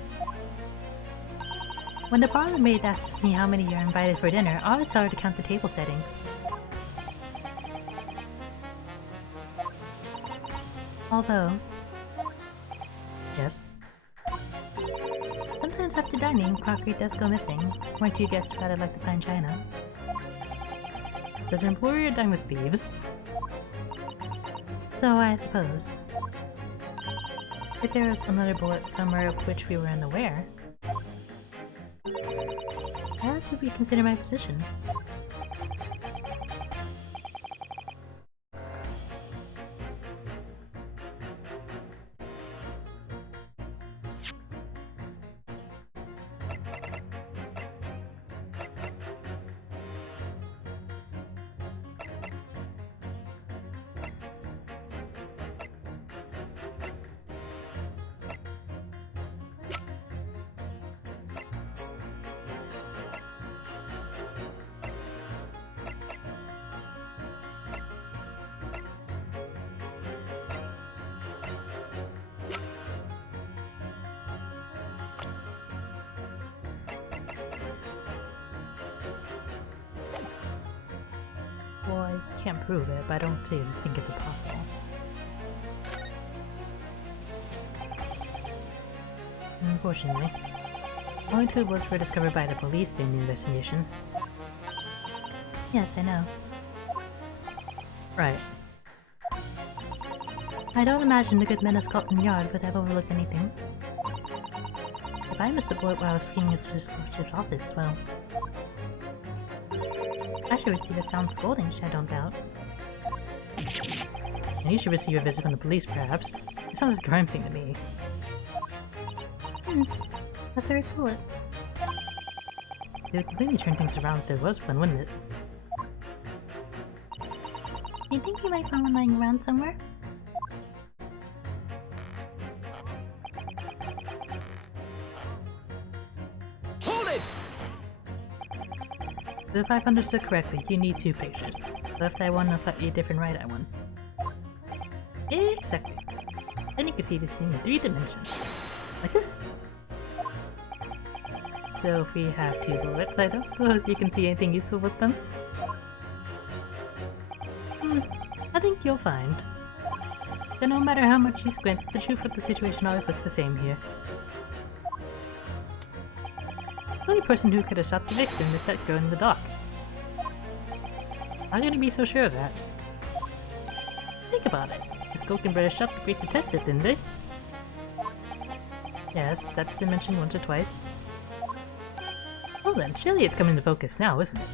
When the parlor maid asks me how many are invited for dinner, I always tell her to count the table settings. Although, Yes. sometimes after dining, crockery does go missing. One or 2 guests rather like to find china. Does your employer dine with thieves? So I suppose. If there was another bullet somewhere of which we were unaware, I have to reconsider my position. well, I can't prove it, but I don't think it's impossible. Unfortunately, only 2 bullets were discovered by the police during the investigation. Yes, I know. Right. I don't imagine the good men of Scotland Yard would have overlooked anything. If I missed a bullet while I was skiing his lordship's office, well... I should receive a sound scolding, I don't doubt. And you should receive a visit from the police, perhaps. It sounds like a crime scene to me. A 3rd bullet. It would completely turn things around if there was one, wouldn't it? You think you might find one lying around somewhere? Hold it! So if I've understood correctly, you need 2 pictures. Left eye one and a slightly different right eye one. Exactly. And you can see this in 3 dimensions. Like this. So if we have 2 bullets, I don't suppose you can see anything useful with them? I think you'll find that no matter how much you squint, the truth of the situation always looks the same here. The only person who could have shot the victim is that girl in the dock. How can you be so sure of that? Think about it. The Skulkin brothers shot the great detective, didn't they? Yes, that's been mentioned once or twice. Well then, surely it's coming to focus now, isn't it?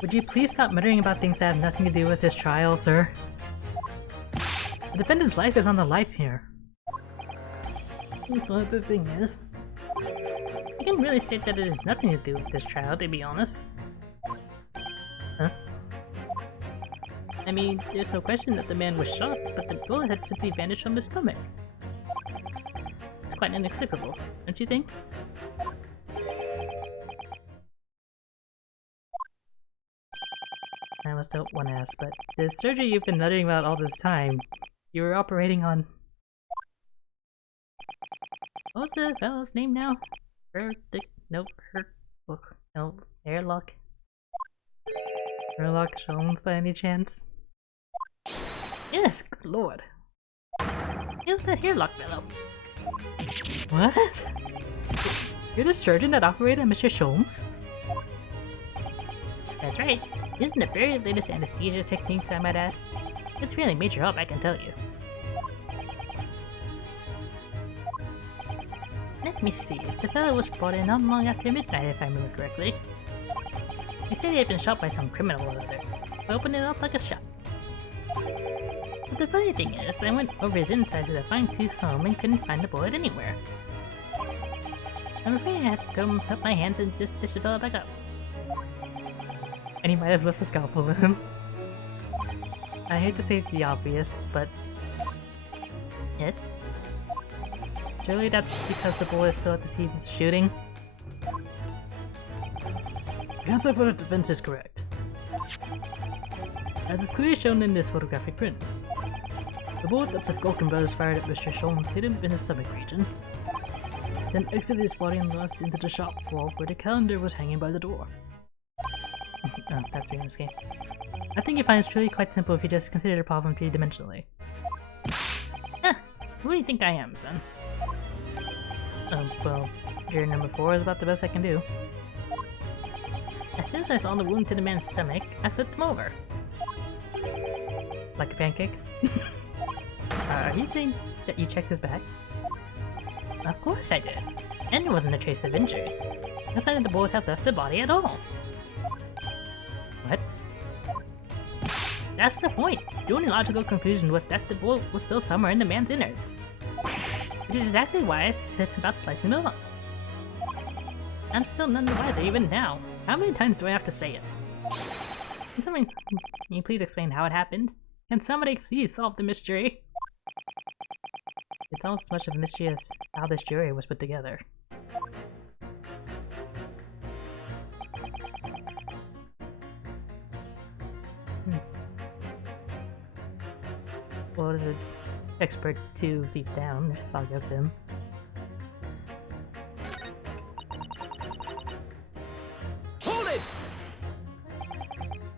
Would you please stop muttering about things that have nothing to do with this trial, sir? The defendant's life is on the line here. Well, the thing is, I can really say that it has nothing to do with this trial, to be honest. Huh? I mean, there's no question that the man was shot, but the bullet had simply vanished from his stomach. It's quite inexplicable, don't you think? I almost don't want to ask, but the surgery you've been muttering about all this time, you were operating on... What was the fellow's name now? Airlock. Sherlock Holmes by any chance? Yes, good lord. It was that Airlock fellow. What? You're the surgeon that operated on Mr. Sholmes? That's right. Using the very latest anesthesia techniques, I might add. It's really major help, I can tell you. Let me see. The fellow was brought in not long after midnight, if I remember correctly. He said he had been shot by some criminal or other. I opened it up like a shot. But the funny thing is, I went over his inside with a fine-tooth comb and couldn't find the bullet anywhere. I'm afraid I had to come up my hands and just stitch the fellow back up. And he might have left a scalpel with him. I hate to say the obvious, but Yes? surely that's because the bullet is still at the scene of the shooting. The concept for the defense is correct. As is clearly shown in this photographic print. The bullet that the Skulkin brothers fired at Mr. Sholmes hit him in his stomach region, then exited his body and lost into the shop wall where the calendar was hanging by the door. Oh, that's being risky. I think you find it's truly quite simple if you just consider the problem three-dimensionally. Huh, who do you think I am, son? Well, your number 4 is about the best I can do. As soon as I saw the wound to the man's stomach, I flipped him over. Like a pancake? Are you saying that you checked his back? Of course I did. And there wasn't a trace of injury. No sign that the bullet had left the body at all. What? That's the point. The only logical conclusion was that the bullet was still somewhere in the man's innards. Which is exactly why I said about slicing him up. I'm still none the wiser even now. How many times do I have to say it? Can you please explain how it happened? Can somebody please solve the mystery? It's almost as much of a mystery as how this jury was put together. Well, the expert 2 seats down, if I'll go to him. Hold it!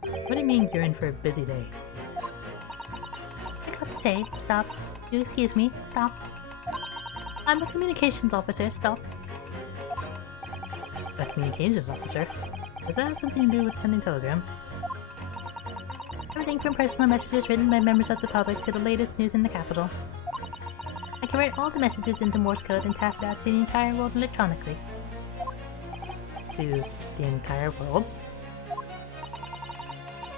What do you mean you're in for a busy day? I got to say, stop. You excuse me, stop. I'm a communications officer, stop. A communications officer? Does that have something to do with sending telegrams? Everything from personal messages written by members of the public to the latest news in the capital. I can write all the messages into Morse code and tap it out to the entire world electronically. To the entire world?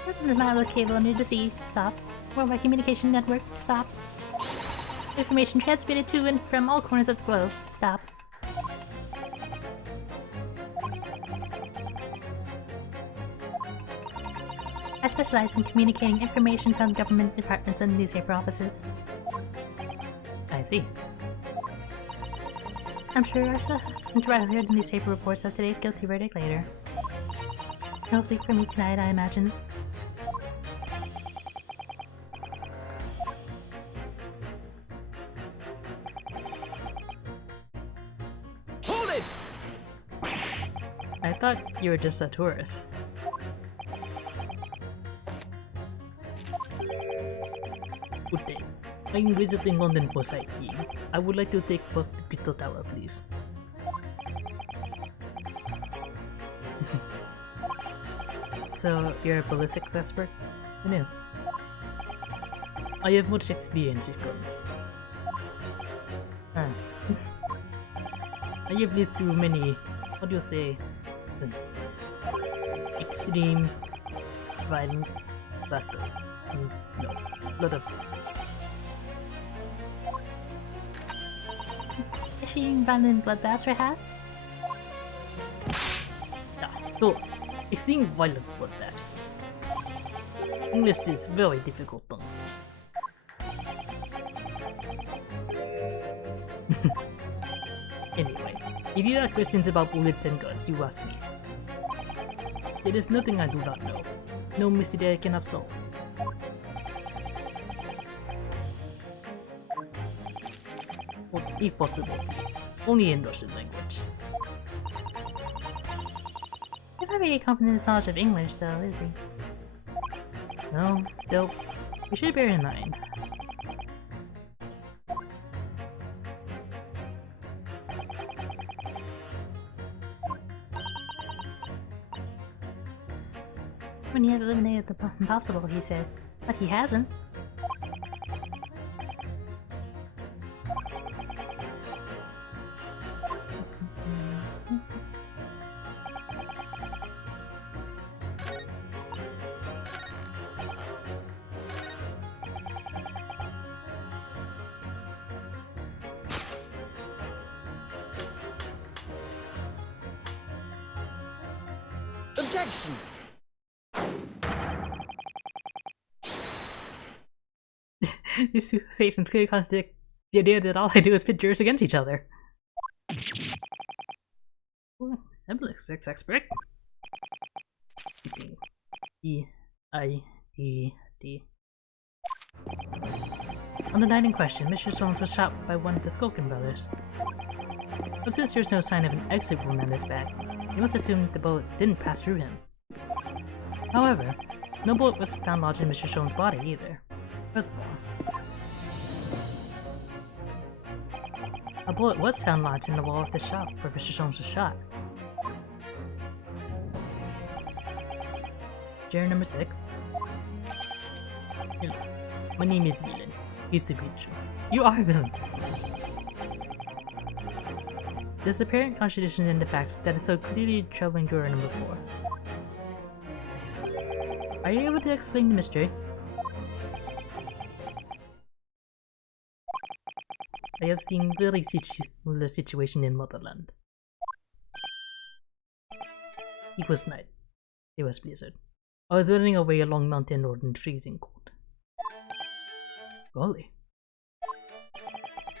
This is the Milo cable under the sea, stop. Worldwide Communication Network, stop. Information transmitted to and from all corners of the globe, stop. I specialize in communicating information from government departments and newspaper offices. I see. I'm sure I'll hear the newspaper reports of today's guilty verdict later. No sleep for me tonight, I imagine. Hold it! I thought you were just a tourist. Good day. I'm visiting London for sightseeing. I would like to take post the Crystal Tower, please. So, you're a ballistics expert? I knew. I have much experience with guns. Huh. I have lived through many, what do you say, extreme violent, lot of, no, lot of. Issuing violent bloodbaths, perhaps? Those extreme violent bloodbaths. English is very difficult tongue. Anyway, if you have questions about bullets and guns, you ask me. There is nothing I do not know. No mystery I cannot solve. Or, if possible, please, only in Russian language. He's not really confident in his knowledge of English, though, is he? No, still, you should bear in mind. When he had eliminated the impossible, he said. But he hasn't. Objection! These two statements clearly contradict the idea that all I do is pit jurors against each other. Epileptics expert. E-I-D-D. On the night in question, Mr. Soames was shot by one of the Skulkin brothers. But since there's no sign of an exit wound on his back, you must assume that the bullet didn't pass through him. However, no bullet was found lodged in Mr. Soames' body either. First of all, a bullet was found lodged in the wall of the shop where Mr. Soames was shot. Juror number 6. Hello, my name is Villain. Pleased to meet you. You are a villain. There's apparent contradiction in the facts that is so clearly troubling juror number 4. Are you able to explain the mystery? I have seen very similar situation in Motherland. It was night. It was blizzard. I was running away along mountain road in freezing cold. Golly.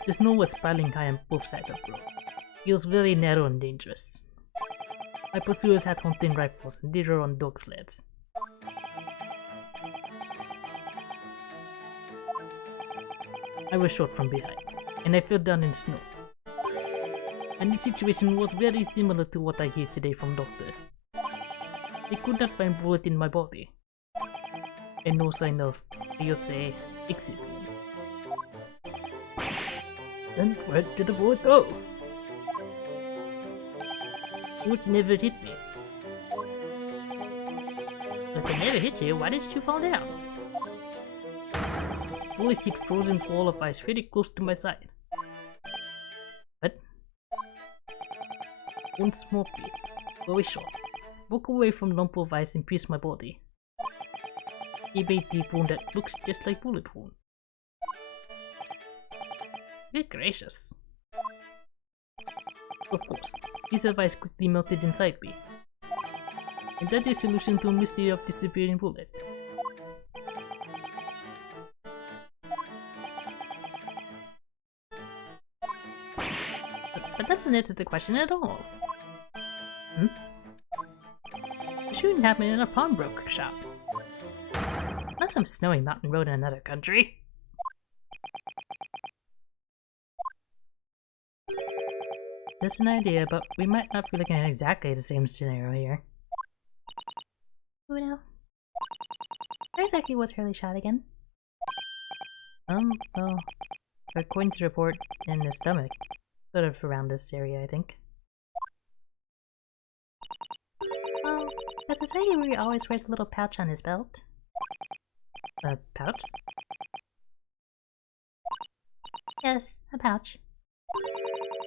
The snow was piling high on both sides of the road. It was very narrow and dangerous. My pursuers had hunting rifles and they were on dog sleds. I was shot from behind, and I fell down in snow. And the situation was very similar to what I hear today from doctor. They could not find bullet in my body, and no sign of, you say, exit wound. Then where did the bullet go? It never hit me. If it never hit you, why did you fall down? Bullet hit frozen wall of ice very close to my side. But one small piece, very short, broke away from lump of ice and pierced my body. It made deep wound that looks just like bullet wound. Good gracious. Of course, this ice quickly melted inside me. And that is the solution to a mystery of disappearing bullet. But that doesn't answer the question at all. The shooting happened in a pawnbroker shop. Not some snowy mountain road in another country. Just an idea, but we might not be looking at exactly the same scenario here. Who know? Where exactly was Hurley shot again? Well, according to the report, in the stomach. Sort of around this area, I think. Well, does it say where he always wears a little pouch on his belt? A pouch? Yes, a pouch.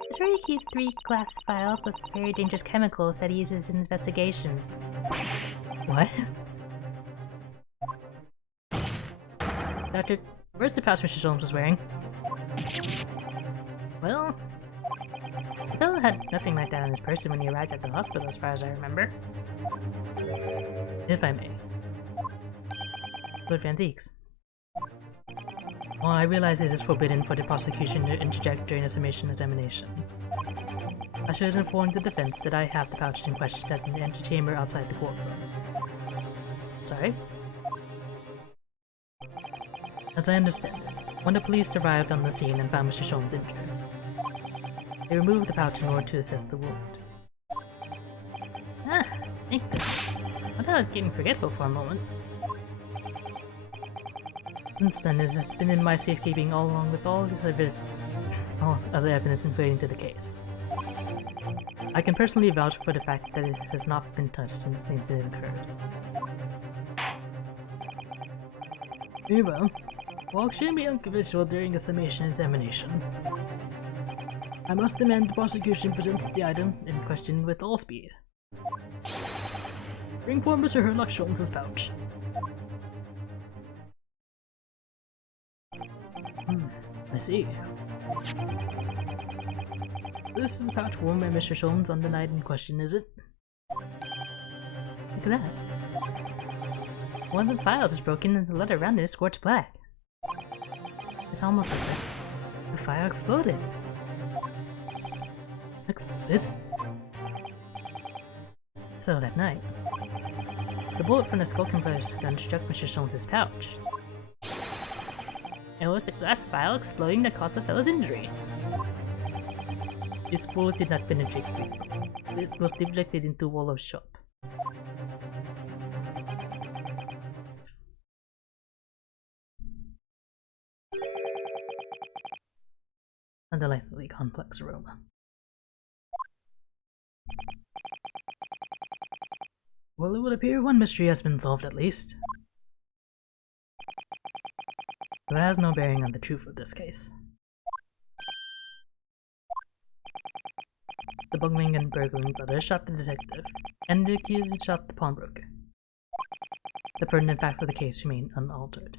It's where he keeps 3 glass vials with very dangerous chemicals that he uses in investigations. What? Doctor, where's the pouch Mr. Holmes was wearing? Well, Othello had nothing like that in his person when he arrived at the hospital, as far as I remember. If I may. Lord Van Zeeks. While I realize it is forbidden for the prosecution to interject during a summation examination, I should inform the defense that I have the pouch in question at the antechamber outside the courtroom. Sorry? As I understand it, when the police arrived on the scene and found Mr. Holmes injured, they removed the pouch in order to assess the wound. Ah, thank goodness. I thought I was getting forgetful for a moment. Since then, it has been in my safekeeping all along with all other evidence relating to the case. I can personally vouch for the fact that it has not been touched since the incident occurred. Very well. While extremely unconventional during a summation examination, I must demand the prosecution presents the item in question with all speed. Bring forward Mr. Herlock Sholmes' pouch. I see. This is the pouch worn by Mr. Sholmes on the night in question, is it? Look at that. One of the files is broken and the letter around it is scorched black. It's almost as if the file exploded. Exploded? So that night, the bullet from the Skulkin gun struck Mr. Sholmes' pouch. It was the glass file exploding that caused the fellow's injury. This bullet did not penetrate quickly. It was deflected into wall of shop. A delightfully complex aroma. Well, it would appear one mystery has been solved at least. But it has no bearing on the truth of this case. The bungling and burgling brothers shot the detective, and the accused shot the pawnbroker. The pertinent facts of the case remain unaltered.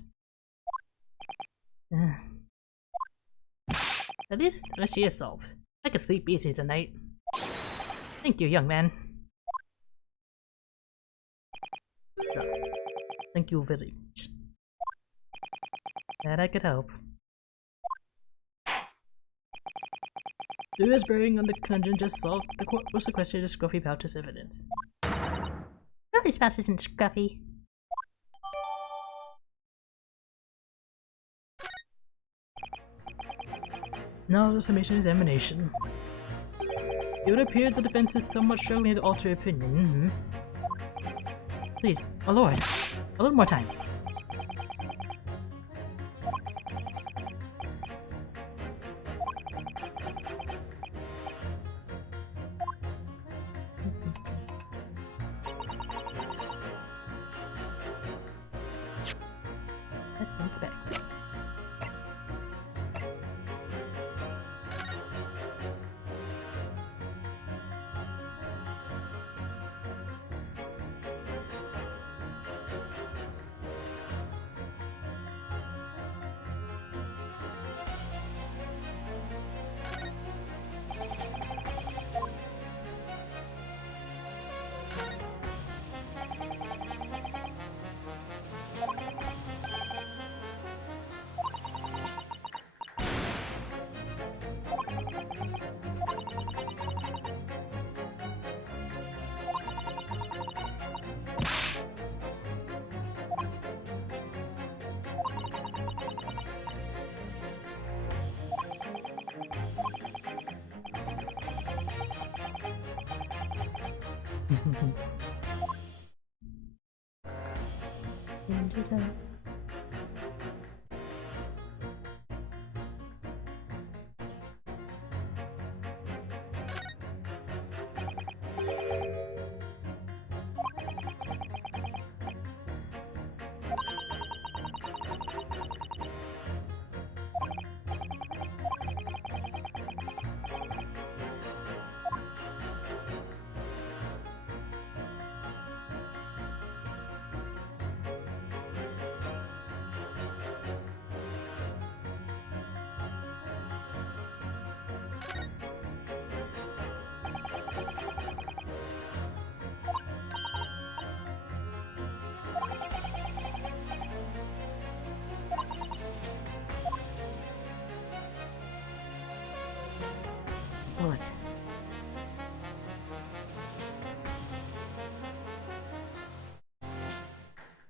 At least the mystery is solved. I can sleep easy tonight. Thank you, young man. Sure. Thank you very much. Glad I could help. Due as bearing on the conundrum just solved, the court will sequester the scruffy pouch as evidence. No, this pouch isn't scruffy. Now the summation examination. It would appear the defense is somewhat struggling to alter opinion. Please, my lord, a little more time. Let's inspect. bullet.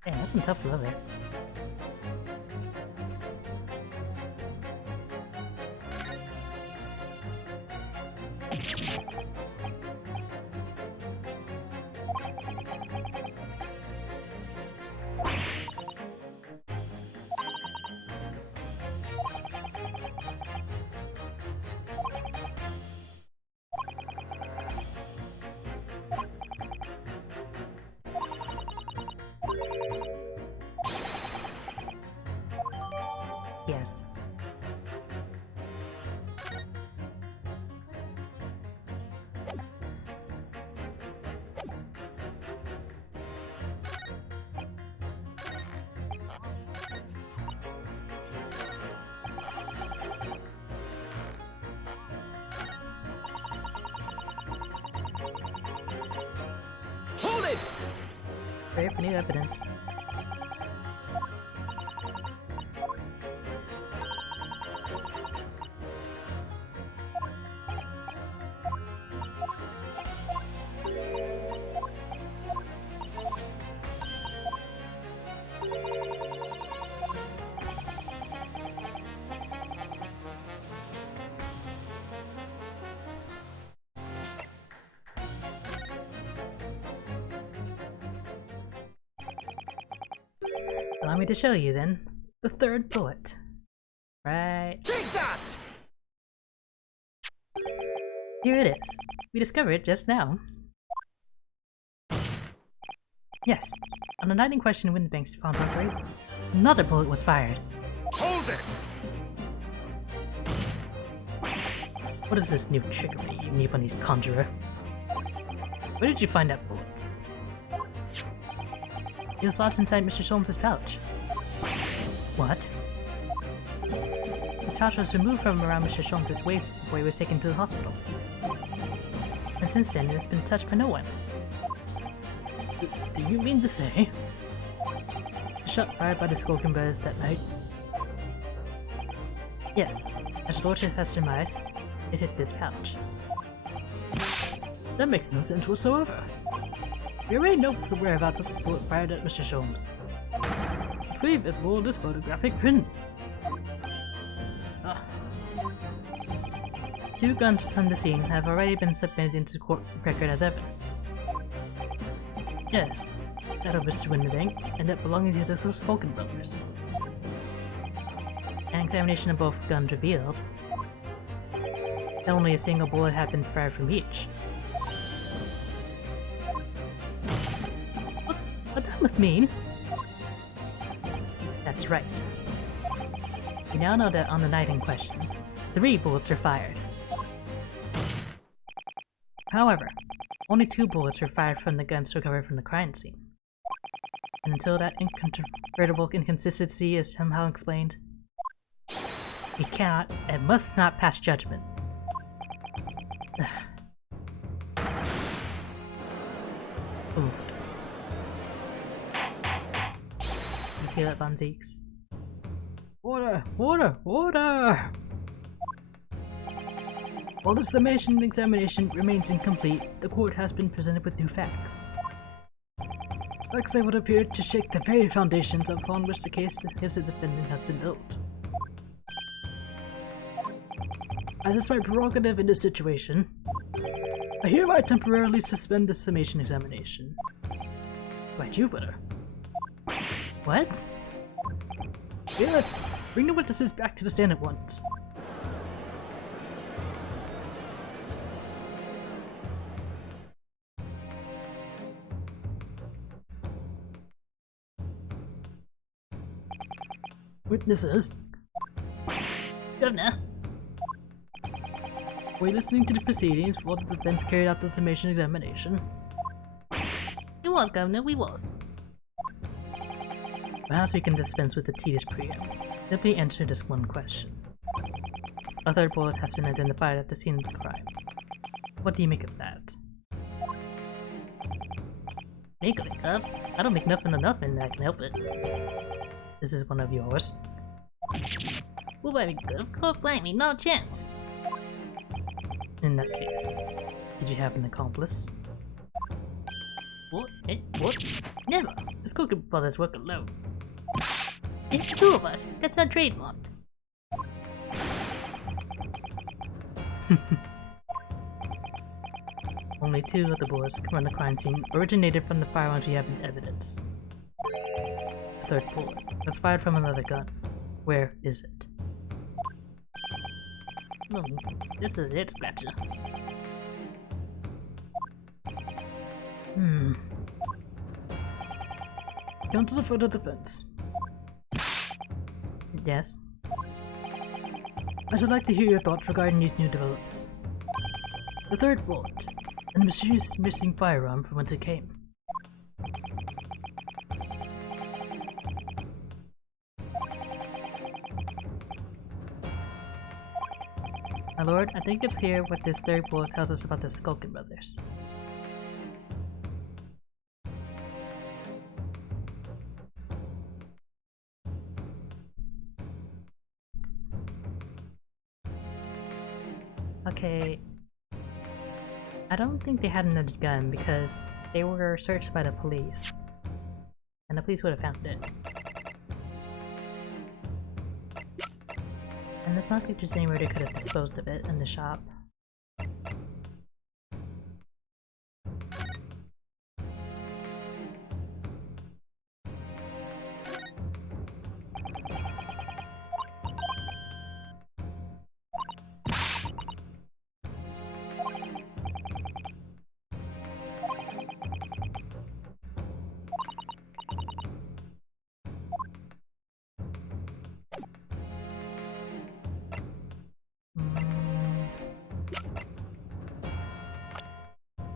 Yeah, that's some tough leather. Yes. Hold it! Pray for new evidence. Allow me to show you then. The third bullet. Right Take that! here it is. We discovered it just now. Yes, on the night in question when the banks found Hungary, another bullet was fired. Hold it! What is this new trickery, you Nipponese conjurer? Where did you find that bullet? It was lodged inside Mr. Sholmes' pouch. What? This pouch was removed from around Mr. Sholmes' waist before he was taken to the hospital. And since then, it has been touched by no one. Do you mean to say? The shot fired by the Skulkin brothers that night? Yes, as your lordship has surmised, it hit this pouch. That makes no sense whatsoever. We already know the whereabouts of the bullet fired at Mr. Sholmes. It's clearly visible in this photographic print. Ah. 2 guns on the scene have already been submitted into the court record as evidence. Yes, that of Mr. Winterbank, and that belonging to the Skulkin brothers. An examination of both guns revealed that only a single bullet had been fired from each. What that must mean? That's right. We now know that on the night in question, 3 bullets were fired. However, only 2 bullets were fired from the guns recovered from the crime scene. And until that incontrovertible inconsistency is somehow explained, we cannot and must not pass judgment. Ooh. You feel it, Von Zeeks? Order! Order! Order! While the summation examination remains incomplete, the court has been presented with new facts. Facts that would appear to shake the very foundations upon which the case against the defendant has been built. As is my prerogative in this situation, I hereby temporarily suspend the summation examination. By Jupiter. What? Yeah, bring the witnesses back to the stand at once. Witnesses? Governor, Were you listening to the proceedings while the defense carried out the summation examination? we was, Governor, we was. Perhaps we can dispense with the tedious preamble. Simply answer this one question. A third bullet has been identified at the scene of the crime. What do you make of that? Make of it, Gov. I don't make nothing of nothing that can help it. This is one of yours. Well, baby, Gov, can't blame me, not a chance. In that case, did you have an accomplice? What? What? Never! The Skulkin brothers work alone. It's the two of us. That's our trademark. Only 2 of the bullets from the crime scene originated from the firearms we have in evidence. The 3rd bullet was fired from another gun. Where is it? Oh, this is a head scratcher. Counsel for the defense. Yes? I should like to hear your thoughts regarding these new developments. The 3rd bullet, and the mysterious missing firearm from whence it came. My lord, I think it's clear what this 3rd bullet tells us about the Skulkin brothers. Okay, I don't think they had another gun because they were searched by the police, and the police would have found it. And it's not like there's anywhere they could have disposed of it in the shop.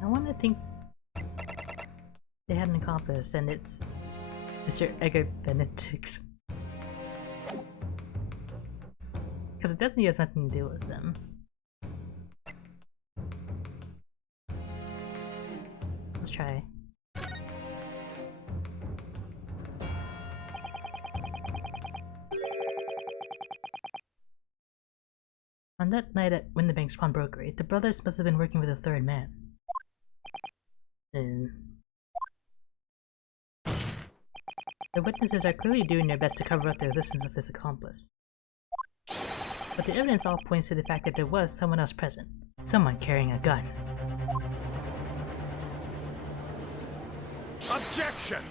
I want to think they had an accomplice, and it's Mr. Edgar Benedict. Because it definitely has nothing to do with them. Let's try. On that night at Winterbank's pawnbrokery, the brothers must have been working with a 3rd man. The witnesses are clearly doing their best to cover up the existence of this accomplice. But the evidence all points to the fact that there was someone else present. Someone carrying a gun. Objection!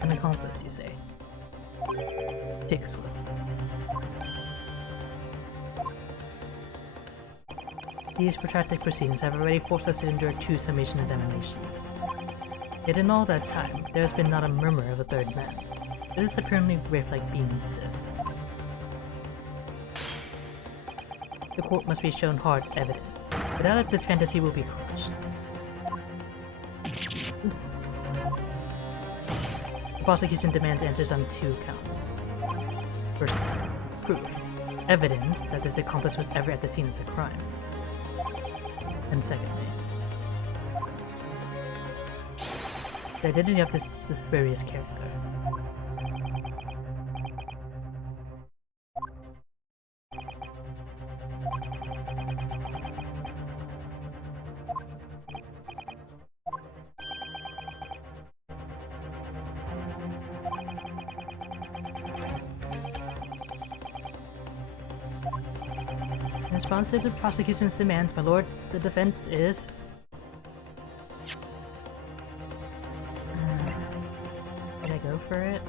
An accomplice, you say? Pixel. These protracted proceedings have already forced us to endure 2 summation examinations. Yet in all that time, there has been not a murmur of a 3rd man. This is apparently rift like beans is. The court must be shown hard evidence. Without it, this fantasy will be crushed. The prosecution demands answers on 2 counts. Firstly, proof. Evidence that this accomplice was ever at the scene of the crime. And secondly, the identity of this various character. In response to the prosecution's demands, my lord, the defense is... Did I go for it?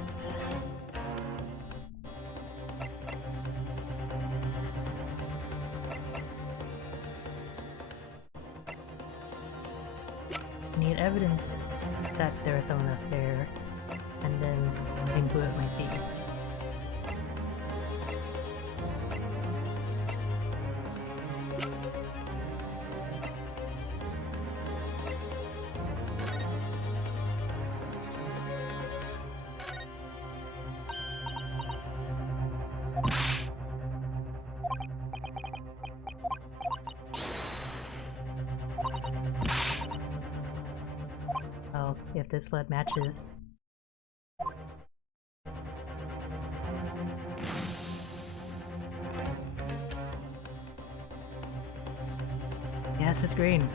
I need evidence that there is someone else there, and then think who it might be. Oh, if this blood matches. Yes, it's green.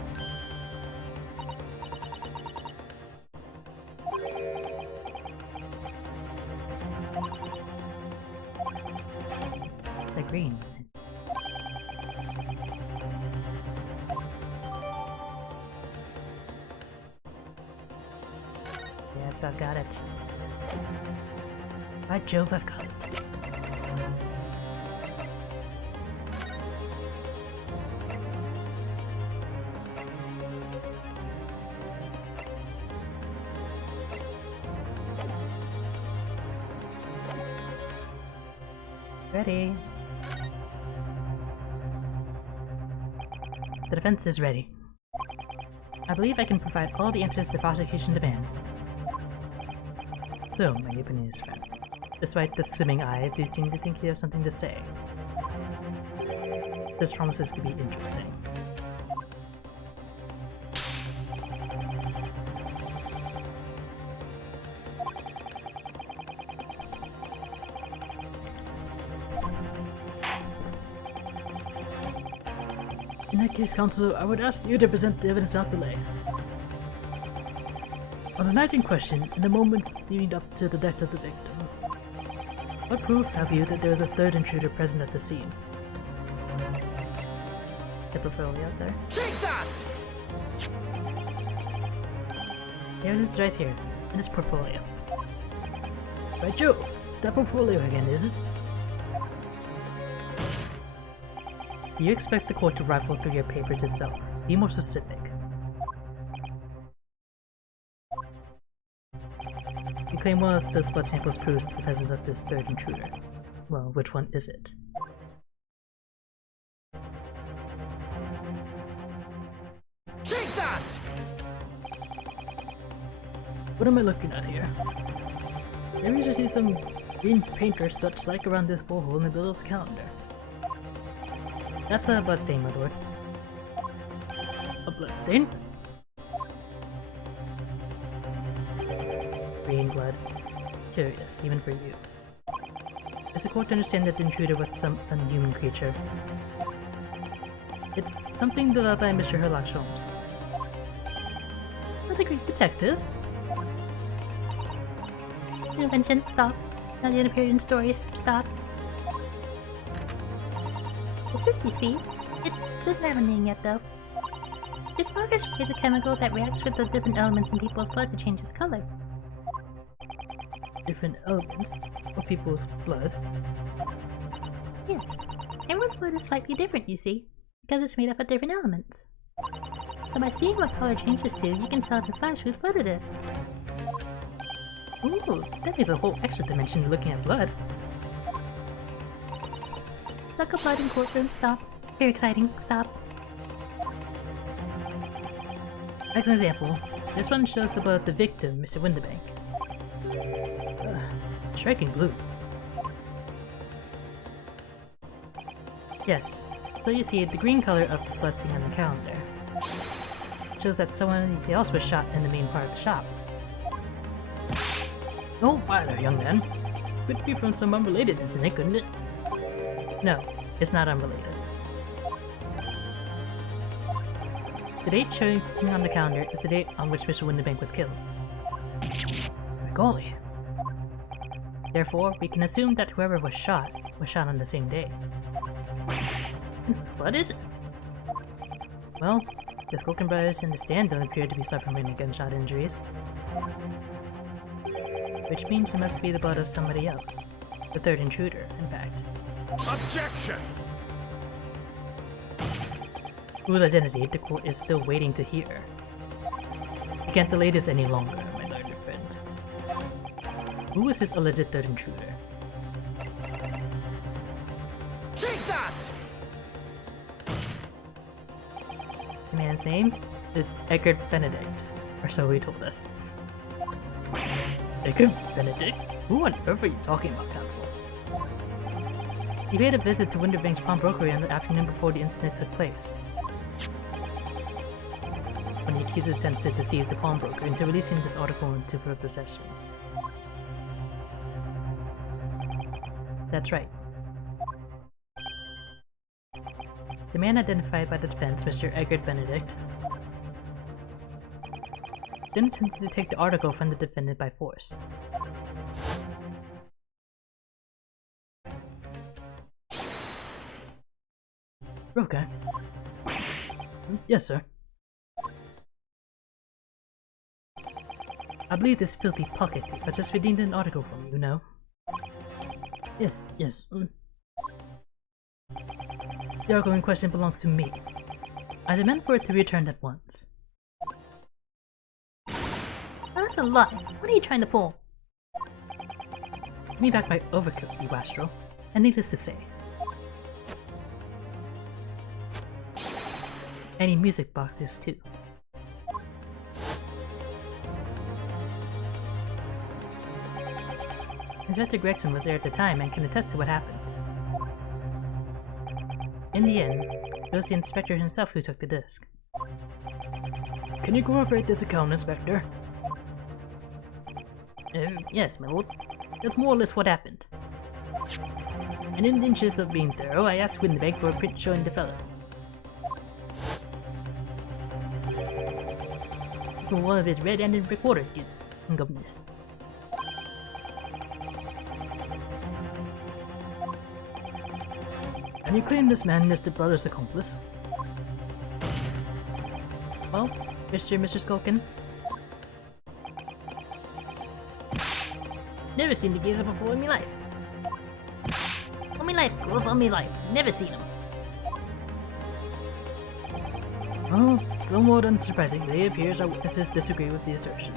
The green. Yes, I've got it. By Jove, I've got it. Ready. The defense is ready. I believe I can provide all the answers the prosecution demands. So, my Japanese friend, despite the swimming eyes, you seem to think you have something to say. This promises to be interesting. In that case, Counselor, I would ask you to present the evidence without delay. On the night in question, in the moments leading up to the death of the victim, what proof have you that there was a third intruder present at the scene? The portfolio, sir? Take that! The evidence is right here, in this portfolio. By Jove, that portfolio again, is it? You expect the court to rifle through your papers itself. Be more specific. You claim one of those blood samples proves the presence of this third intruder. Well, which one is it? Take that! What am I looking at here? There is just some green paint or such like around this borehole in the middle of the calendar. That's a bloodstain, my lord. A bloodstain? Green blood. Curious, even for you. Is the court to understand that the intruder was some unhuman creature? It's something developed by Mr. Sherlock Holmes. Not a great detective. Intervention, stop. Now you appeared in stories, stop. What's this you see? It doesn't have a name yet though. This marker spray is a chemical that reacts with the different elements in people's blood to change its color. Different elements of people's blood? Yes. Everyone's blood is slightly different, you see, because it's made up of different elements. So by seeing what color changes to, you can tell at a flash whose blood it is. Ooh, that is a whole extra dimension looking at blood. Look at blood in courtroom, stop. Very exciting, stop. As an example, this one shows the blood of the victim, Mr. Winterbank. Striking blue. Yes, so you see the green color of this blessing on the calendar shows that someone else was shot in the main part of the shop. Oh, fire, young man. Could be from some unrelated incident, couldn't it? No, it's not unrelated. The date showing on the calendar is the date on which Mr. Winterbank was killed. Golly. Therefore, we can assume that whoever was shot on the same day. Whose blood is it? Well, the Skulkin brothers in the stand don't appear to be suffering any gunshot injuries. Which means it must be the blood of somebody else. The third intruder, in fact. Objection! Whose identity the court is still waiting to hear. We can't delay this any longer, my learned friend. Who is this alleged third intruder? Take that! The man's name is Edgar Benedict, or so he told us. Edgar Benedict? Who on earth are you talking about, Counsel? He paid a visit to Winterbank's pawnbrokery on the afternoon before the incident took place. When the accusers attempts to deceive the pawnbroker into releasing this article into her possession. That's right. The man identified by the defense, Mr. Edgar Benedict, then attempted to take the article from the defendant by force. Okay. Yes, sir. I believe this filthy pocket thief has just redeemed an article from you, no? Yes. The article in question belongs to me. I demand for it to be returned at once. That's a lot. What are you trying to pull? Give me back my overcoat, you wastrel. And needless to say, any music boxes too. Inspector Gregson was there at the time and can attest to what happened. In the end, it was the inspector himself who took the disc. Can you corroborate this account, Inspector? Yes, my lord. That's more or less what happened. And in the interest of being thorough, I asked Windenberg for a print showing the fellow. One of his red-ended recorder companies. And you claim this man is the brother's accomplice? Well, Mr. Skulkin? Never seen the geezer before in my life. All my life. Never seen him. Well, somewhat unsurprisingly, it appears our witnesses disagree with the assertion.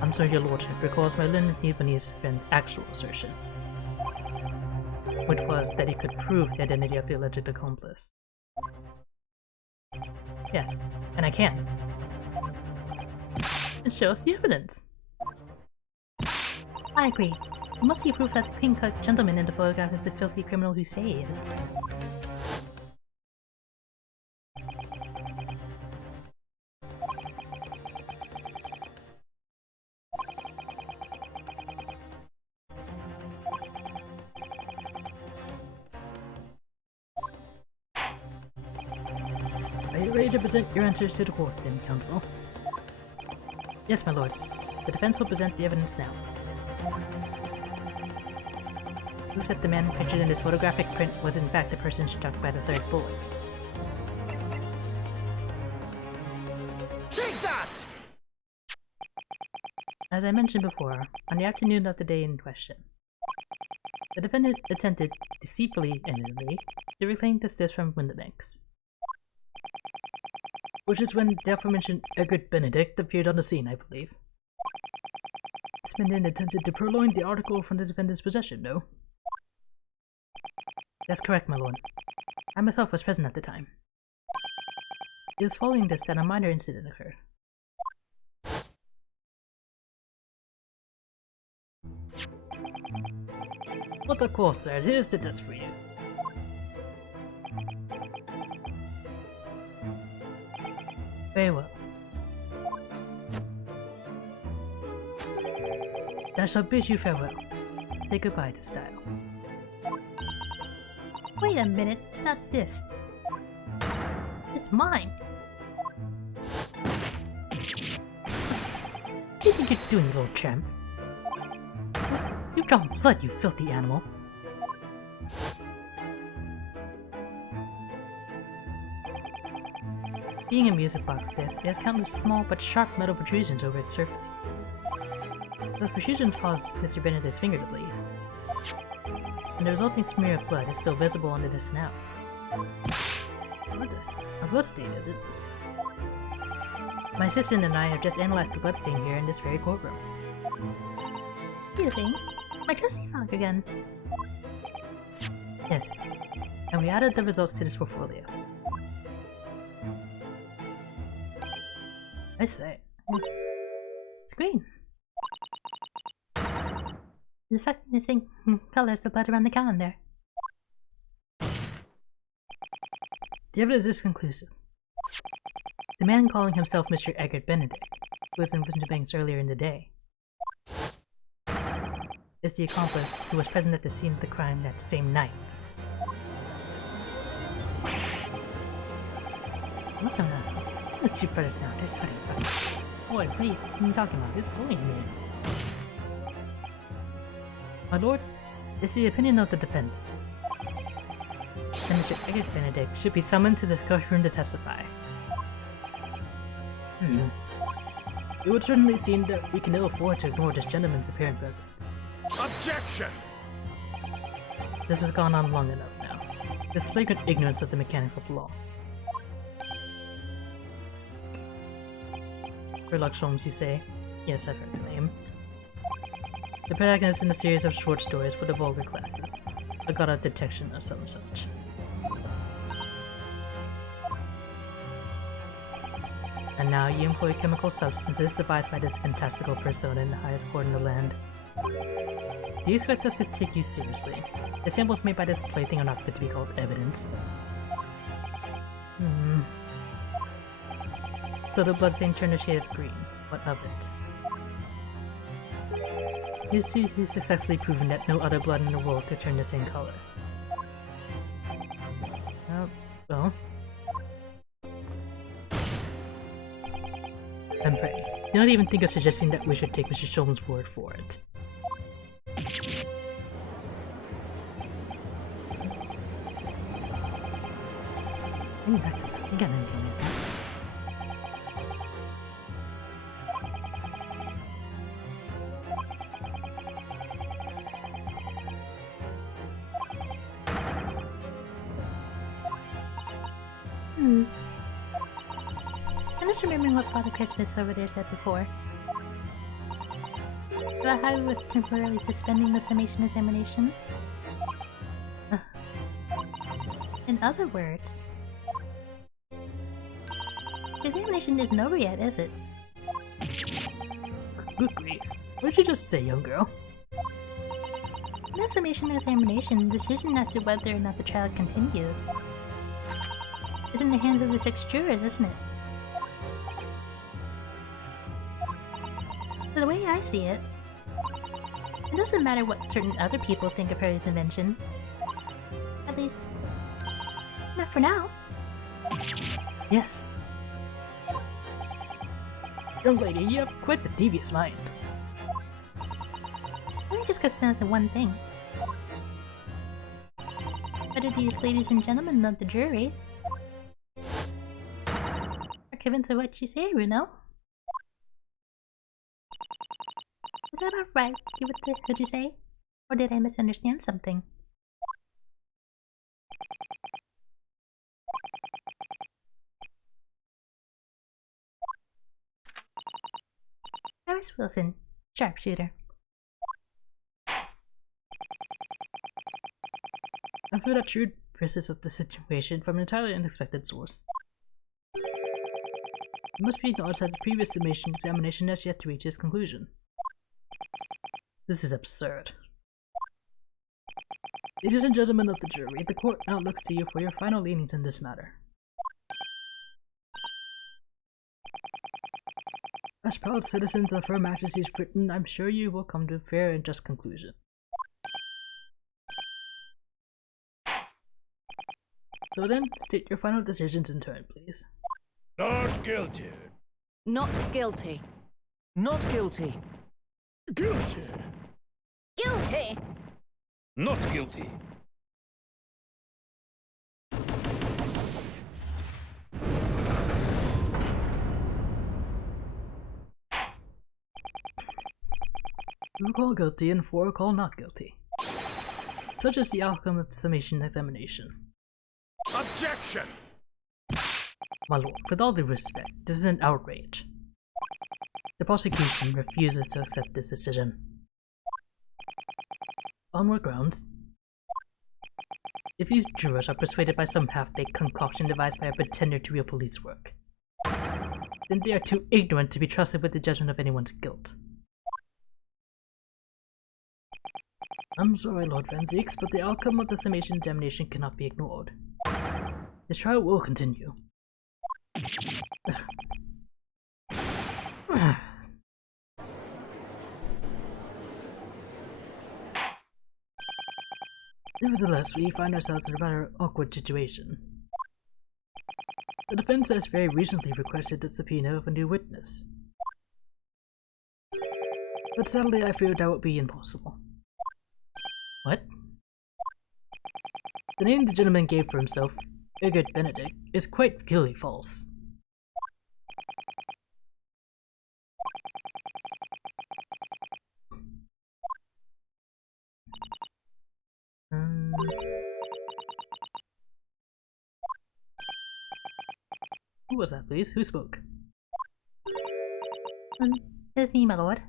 I'm sorry, your lordship recalls my learned Japanese friend's actual assertion, which was that he could prove the identity of the alleged accomplice. Yes, and I can. And show us the evidence. I agree. It must be proof that the pink-cloaked gentleman in the photograph is the filthy criminal who say he is. Are you ready to present your answers to the court, then, counsel? Yes, my lord. The defense will present the evidence now. Proof that the man pictured in this photographic print was in fact the person struck by the third bullet. Take that! As I mentioned before, on the afternoon of the day in question, the defendant attempted, deceitfully admittedly, to reclaim this disc from Windenbanks. Which is when the aforementioned Edgar Benedict appeared on the scene, I believe. This man then attempted to purloin the article from the defendant's possession, no? That's correct, my lord. I myself was present at the time. It was following this that a minor incident occurred. What of course, sir. Here's the test for you. Very well. Then I shall bid you farewell. Say goodbye to style. Wait a minute, not this. It's mine. What do you think you're doing, little tramp? You've drawn blood, you filthy animal. Being a music box disc, it has countless small but sharp metal protrusions over its surface. Those protrusions caused Mr. Benedict's finger to bleed, and the resulting smear of blood is still visible on the disc now. What is a bloodstain, is it? My assistant and I have just analyzed the bloodstain here in this very courtroom. Using my trusty fog again. Yes, and we added the results to this portfolio. I say, It's green. The second missing color is the blood around the calendar. the evidence is conclusive. The man calling himself Mr. Edgar Benedict, who was in Winterbanks earlier in the day, is the accomplice who was present at the scene of the crime that same night. What's on that? Those two brothers now, they're sweating brothers. Boy, what are you talking about? It's bullying me. My lord, it's the opinion of the defense. And Mr. Eggert Benedict should be summoned to the courtroom to testify. It would certainly seem that we can ill afford to ignore this gentleman's apparent presence. Objection! This has gone on long enough now. This flagrant ignorance of the mechanics of the law. Sherlock Holmes, you say? Yes, I've heard the name. The protagonist in a series of short stories for the vulgar classes. A god of detection or some such. And now you employ chemical substances devised by this fantastical persona in the highest court in the land. Do you expect us to take you seriously? The samples made by this plaything are not fit to be called evidence. So the bloodstain turned a shade of green. What of it? You see, he's successfully proven that no other blood in the world could turn the same color. Well... And pray, do not even think of suggesting that we should take Mr. Shulman's word for it. Again, I'm just remembering what Father Christmas over there said before. About how he was temporarily suspending the summation examination. In other words, the examination isn't over yet, is it? good grief. What did you just say, young girl? In the summation examination, the decision as to whether or not the trial continues is in the hands of the 6 jurors, isn't it? The way I see it, it doesn't matter what certain other people think of Harry's invention. At least, not for now. Yes. Young lady, you have quite the devious mind. Let me just get down to one thing. Whether these ladies and gentlemen of the jury are given to what you say, Runo. Is that alright? Would you say? Or did I misunderstand something? Harris Wilson, sharpshooter. I've heard a true process of the situation from an entirely unexpected source. It must be acknowledged that the previous summation examination has yet to reach its conclusion. This is absurd. Ladies and gentlemen of the jury, the court now looks to you for your final leanings in this matter. As proud citizens of Her Majesty's Britain, I'm sure you will come to a fair and just conclusion. So then, state your final decisions in turn, please. Not guilty. Not guilty. Not guilty. Guilty. Guilty! Not guilty. Two call guilty and 4 call not guilty. Such is the outcome of the summation examination. Objection! My lord, with all due respect, this is an outrage. The prosecution refuses to accept this decision. On what grounds? If these jurors are persuaded by some half-baked concoction devised by a pretender to real police work, then they are too ignorant to be trusted with the judgment of anyone's guilt. I'm sorry, Lord Van Zieks, but the outcome of the summation examination cannot be ignored. This trial will continue. Nevertheless, we find ourselves in a rather awkward situation. The defense has very recently requested the subpoena of a new witness. But sadly, I fear that would be impossible. What? The name the gentleman gave for himself, Egert Benedict, is quite clearly false. Who was that, please? Who spoke? It is me, my lord.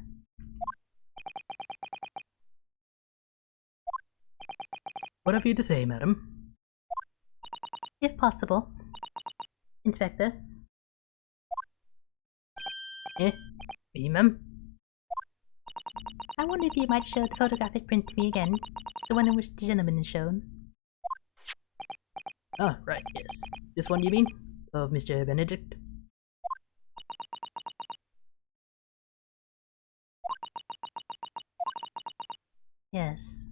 What have you to say, madam? If possible. Inspector. Me, ma'am? I wonder if you might show the photographic print to me again. The one in which the gentleman is shown. Ah, right, yes. This one, you mean? Of Mr. Benedict? Yes.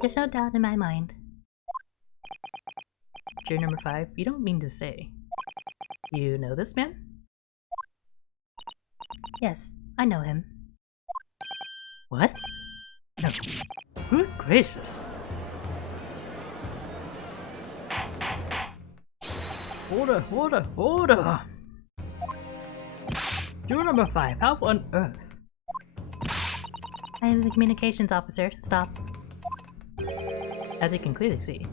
There's no doubt in my mind. Juror number 5, you don't mean to say. You know this man? Yes, I know him. What? No. Good gracious. Order, order, order! Juror number 5, how on earth? I am the communications officer. Stop. As you can clearly see.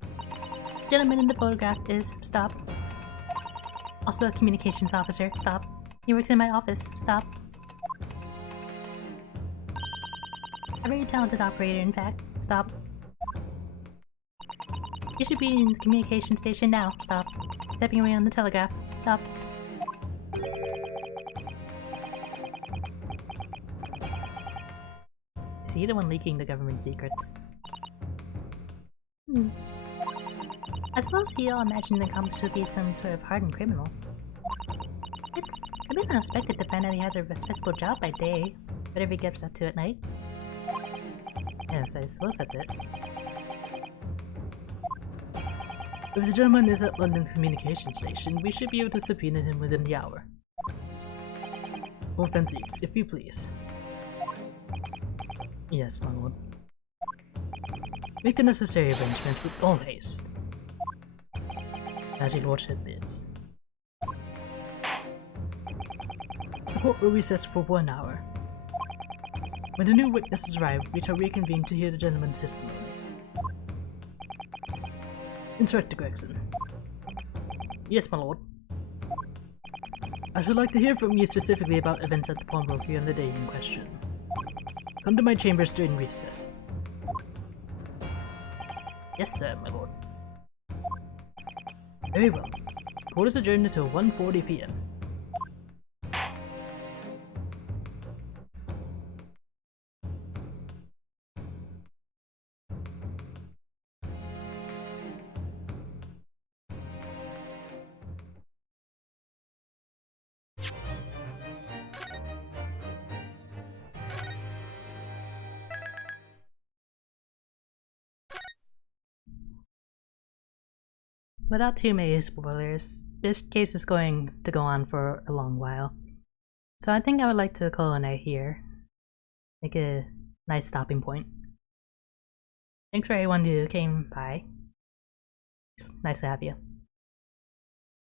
The gentleman in the photograph is. Stop. Also a communications officer. Stop. He works in my office. Stop. A very talented operator, in fact. Stop. You should be in the communication station now. Stop. Stepping away on the telegraph. Stop. Is he the one leaking the government secrets? I suppose we all imagined the accomplice would be some sort of hardened criminal. It's a bit unexpected to find out he has a respectable job by day, whatever he gets up to at night. Yes, I suppose that's it. If the gentleman is at London's communication station, we should be able to subpoena him within the hour. More fancies, if you please. Yes, my lord. Make the necessary arrangements with all haste. As your lordship bids. The court will recess for 1 hour. When the new witnesses arrive, we shall reconvene to hear the gentleman's testimony. Inspector Gregson. Yes, my lord. I should like to hear from you specifically about events at the pawnbroker on the day in question. Come to my chambers during recess. Yes, sir, my lord. Very well. Court is adjourned until 1:40 p.m. Without too many spoilers, this case is going to go on for a long while. So I think I would like to call a night here. Make a nice stopping point. Thanks for everyone who came by. Nice to have you.